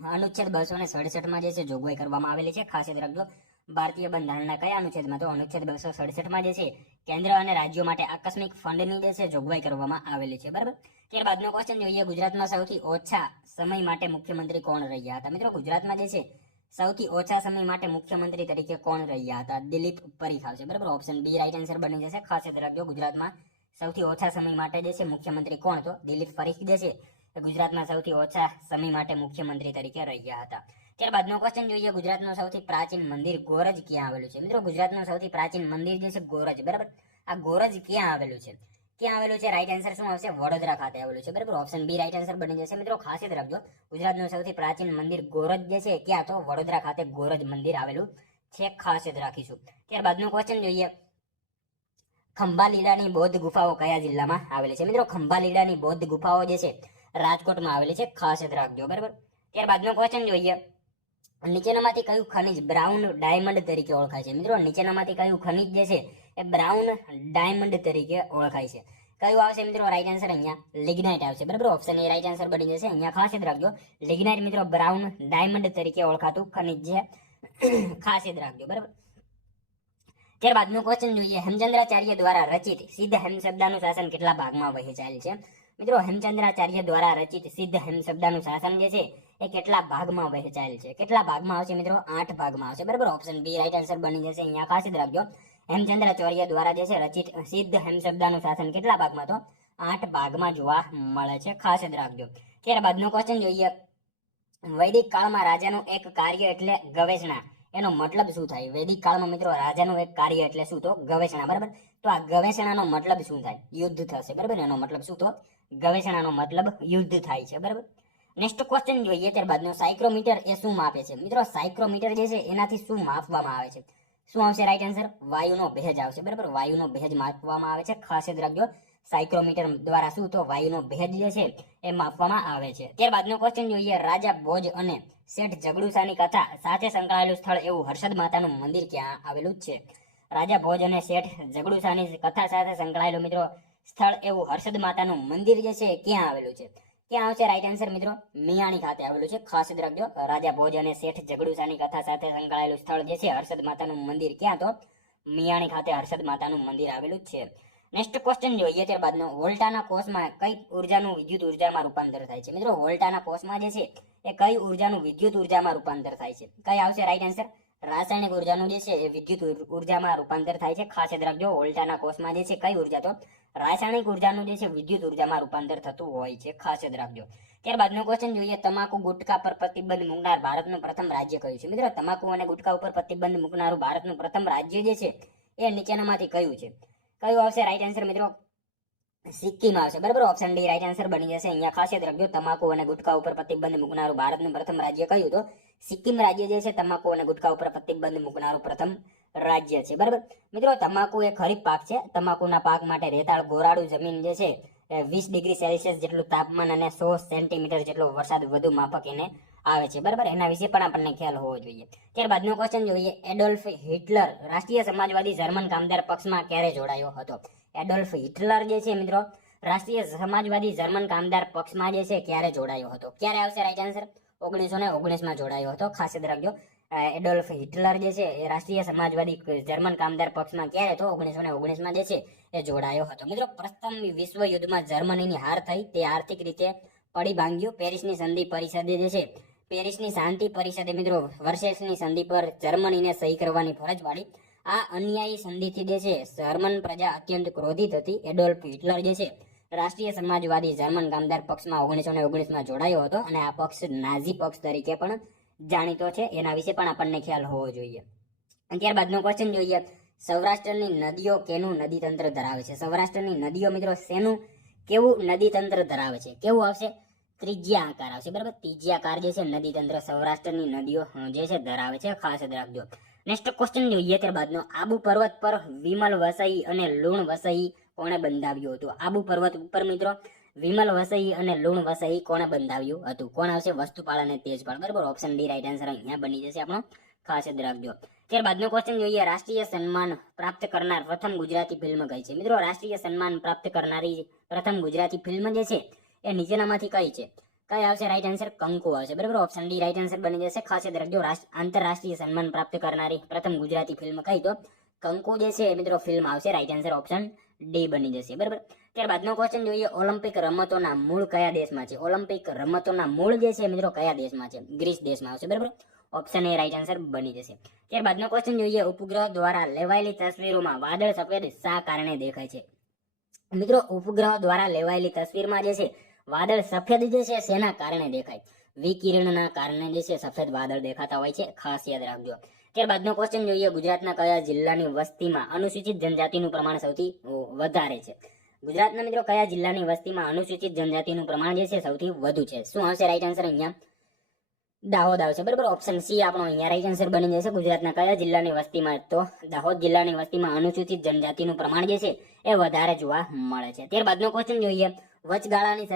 અનુચ્છેદ 267 જે છે જોગવાઈ કરવામાં આવેલી છે, ખાસ યાદ રાખજો. ભારતીય બંધારણના કયા અનુચ્છેદમાં? તો અનુચ્છેદ 267 જે છે કેન્દ્ર અને રાજ્યો માટે આકસ્મિક ફંડની જે છે જોગવાઈ કરવામાં આવેલી છે, બરાબર. ત્યારબાદનો ક્વેશ્ચન જોઈએ, ગુજરાતમાં સૌથી ઓછા સમય માટે મુખ્યમંત્રી કોણ રહ્યા હતા? મિત્રો ગુજરાતમાં જે છે સૌથી ઓછા સમય માટે મુખ્યમંત્રી તરીકે કોણ રહ્યા હતા? દિલીપ પરીખ આવશે, બરાબર. ઓપ્શન બી રાઈટ આન્સર બની જશે. ખાસ યાદ રાખજો, ગુજરાતમાં સૌથી ઓછા સમય માટે જે છે મુખ્યમંત્રી કોણ? તો દિલીપ પરીખ જે છે ગુજરાતમાં સૌથી ઓછા સમય માટે મુખ્યમંત્રી તરીકે રહ્યા હતા. ત્યારબાદનો ક્વેશ્ચન જોઈએ, ગુજરાતનું સૌથી પ્રાચીન મંદિર ગોરજ ક્યાં આવેલું છે? મિત્રો ગુજરાતનું સૌથી પ્રાચીન મંદિર જે છે ગોરજ, બરાબર. આ ગોરજ ક્યાં આવેલું છે? ક્યાં આવેલું છે? રાઈટ આન્સર શું આવશે? વડોદરા ખાતે આવેલું છે, બરાબર. ઓપ્શન બી રાઈટ આન્સર બની જશે. મિત્રો ખાસ યાદ રાખજો, ગુજરાતનું સૌથી પ્રાચીન મંદિર ગોરજ જે છે ક્યાં? તો વડોદરા ખાતે ગોરજ મંદિર આવેલું છે, ખાસ યાદ રાખીશું. ત્યારબાદનો ક્વેશ્ચન જોઈએ, ખંભાલીડાની બૌદ્ધ ગુફાઓ કયા જિલ્લામાં આવેલી છે? મિત્રો ખંભાલીડાની બૌદ્ધ ગુફાઓ જે છે રાજકોટમાં આવેલી છે, ખાસ યાદ રાખજો, બરાબર. ત્યારબાદનો ક્વેશ્ચન જોઈએ, નીચેનામાંથી કયું ખનિજ બ્રાઉન ડાયમંડ તરીકે ઓળખાય છે? મિત્રો નીચેનામાંથી કયું ખનિજ જે છે એ બ્રાઉન ડાયમંડ તરીકે ઓળખાય છે? કયું આવશે મિત્રો? રાઈટ આન્સર અહીંયા લિગ્નાઇટ આવશે, બરાબર. ઓપ્શન એ રાઈટ આન્સર બની જશે. અહીંયા ખાસ યાદ રાખજો, લિગ્નાઇટ મિત્રો બ્રાઉન ડાયમંડ તરીકે ઓળખાતું ખનિજ છે, ખાસ યાદ રાખજો, બરાબર. ત્યારબાદનો ક્વેશ્ચન જોઈએ, હેમચંદ્રાચાર્ય દ્વારા રચિત સિદ્ધ હેમ શબ્દાનું શાસન કેટલા ભાગમાં વહેંચાયેલ છે? મિત્રો હેમચંદ્રાચાર્ય દ્વારા રચિત સિદ્ધ હેમ શબ્દાનું શાસન જે છે એ કેટલા ભાગમાં વહેંચાયેલ છે? કેટલા ભાગમાં આવશે મિત્રો? 8 ભાગમાં આવશે, બરાબર. ઓપ્શન બી રાઈટ આન્સર બની જશે. અહીંયા ખાસ યાદ રાખજો, હેમચંદ્રાચાર્ય દ્વારા જે છે રચિત સિદ્ધ હેમ શબ્દાનું શાસન કેટલા ભાગમાં? તો 8 ભાગમાં જોવા મળે છે, ખાસ યાદ રાખજો. ત્યારબાદનો ક્વેશ્ચન જોઈએ, વૈદિક કાળમાં રાજાનું એક કાર્ય એટલે ગવેષણા, એનો મતલબ શું થાય? વૈદિક કાળમાં મિત્રો રાજાનું એક કાર્ય એટલે શું? તો ગવેષણા, બરાબર. તો આ ગવેષણાનો મતલબ શું થાય? યુદ્ધ થશે, બરાબર. એનો મતલબ શું? તો ગવેષણાનો મતલબ યુદ્ધ થાય છે, બરાબર. નેક્સ્ટ ક્વેશ્ચન જોઈએ, ત્યારબાદનો સાયક્રોમીટર એ શું માપે છે? મિત્રો સાયક્રોમીટર જે છે એનાથી શું માપવામાં આવે છે? શું આવશે રાઈટ આન્સર? વાયુનો ભેજ આવશે, બરાબર. વાયુનો ભેજ માપવામાં આવે છે, ખાસ યાદ રાખજો. સાયક્રોમીટર દ્વારા શું? તો વાયુનો ભેજ જે છે એ માપવામાં આવે છે. ત્યારબાદનો ક્વેશ્ચન જોઈએ, રાજા ભોજ અને શેઠ જગડુશાની કથા સાથે સંકળાયેલું સ્થળ એવું હર્ષદ માતાનું મંદિર ક્યાં આવેલું છે? રાજા ભોજ અને શેઠ જગડુશાની કથા સાથે સંકળાયેલું મિત્રો સ્થળ એવું હર્ષદ માતાનું મંદિર જે છે ક્યાં આવેલું છે? ક્યાં આવશે રાઈટ આન્સર મિત્રો? મિયાણી ખાતે આવેલું છે, ખાસ યાદ રાખજો. રાજા ભોજ અને શેઠ જગડુશાની કથા સાથે સંકળાયેલું સ્થળ જે છે હર્ષદ માતાનું મંદિર ક્યાં? તો મિયાણી ખાતે હર્ષદ માતાનું મંદિર આવેલું છે. નેક્સ્ટ ક્વેશ્ચન જોઈએ, ત્યારબાદનો વોલ્ટાના કોષમાં કઈ ઉર્જાનું વિદ્યુત ઉર્જામાં રૂપાંતર થાય છે? મિત્રો વોલ્ટાના કોષમાં જે છે એ કઈ ઉર્જાનું વિદ્યુત ઉર્જામાં રૂપાંતર થાય છે? કઈ આવશે રાઈટ આન્સર? રાસાયણિક ઉર્જાનું જે છે એ વિદ્યુત ઉર્જામાં રૂપાંતર થાય છે, ખાસ યાદ રાખજો. વોલ્ટાના કોષમાં જે છે કઈ ઉર્જા? તો રાસાયણિક ઉર્જાનું જે છે વિદ્યુત ઉર્જામાં રૂપાંતર થતું હોય છે, ખાસ યાદ રાખજો. ત્યારબાદનો ક્વેશ્ચન જોઈએ, તમાકુ ગુટખા પર પ્રતિબંધ મૂકનાર ભારતનું પ્રથમ રાજ્ય કયું છે? મિત્રો તમાકુ અને ગુટખા ઉપર પ્રતિબંધ મૂકનારું ભારતનું પ્રથમ રાજ્ય જે છે એ નીચેનામાંથી કયું છે? કયું આવશે રાઈટ આન્સર મિત્રો? સિક્કિમ આવશે, બરાબર. ઓપ્શન ડી રાઈટ આન્સર બની જશે. અહીંયા ખાસ યાદ રાખજો, તમાકુ અને ગુટખા ઉપર પ્રતિબંધ મૂકનારું ભારતનું પ્રથમ રાજ્ય કયું? તો સિક્કિમ રાજ્ય જે છે તમાકુ અને ગુટખા ઉપર પ્રતિબંધ મૂકનારું પ્રથમ રાજ્ય છે, બરાબર. મિત્રો તમાકુ એ ખરીફ પાક છે. તમાકુના પાક માટે રેતાળ ગોરાડું જમીન જે છે 20 ડિગ્રી સેલ્સિયસ જેટલું તાપમાન અને 100 સેન્ટીમીટર જેટલો વરસાદ વધુ માફક એને આવે છે, બરાબર. એના વિશે પણ આપણને ખ્યાલ હોવો જોઈએ. ત્યારબાદનો ક્વેશ્ચન જોઈએ, એડોલ્ફ હિટલર રાષ્ટ્રીય સમાજવાદી જર્મન કામદાર પક્ષમાં ક્યારે જોડાયો હતો? એડોલ્ફ હિટલર જે છે મિત્રો રાષ્ટ્રીય સમાજવાદી જર્મન કામદાર પક્ષમાં જે છે ક્યારે જોડાયો હતો? ક્યારે આવશે રાઈટ આન્સર? 1919માં જોડાયો હતો, ખાસ યાદ રાખજો. એડોલ્ફ હિટલર જે છે એ રાષ્ટ્રીય સમાજવાદી જર્મન કામદાર પક્ષમાં ક્યારે? તો 1919માં જે છે એ જોડાયો હતો. મિત્રો પ્રથમ વિશ્વ યુદ્ધમાં જર્મનીની હાર થઈ, તે આર્થિક રીતે પડી ભાંગ્યું. પેરિસની સંધિ પરિષદે જે છે પેરિસની શાંતિ પરિષદે મિત્રો વર્સેસની સંધિ પર જર્મનીને સહી કરવાની ફરજ પાડી. આ અન્યાયી સંધિથી જે છે જર્મન પ્રજા અત્યંત ક્રોધિત હતી. એડોલ્ફ હિટલર જે છે રાષ્ટ્રીય સમાજવાદી જર્મન કામદાર પક્ષમાં 1919માં જોડાયો હતો અને આ પક્ષ નાઝી પક્ષ તરીકે પણ જાણીતો છે. એના વિશે પણ આપણને ખ્યાલ હોવો જોઈએ. ત્યારબાદનો ક્વેશ્ચન જોઈએ, સૌરાષ્ટ્રની નદીઓ કેનું નદી તંત્ર ધરાવે છે? સૌરાષ્ટ્રની નદીઓ મિત્રો શેનું કેવું નદી તંત્ર ધરાવે છે? કેવું આવશે? ત્રિજ્યા આકાર આવશે, બરાબર. ત્રિજ્યા આકાર જે છે નદી તંત્ર સૌરાષ્ટ્રની નદીઓ જે છે ધરાવે છે, ખાસ યાદ રાખજો. નેક્સ્ટ ક્વેશ્ચન જોઈએ, ત્યારબાદનો આબુ પર્વત પર વિમલ વસઈ અને લુણ વસઈ કોણે બંધાવ્યું હતું? આબુ પર્વત ઉપર મિત્રો વિમલ વસઈ અને લુણ વસઈ કોણે બંધાવ્યું હતું? કોણ આવશે? વસ્તુપાલ અને તેજપાલ, બરાબર. ઓપ્શન ડી રાઈટ આન્સર અહીંયા બની જશે આપણો, ખાસ યાદ રાખજો. ત્યારબાદનો ક્વેશ્ચન જોઈએ, રાષ્ટ્રીય સન્માન પ્રાપ્ત કરનાર પ્રથમ ગુજરાતી ફિલ્મ કઈ છે? મિત્રો રાષ્ટ્રીય સન્માન પ્રાપ્ત કરનારી પ્રથમ ગુજરાતી ફિલ્મ જે છે એ નીચેનામાંથી કઈ છે? કઈ આવશે રાઈટ આન્સર? કંકુ આવશે, બરાબર. ઓપ્શન ડી રાઈટ આન્સર બની જશે. ખાસ યાદ રાખજો, આંતરરાષ્ટ્રીય સન્માન પ્રાપ્ત કરનારી પ્રથમ ગુજરાતી ફિલ્મ કઈ? તો કંકુ જે છે મિત્રો ફિલ્મ આવશે. રાઈટ આન્સર ઓપ્શન ડી બની જશે, બરાબર. ત્યારબાદનો ક્વેશ્ચન જોઈએ, ઓલિમ્પિક રમતોના મૂળ કયા દેશમાં છે? ઓલિમ્પિક રમતોના મૂળ જે છે મિત્રો કયા દેશમાં છે? ગ્રીસ દેશમાં આવશે, બરાબર. ઓપ્શન એ રાઈટ આન્સર બની જશે. ત્યારબાદનો ક્વેશ્ચન જોઈએ, ઉપગ્રહ દ્વારા લેવાયેલી તસવીરોમાં વાદળ સફેદ શા કારણે દેખાય છે? મિત્રો ઉપગ્રહ દ્વારા લેવાયેલી તસવીરમાં જે છે વાદળ સફેદ જે છે શેના કારણે દેખાય? વિકિરણના કારણે જે છે સફેદ વાદળ દેખાતા હોય છે, ખાસ યાદ રાખજો. ત્યારબાદનો ક્વેશ્ચન જોઈએ, ગુજરાતના કયા જિલ્લાની વસ્તીમાં અનુસૂચિત જનજાતિનું પ્રમાણ સૌથી વધારે છે? ગુજરાતના મિત્રો કયા જિલ્લાની વસ્તીમાં અનુસૂચિત જનજાતિનું પ્રમાણ જે છે સૌથી વધુ છે? શું આવશે રાઈટ આન્સર? અહીંયા દાહોદ આવશે, બરાબર. ઓપ્શન સી આપણો અહીંયા રાઈટ આન્સર બની જશે. ગુજરાતના કયા જિલ્લાની વસ્તીમાં? તો દાહોદ જિલ્લાની વસ્તીમાં અનુસૂચિત જનજાતિનું પ્રમાણ જે છે એ વધારે જોવા મળે છે. ત્યારબાદનો ક્વેશ્ચન જોઈએ, વચગાળાની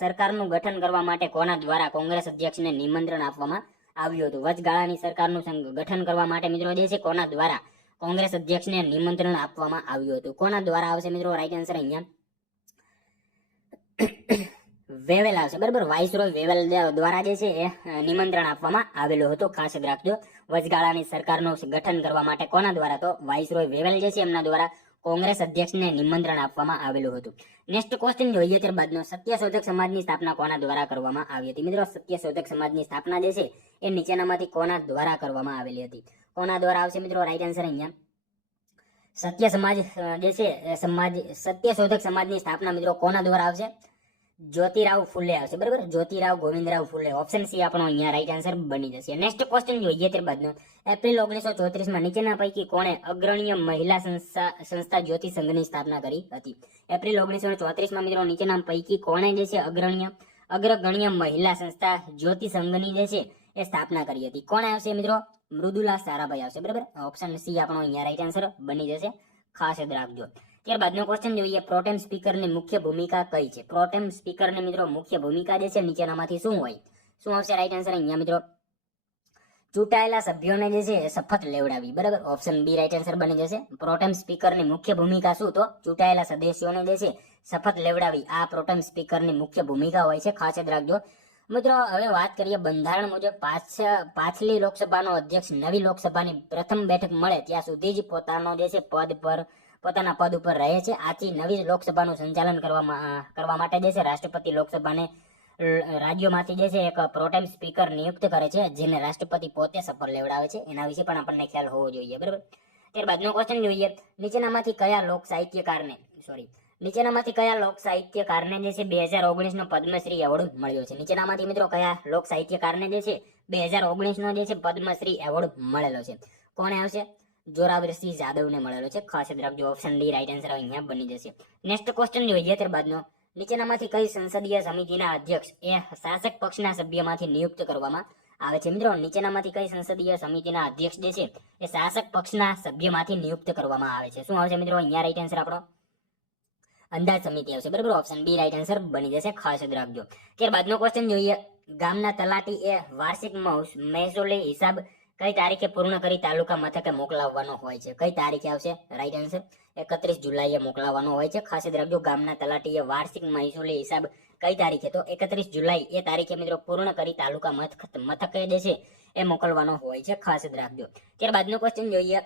સરકારનું ગઠન કરવા માટે કોના દ્વારા કોંગ્રેસ અધ્યક્ષને નિમંત્રણ આપવામાં આવ્યું હતું? વચગાળાની સરકારનું ગઠન કરવા માટે મિત્રો જે છે કોના દ્વારા કોંગ્રેસ અધ્યક્ષને નિમંત્રણ આપવામાં આવ્યું હતું? કોના દ્વારા આવશે મિત્રો રાઈટ આન્સર? અહીંયા વેવેલ આવશે, બરાબર. વાઇસરોય વેવેલ દ્વારા જે છે એ નિમંત્રણ આપવામાં આવેલું હતું, ખાસ યાદ રાખજો. વચગાળાની સરકારનું ગઠન કરવા માટે કોના દ્વારા? તો વાઇસરોય વેવેલ જે છે એમના દ્વારા કોંગ્રેસ અધ્યક્ષને નિમંત્રણ આપવામાં આવેલું હતું. નેક્સ્ટ ક્વેશ્ચન જોઈએ ત્યારબાદનો, સત્યશોધક સમાજની સ્થાપના કોના દ્વારા કરવામાં આવી હતી? મિત્રો સત્યશોધક સમાજની સ્થાપના જે છે એ નીચેનામાંથી કોના દ્વારા કરવામાં આવેલી હતી? કોના દ્વારા આવશે મિત્રો રાઈટ આન્સર? અહીંયા સત્ય સમાજ જે છે સત્યશોધક સમાજની સ્થાપના મિત્રો કોના દ્વારા આવશે? જ્યોતિરાવ ફુલે આવશે, બરાબર. જ્યોતિરાવ ગોવિંદરાવ ફુલે. ઓપ્શન સી આપણો અહીંયા રાઈટ આન્સર બની જશે. નેક્સ્ટ ક્વેશ્ચન જોઈએ ત્યારબાદનો, એપ્રિલ 1934 નીચેના પૈકી કોણે અગ્રણીય મહિલા સંસ્થા જ્યોતિ સંઘની સ્થાપના કરી હતી? એપ્રિલ 1934 મિત્રો નીચેના પૈકી કોણે જે છે અગ્રગણ્ય મહિલા સંસ્થા જ્યોતિ સંઘની જે છે એ સ્થાપના કરી હતી? કોણે આવશે મિત્રો? મૃદુલા સારાભાઈ આવશે, બરાબર. ઓપ્શન સી આપણો અહીંયા રાઈટ આન્સર બની જશે, ખાસ યાદ રાખજો. ત્યારબાદનો ક્વેશ્ચન જોઈએ, પ્રોટેમ સ્પીકરની મુખ્ય ભૂમિકા કઈ છે? પ્રોટેમ સ્પીકરની મિત્રો મુખ્ય ભૂમિકા જે છે નીચેનામાંથી શું હોય? શું આવશે રાઈટ આન્સર? અહીંયા મિત્રો ચૂંટાયેલા સભ્યોને જે છે શપથ લેવડાવી, બરાબર. ઓપ્શન બી રાઈટ આન્સર બની જશે. પ્રોટેમ સ્પીકરની મુખ્ય ભૂમિકા શું? તો ચૂંટાયેલા સદસ્યોને જે છે શપથ લેવડાવી, આ પ્રોટેમ સ્પીકરની મુખ્ય ભૂમિકા હોય છે, ખાસ યાદ રાખજો. મિત્રો હવે વાત કરીએ બંધારણ મુજબ પાછલી લોકસભાનો અધ્યક્ષ નવી લોકસભાની પ્રથમ બેઠક મળે ત્યાં સુધી જ પોતાનો જે છે પોતાના પદ ઉપર રહે છે. આથી નવી લોકસભાનું સંચાલન કરવા માટે જે છે રાષ્ટ્રપતિ લોકસભાને રાજ્યોમાંથી જે છે એક પ્રોટેમ સ્પીકર નિયુક્ત કરે છે, જેને રાષ્ટ્રપતિ પોતે શપથ લેવડાવે છે. એના વિશે પણ આપણને ખ્યાલ હોવો જોઈએ, બરાબર. ત્યારબાદનો ક્વેશ્ચન જોઈએ, નીચેનામાંથી કયા લોક સાહિત્યકારને જે છે 2019 નો પદ્મશ્રી એવોર્ડ મળ્યો છે? નીચેનામાંથી મિત્રો કયા લોક સાહિત્યકારને જે છે 2019 નો જે છે પદ્મશ્રી એવોર્ડ મળેલો છે? કોને આવશે? જોરાવરસિંહ જાદવને મળેલો છે, ખાસ યાદ રાખજો. ઓપ્શન ડી રાઈટ આન્સર અહીંયા બની જશે. નેક્સ્ટ ક્વેશ્ચન જોઈએ ત્યારબાદનો, નીચેનામાંથી કઈ સંસદીય સમિતિના અધ્યક્ષ એ શાસક પક્ષના સભ્યમાંથી નિયુક્ત કરવામાં આવે છે? મિત્રો નીચેનામાંથી કઈ સંસદીય સમિતિના અધ્યક્ષ જે છે એ શાસક પક્ષના સભ્યમાંથી નિયુક્ત કરવામાં આવે છે? શું આવશે મિત્રો અહીંયા રાઈટ આન્સર? આપણો અંદાજ સમિતિ આવશે, બરાબર. ઓપ્શન બી રાઈટ આન્સર બની જશે, ખાસ યાદ રાખજો. ત્યારબાદનો ક્વેશ્ચન જોઈએ, ગામના તલાટી એ વાર્ષિક મહેસૂલી હિસાબ કઈ તારીખે પૂર્ણ કરી તાલુકા મથકે મોકલાવવાનો હોય છે? કઈ તારીખે આવશે રાઈટ આન્સર? 31 જુલાઈએ મોકલાવવાનો હોય છે, ખાસ યાદ રાખજો. ગામના તલાટીએ વાર્ષિક મહેસૂલી હિસાબ કઈ તારીખે? તો 31 જુલાઈ એ તારીખે મિત્રો પૂર્ણ કરી તાલુકા મથકે જે છે એ મોકલવાનો હોય છે, ખાસ યાદ રાખજો. ત્યારબાદનો ક્વેશ્ચન જોઈએ,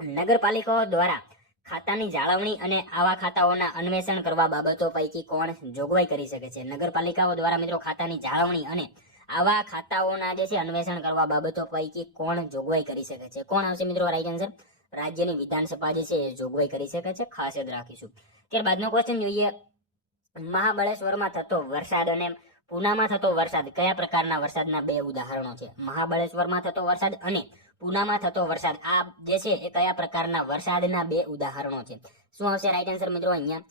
નગરપાલિકાઓ દ્વારા ખાતાની જાળવણી અને આવા ખાતાઓના અન્વેષણ કરવા બાબતો પૈકી કોણ જોગવાઈ કરી શકે છે? નગરપાલિકાઓ દ્વારા મિત્રો ખાતાની જાળવણી અને આવા ખાતાઓના જે છે અન્વેષણ કરવા બાબતો પૈકી કોણ જોગવાઈ કરી શકે છે? કોણ આવશે મિત્રો રાઈટ આન્સર? રાજ્યની વિધાનસભા જે છે એ જોગવાઈ કરી શકે છે, ખાસ યાદ રાખીશું. ત્યારબાદનો ક્વેશ્ચન જોઈએ, મહાબળેશ્વરમાં થતો વરસાદ અને પૂનામાં થતો વરસાદ કયા પ્રકારના વરસાદના બે ઉદાહરણો છે? મહાબળેશ્વરમાં થતો વરસાદ અને પૂનામાં થતો વરસાદ, આ જે છે એ કયા પ્રકારના વરસાદના બે ઉદાહરણો છે? શું આવશે રાઈટ આન્સર મિત્રો? અહીંયા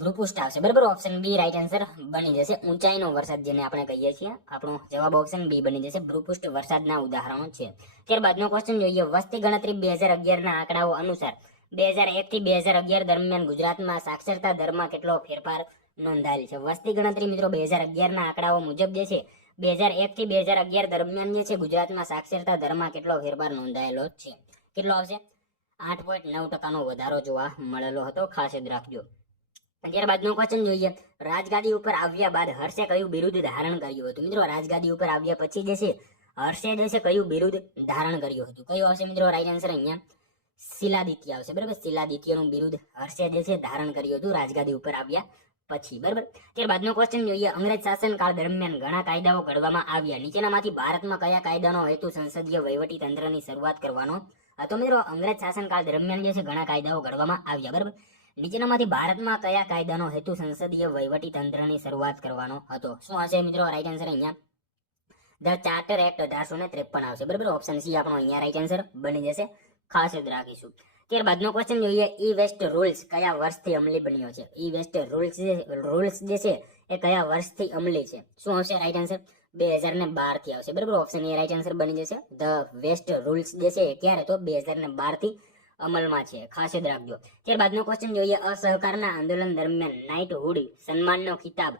ભૂપૃષ્ઠ આવશે, બરાબર. ઓપ્શન બી રાઈટ આન્સર બની જશે. ઊંચાઈનો વરસાદ જેને આપણે કહીએ છીએ, આપણો જવાબ ઓપ્શન બી બની જશે. ભૂપૃષ્ઠ વરસાદના ઉદાહરણો છે. ત્યારબાદનો ક્વેશ્ચન જોઈએ, વસ્તી ગણતરી 2011 ના આંકડાઓ અનુસાર 2001 થી 2011 દરમિયાન ગુજરાતમાં સાક્ષરતા દરમાં કેટલો ફેરફાર નોંધાયેલ છે? વસ્તી ગણતરી મિત્રો 2011 ના આંકડાઓ મુજબ જે છે 2001 થી 2011 દરમિયાન જે છે ગુજરાતમાં સાક્ષરતા દરમાં કેટલો ફેરફાર નોંધાયેલો છે? કેટલો આવશે? 8.9% વધારો જોવા મળેલો હતો, ખાસ યાદ રાખજો. ત્યારબાદનો ક્વેશ્ચન જોઈએ, રાજગાદી ઉપર આવ્યા બાદ હર્ષે કયું બિરુદ ધારણ કર્યું હતું? મિત્રો રાજગાદી ઉપર આવ્યા પછી જે છે હર્ષે જે છે કયું બિરુદ ધારણ કર્યું હતું? કયું આવશે મિત્રો રાઈટ આન્સર? અહીંયા શિલાદિત્ય આવશે, બરાબર. શિલાદિત્યનું બિરુદ હર્ષે જે છે ધારણ કર્યું હતું રાજગાદી ઉપર આવ્યા પછી, બરાબર. ત્યારબાદનો ક્વેશ્ચન જોઈએ, અંગ્રેજ શાસનકાળ દરમિયાન ઘણા કાયદાઓ ઘડવામાં આવ્યા. નીચેનામાંથી ભારતમાં કયા કાયદાનો હેતુ સંસદીય વહીવટી તંત્રની શરૂઆત કરવાનો હતો? મિત્રો અંગ્રેજ શાસનકાળ દરમિયાન જે છે ઘણા કાયદાઓ ઘડવામાં આવ્યા, બરાબર. નીચેનામાંથી ભારતમાં કયા કાયદાનો હેતુ સંસદીય વહીવટી તંત્રની શરૂઆત કરવાનો હતો? શું હશે મિત્રો રાઈટ આન્સર? અહીંયા ધ ચાર્ટર એક્ટ 1853 આવશે, બરાબર. ઓપ્શન સી આપણો અહીંયા રાઈટ આન્સર બની જશે, ખાસ યાદ રાખીશું. ત્યારબાદનો ક્વેશ્ચન જોઈએ, ઈ વેસ્ટ રૂલ્સ કયા વર્ષથી અમલી બન્યો છે? ઈ વેસ્ટ રૂલ્સ જે છે એ કયા વર્ષથી અમલી છે? શું આવશે રાઈટ આન્સર? 2012 થી આવશે, બરાબર. ઓપ્શન એ રાઈટ આન્સર બની જશે. ધ વેસ્ટ રૂલ્સ જે છે ક્યારે? તો 2012 થી અમલમાં છે, ખાસ યાદ રાખજો. ત્યારબાદનો ક્વેશ્ચન જોઈએ, અસહકારના આંદોલન દરમિયાન નાઇટહુડ સન્માનનો ખિતાબ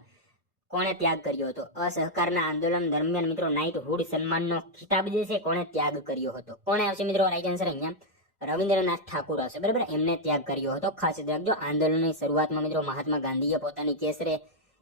કોણે ત્યાગ કર્યો હતો? અસહકારના આંદોલન દરમિયાન મિત્રો નાઇટહુડ સન્માનનો ખિતાબ જે છે કોણે ત્યાગ કર્યો હતો? કોણે આવશે મિત્રો રાઈટ આન્સર? અહીંયા રવિન્દ્રનાથ ઠાકુર આવશે, બરાબર. એમને ત્યાગ કર્યો હતો, ખાસ યાદ રાખજો. આંદોલનની શરૂઆતમાં મિત્રો મહાત્મા ગાંધીએ પોતાની કેસરે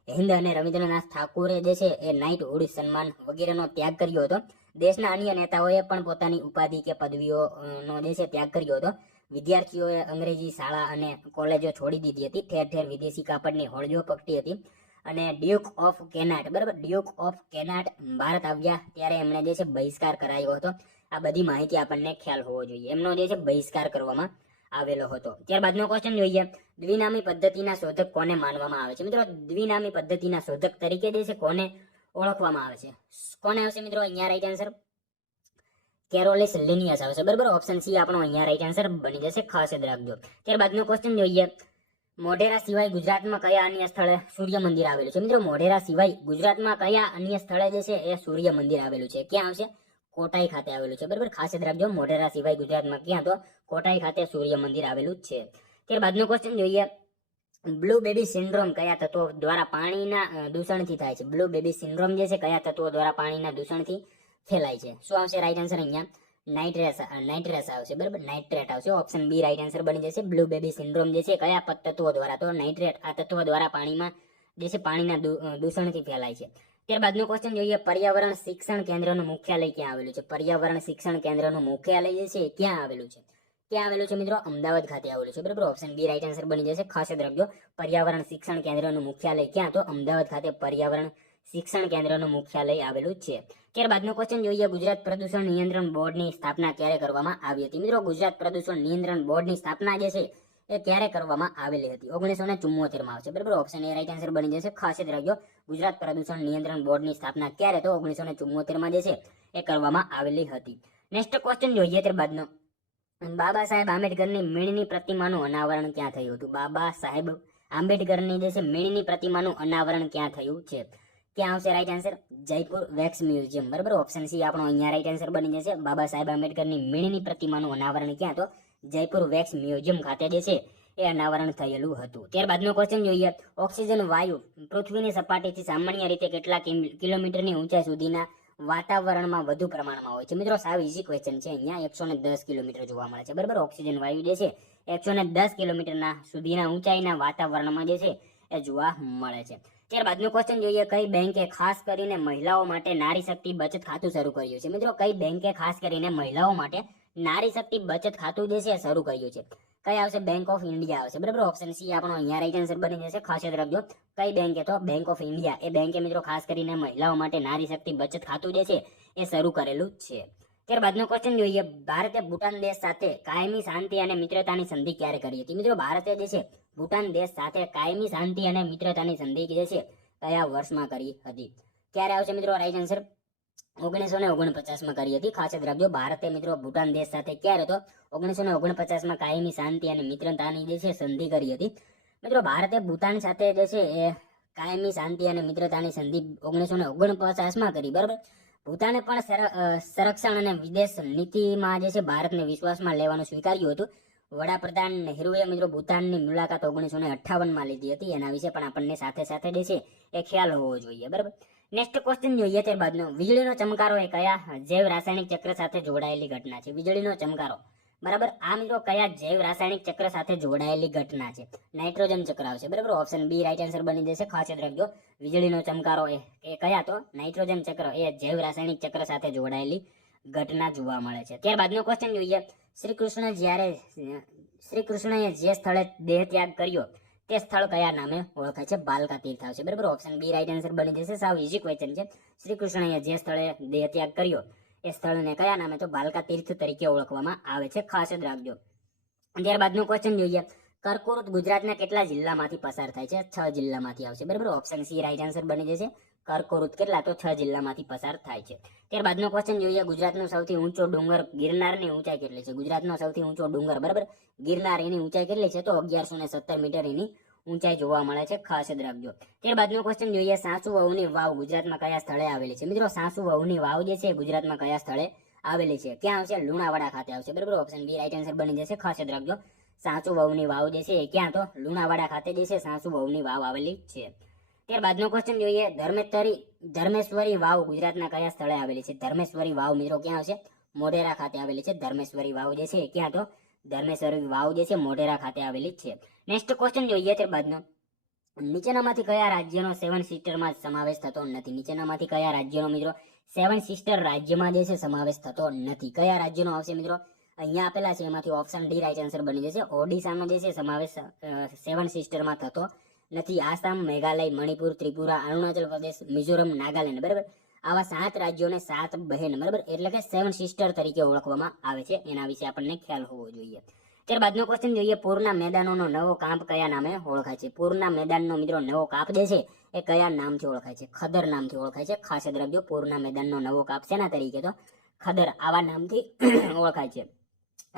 હિન્દ અને રવિન્દ્રનાથ ઠાકુરે જે છે એ નાઇટહુડ સન્માન વગેરેનો ત્યાગ કર્યો હતો. દેશના અન્ય નેતાઓએ પણ પોતાની ઉપાધિ કે પદવીઓનો જે છે ત્યાગ કર્યો હતો. વિદ્યાર્થીઓએ અંગ્રેજી શાળા અને કોલેજો છોડી દીધી હતી. ઠેર ઠેર વિદેશી કાપડની હોળીઓ પકડી હતી. અને ડ્યુક ઓફ કેનાટ, બરાબર, ડ્યુક ઓફ કેનાટ ભારત આવ્યા ત્યારે એમણે જે છે બહિષ્કાર કરાયો હતો. આ બધી માહિતી આપણને ખ્યાલ હોવો જોઈએ. એમનો જે છે બહિષ્કાર કરવામાં આવેલો હતો. ત્યારબાદનો ક્વેશ્ચન જોઈએ, દ્વિનામી પદ્ધતિના શોધક કોને માનવામાં આવે છે? મિત્રો દ્વિનામી પદ્ધતિના શોધક તરીકે જે છે કોને ઓળખવામાં આવે છે? કોને આવશે મિત્રો અહીંયા રાઈટ આન્સર? કેરોલિસ લિનિયસ આવશે, બરાબર. ઓપ્શન સી આપણો અહીંયા રાઈટ આન્સર બની જશે, ખાસ યાદ રાખજો. ત્યારબાદનો ક્વેશ્ચન જોઈએ, મોઢેરા સિવાય ગુજરાતમાં કયા અન્ય સ્થળે સૂર્ય મંદિર આવેલું છે? મિત્રો મોઢેરા સિવાય ગુજરાતમાં કયા અન્ય સ્થળે જે છે એ સૂર્ય મંદિર આવેલું છે? ક્યાં આવશે? કોટાઈ ખાતે આવેલું છે, બરાબર. ખાસ યાદ રાખજો, મોઢેરા સિવાય ગુજરાતમાં ક્યાં? તો કોટાઈ ખાતે સૂર્ય મંદિર આવેલું છે. ત્યારબાદનો ક્વેશ્ચન જોઈએ, બ્લુ બેબી સિન્ડ્રોમ કયા તત્વો દ્વારા પાણીના દૂષણથી થાય છે? બ્લુ બેબી સિન્ડ્રોમ જે છે કયા તત્વો દ્વારા પાણીના દૂષણથી ફેલાય છે? શું આવશે રાઈટ આન્સર? અહીંયા નાઇટ્રેસ આવશે, બરાબર. નાઇટ્રેટ આવશે. ઓપ્શન બી રાઈટ આન્સર બની જશે. બ્લુ બેબી સિન્ડ્રોમ જે છે કયા તત્વો દ્વારા? તો નાઇટ્રેટ આ તત્વો દ્વારા પાણીમાં જે છે પાણીના દૂષણથી ફેલાય છે. ત્યારબાદનો ક્વેશ્ચન જોઈએ, પર્યાવરણ શિક્ષણ કેન્દ્રનું મુખ્યાલય ક્યાં આવેલું છે? પર્યાવરણ શિક્ષણ કેન્દ્રનું મુખ્યાલય જે છે ક્યાં આવેલું છે? ક્યાં આવેલું છે મિત્રો? અમદાવાદ ખાતે આવેલું છે, બરાબર. ઓપ્શન બી રાઈટ આન્સર બની જશે, ખાસ યાદ રાખજો. પર્યાવરણ શિક્ષણ કેન્દ્રનું મુખ્યાલય ક્યાં? તો અમદાવાદ ખાતે પર્યાવરણ શિક્ષણ કેન્દ્રનું મુખ્યાલય આવેલું છે. ત્યારબાદનો ક્વેશ્ચન જોઈએ, ગુજરાત પ્રદૂષણ નિયંત્રણ બોર્ડની સ્થાપના ક્યારે કરવામાં આવી હતી? મિત્રો ગુજરાત પ્રદૂષણ નિયંત્રણ બોર્ડની સ્થાપના જે છે એ ક્યારે કરવામાં આવેલી હતી? 1974 આવશે, બરાબર. ઓપ્શન એ રાઈટ આન્સર બની જશે, ખાસ યાદ રાખજો. ગુજરાત પ્રદૂષણ નિયંત્રણ બોર્ડની સ્થાપના ક્યારે? તો 1974 જે છે એ કરવામાં આવેલી હતી. નેક્સ્ટ ક્વેશ્ચન જોઈએ ત્યારબાદનો, બાબા સાહેબ આંબેડકરની મીણની પ્રતિમાનું અનાવરણ ક્યાં થયું હતું? બાબા સાહેબ આંબેડકરની જે છે મીણની પ્રતિમાનું અનાવરણ ક્યાં થયું છે? ક્યાં આવશે right answer? Jaipur wax museum, બરાબર. ઓપ્શન સી આપણો અહીંયા રાઈટ આન્સર બની જશે. બાબા સાહેબ આંબેડકરની મીણની પ્રતિમાનું અનાવરણ ક્યાં? તો જયપુર વેક્સ મ્યુઝિયમ ખાતે જે છે એ અનાવરણ થયેલું હતું. ત્યારબાદનો ક્વેશ્ચન જોઈએ, ઓક્સિજન વાયુ પૃથ્વીની સપાટીથી સામાન્ય રીતે કેટલા કિલોમીટરની ઊંચાઈ સુધીના વાતાવરણમાં વધુ પ્રમાણમાં હોય છે? મિત્રો સાવ ઈઝી ક્વેશ્ચન છે. અહીંયા 110 કિલોમીટર જોવા મળે છે, બરાબર. ઓક્સિજન વાયુ જે છે 110 કિલોમીટરના સુધીના ઊંચાઈના વાતાવરણમાં જે છે એ જોવા મળે છે. ત્યારબાદનો ક્વેશ્ચન જોઈએ, કઈ બેંકે ખાસ કરીને મહિલાઓ માટે નારી શક્તિ બચત ખાતું શરૂ કર્યું છે? મિત્રો કઈ બેંકે ખાસ કરીને મહિલાઓ માટે નારી શક્તિ બચત ખાતું જે છે શરૂ કર્યું છે? કઈ આવશે? બેંક ઓફ ઇન્ડિયા આવશે, બરાબર. ઓપ્શન સી આપણો અહીંયા રાઈટ આન્સર બની જશે, ખાસ યાદ રાખજો. કઈ બેંકે? તો બેંક ઓફ ઇન્ડિયા. એ બેંકે મિત્રો ખાસ કરીને મહિલાઓ માટે નારી શક્તિ બચત ખાતું જે છે એ શરૂ કરેલું છે. ત્યારબાદનો ક્વેશ્ચન જોઈએ, ભારતે ભૂટાન દેશ સાથે કાયમી શાંતિ અને મિત્રતાની સંધિ ક્યારે કરી હતી? મિત્રો ભારતે જે છે ભૂટાન દેશ સાથે કાયમી શાંતિ અને મિત્રતાની સંધિ જે છે કયા વર્ષમાં કરી હતી? ક્યારે આવશે મિત્રો રાઈટ આન્સર? 1949માં કરી હતી, ખાસ યાદ રાખજો. ભારતે મિત્રો ભૂટાન દેશ સાથે ક્યારે? તો 1949માં કાયમી શાંતિ અને મિત્રતાની જે છે સંધિ કરી હતી. મિત્રો ભારતે ભૂટાન સાથે જે છે એ કાયમી શાંતિ અને મિત્રતાની સંધિ 1949માં કરી, બરાબર. ભૂતાને પણ સંરક્ષણ અને વિદેશ નીતિમાં જે છે ભારતને વિશ્વાસમાં લેવાનું સ્વીકાર્યું હતું. વડાપ્રધાન નહેરુએ મિત્રો ભૂતાનની મુલાકાત 1958માં લીધી હતી. એના વિશે પણ આપણને સાથે સાથે જે છે એ ખ્યાલ હોવો જોઈએ, બરાબર. નેક્સ્ટ ક્વેશ્ચન જોઈએ ત્યારબાદનો, વીજળીનો ચમકારો એ કયા જૈવ રાસાયણિક ચક્ર સાથે જોડાયેલી ઘટના છે? વીજળીનો ચમકારો બરાબર. આ મિત્રો કયા જૈવ રાસાયણિક ચક્ર સાથે જોડાયેલી ઘટના છે? નાઇટ્રોજન ચક્ર આવશે. બરાબર. ઓપ્શન બી રાઈટ આન્સર બની જશે. ખાસ યાદ રાખજો. વીજળીનો ચમકારો એ કયા? તો નાઇટ્રોજન ચક્ર એ જૈવ રાસાયણિક ચક્ર સાથે જોડાયેલી ઘટના જોવા મળે છે. ત્યારબાદનો ક્વેશ્ચન જોઈએ. શ્રી કૃષ્ણએ જે સ્થળે દેહ ત્યાગ કર્યો તે સ્થળ કયા નામે ઓળખાય છે? બાલકા તીર્થ આવશે. બરાબર. ઓપ્શન બી રાઈટ આન્સર બની જશે. સાવ ઈઝી ક્વેશ્ચન છે. શ્રી કૃષ્ણએ જે સ્થળે દેહ ત્યાગ કર્યો એ સ્થળને કયા નામે? તો બાલકા તીર્થ તરીકે ઓળખવામાં આવે છે. ખાસ જ રાખજો. ત્યારબાદનો ક્વેશ્ચન જોઈએ. કર્કવૃત ગુજરાતના કેટલા જિલ્લામાંથી પસાર થાય છે? 6 જિલ્લામાંથી આવશે. બરાબર. ઓપ્શન સી રાઈટ આન્સર બની જશે. કર્કવૃત કેટલા? તો 6 જિલ્લામાંથી પસાર થાય છે. ત્યારબાદનો ક્વેશ્ચન જોઈએ. ગુજરાતનો સૌથી ઊંચો ડુંગર ગિરનારની ઊંચાઈ કેટલી છે? ગુજરાતનો સૌથી ઊંચો ડુંગર, બરાબર, ગિરનાર, એની ઊંચાઈ કેટલી છે? તો 1117 મીટર એની ઊંચાઈ જોવા મળે છે. ખાસ જ રાખજો. ત્યારબાદનો ક્વેશ્ચન જોઈએ. સાસુ વહુની વાવ ગુજરાતમાં કયા સ્થળે આવેલી છે? મિત્રો, સાસુ વહુની વાવ જે છે ગુજરાતમાં કયા સ્થળે આવેલી છે? ક્યાં આવશે? લુણાવાડા ખાતે આવશે. બરાબર. ઓપ્શન બી રાઈટ આન્સર બની જશે. ખાસ જ રાખજો. સાસુ વહુની વાવ જે છે એ ક્યાં? તો લુણાવાડા ખાતે જે છે સાસુ વહુની વાવ આવેલી છે. ત્યારબાદનો ક્વેશ્ચન જોઈએ. ધર્મેશ્વરી વાવ ગુજરાતના કયા સ્થળે આવેલી છે? ધર્મેશ્વરી વાવ મિત્રો ક્યાં આવશે? મોઢેરા ખાતે આવેલી છે. ધર્મેશ્વરી વાવ જે છે ક્યાં? તો ધર્મેશ્વરી વાવ જે છે મોઢેરા ખાતે આવેલી છે. નેક્સ્ટ ક્વેશ્ચન જોઈએ. ત્યારબાદનો, નીચેનામાંથી કયા રાજ્યનો 7 સિસ્ટરમાં સમાવેશ થતો નથી? નીચેનામાંથી કયા રાજ્યનો મિત્રો 7 સિસ્ટર રાજ્યમાં જે છે સમાવેશ થતો નથી? કયા રાજ્યનો આવશે મિત્રો? અહીંયા આપેલા છે એમાંથી ઓપ્શન ડી રાઈટ આન્સર બની જશે. ઓડિશાનો જે છે સમાવેશ 7 સિસ્ટરમાં થતો નથી. આસામ, મેઘાલય, મણિપુર, ત્રિપુરા, અરુણાચલ પ્રદેશ, મિઝોરમ, નાગાલેન્ડ. બરાબર. આવા 7 રાજ્યોને 7 બહેન, બરાબર, એટલે કે 7 સિસ્ટર તરીકે ઓળખવામાં આવે છે. એના વિશે આપણને ખ્યાલ હોવો જોઈએ. ત્યારબાદનો ક્વેશ્ચન જોઈએ. પૂરના મેદાનોનો નવો કાપ કયા નામે ઓળખાય છે? પૂરના મેદાનનો મિત્રો નવો કાપ જે છે એ કયા નામથી ઓળખાય છે? ખદર નામથી ઓળખાય છે. ખાસ યાદ રાખજો. પૂરના મેદાનનો નવો કાપ શેના તરીકે? તો ખદર, આવા નામથી ઓળખાય છે.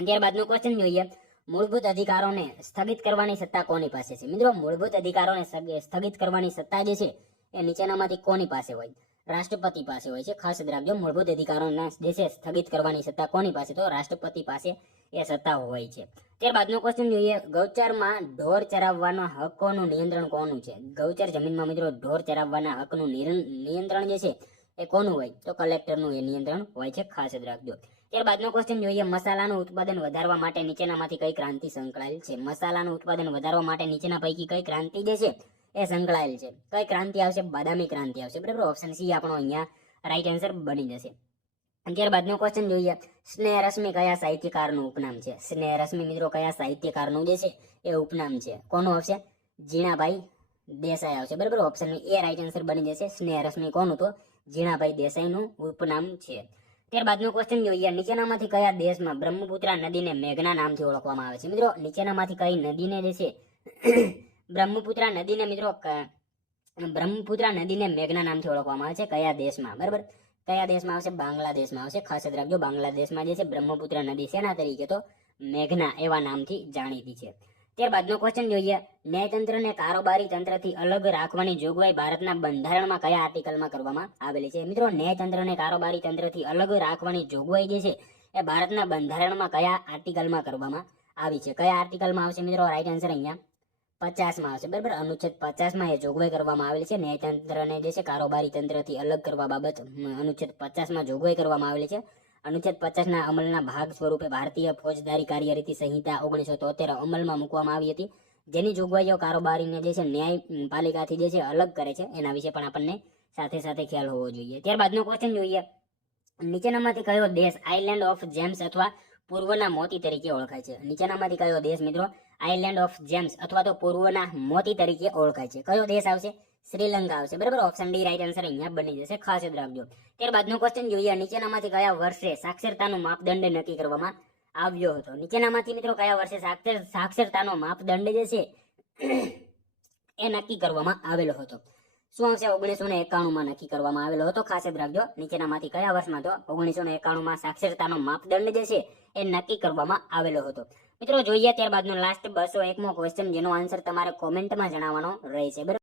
ત્યારબાદનો ક્વેશ્ચન જોઈએ. મૂળભૂત અધિકારોને સ્થગિત કરવાની સત્તા કોની પાસે છે? મિત્રો, મૂળભૂત અધિકારોને સ્થગિત કરવાની સત્તા જે છે એ નીચેનામાંથી કોની પાસે હોય? રાષ્ટ્રપતિ પાસે હોય છે. ખાસ યાદ રાખજો. મૂળભૂત અધિકારોને જે છે સ્થગિત કરવાની સત્તા કોની પાસે? તો રાષ્ટ્રપતિ પાસે એ સત્તા હોય છે. ત્યારબાદનો ક્વેશ્ચન જોઈએ. ગૌચરમાં ઢોર ચરાવવાના હકોનું નિયંત્રણ કોનું છે? ગૌચર જમીનમાં મિત્રો ઢોર ચરાવવાના હકનું નિયંત્રણ જે છે એ કોનું હોય? તો કલેક્ટરનું એ નિયંત્રણ હોય છે. ખાસ યાદ રાખજો. ત્યારબાદનો ક્વેશ્ચન જોઈએ. મસાલાનું ઉત્પાદન વધારવા માટે નીચેનામાંથી કઈ ક્રાંતિ સંકળાયેલ છે? મસાલાનું ઉત્પાદન વધારવા માટે નીચેના પૈકી કઈ ક્રાંતિ જે છે એ સંકળાયેલ છે? કઈ ક્રાંતિ આવશે? બદામી ક્રાંતિ આવશે. બરાબર. ઓપ્શન સી આપણો અહીંયા રાઈટ આન્સર બની જશે. ત્યારબાદનો ક્વેશ્ચન જોઈએ. સ્નેહરશ્મિ કયા સાહિત્યકારનું ઉપનામ છે? સ્નેહરશ્મિ મિત્રો કયા સાહિત્યકારનું જે છે એ ઉપનામ છે? કોનું આવશે? જીણાભાઈ દેસાઈ આવશે. બરાબર. ઓપ્શન એ રાઈટ આન્સર બની જશે. સ્નેહરશ્મિ કોનું? તો જીણાભાઈ દેસાઈનું ઉપનામ છે. ત્યારબાદનો ક્વેશ્ચન જોઈએ. નીચેનામાંથી કયા દેશમાં બ્રહ્મપુત્રા નદીને મેઘના નામથી ઓળખવામાં આવે છે? મિત્રો, નીચેનામાંથી કઈ નદીને જે છે બ્રહ્મપુત્રા નદીને મિત્રો બ્રહ્મપુત્રા નદીને મેઘના નામથી ઓળખવામાં આવે છે? કયા દેશમાં? બરાબર. કયા દેશમાં આવશે? બાંગ્લાદેશમાં આવશે. ખાસ યાદ રાખજો. બાંગ્લાદેશમાં જે છે બ્રહ્મપુત્રા નદી શેના તરીકે? તો મેઘના એવા નામથી જાણીતી છે. ત્યારબાદનો ક્વેશ્ચન જોઈએ. ન્યાયતંત્રને કારોબારી તંત્રથી અલગ રાખવાની જોગવાઈ ભારતના બંધારણમાં કયા આર્ટિકલમાં કરવામાં આવેલી છે? મિત્રો, ન્યાયતંત્રને કારોબારી તંત્રથી અલગ રાખવાની જોગવાઈ જે છે એ ભારતના બંધારણમાં કયા આર્ટિકલમાં કરવામાં આવી છે? કયા આર્ટિકલમાં આવશે મિત્રો? રાઈટ આન્સર અહીંયા 50માં આવશે. બરાબર. અનુચ્છેદ 50માં એ જોગવાઈ કરવામાં આવેલી છે. ન્યાયતંત્રને જે છે કારોબારી તંત્રથી અલગ કરવા બાબત અનુચ્છેદ 50માં જોગવાઈ કરવામાં આવેલી છે. અનુચ્છેદ 50ના અમલના ભાગ સ્વરૂપે ભારતીય ફોજદારી કાર્યરીતિ સંહિતા 1973 અમલમાં મૂકવામાં આવી હતી, જેની જોગવાઈઓ કારોબારીને જે છે ન્યાયપાલિકાથી જે છે અલગ કરે છે. એના વિશે પણ આપણને સાથે સાથે ખ્યાલ હોવો જોઈએ. ત્યારબાદનો ક્વેશ્ચન જોઈએ. નીચેનામાંથી કયો દેશ આઇલેન્ડ ઓફ જેમ્સ અથવા પૂર્વના મોતી તરીકે ઓળખાય છે? નીચેનામાંથી કયો દેશ મિત્રો આઇલેન્ડ ઓફ જેમ્સ અથવા તો પૂર્વના મોતી તરીકે ઓળખાય છે? કયો દેશ આવશે? શ્રીલંકા આવશે. બરાબર. ઓપ્શન ડી રાઈટ આન્સર અહીંયા બની જશે. ખાસ યાદ રાખજો. ત્યારબાદનો ક્વેશ્ચન જોઈએ. નીચેનામાંથી કયા વર્ષે સાક્ષરતાનો માપદંડ નક્કી કરવામાં આવ્યો હતો? નીચેનામાંથી મિત્રો કયા વર્ષે સાક્ષરતાનો માપદંડ જે છે એ નક્કી કરવામાં આવેલો હતો? શું આવશે? 1991માં નક્કી કરવામાં આવેલો હતો. ખાસ યાદ રાખજો. નીચેનામાંથી કયા વર્ષમાં? તો 1991માં સાક્ષરતાનો માપદંડ જે છે એ નક્કી કરવામાં આવેલો હતો. મિત્રો જોઈએ ત્યારબાદનો લાસ્ટ 201મો ક્વેશ્ચન, જેનો આન્સર તમારે કોમેન્ટમાં જણાવવાનો રહેશે. બરાબર.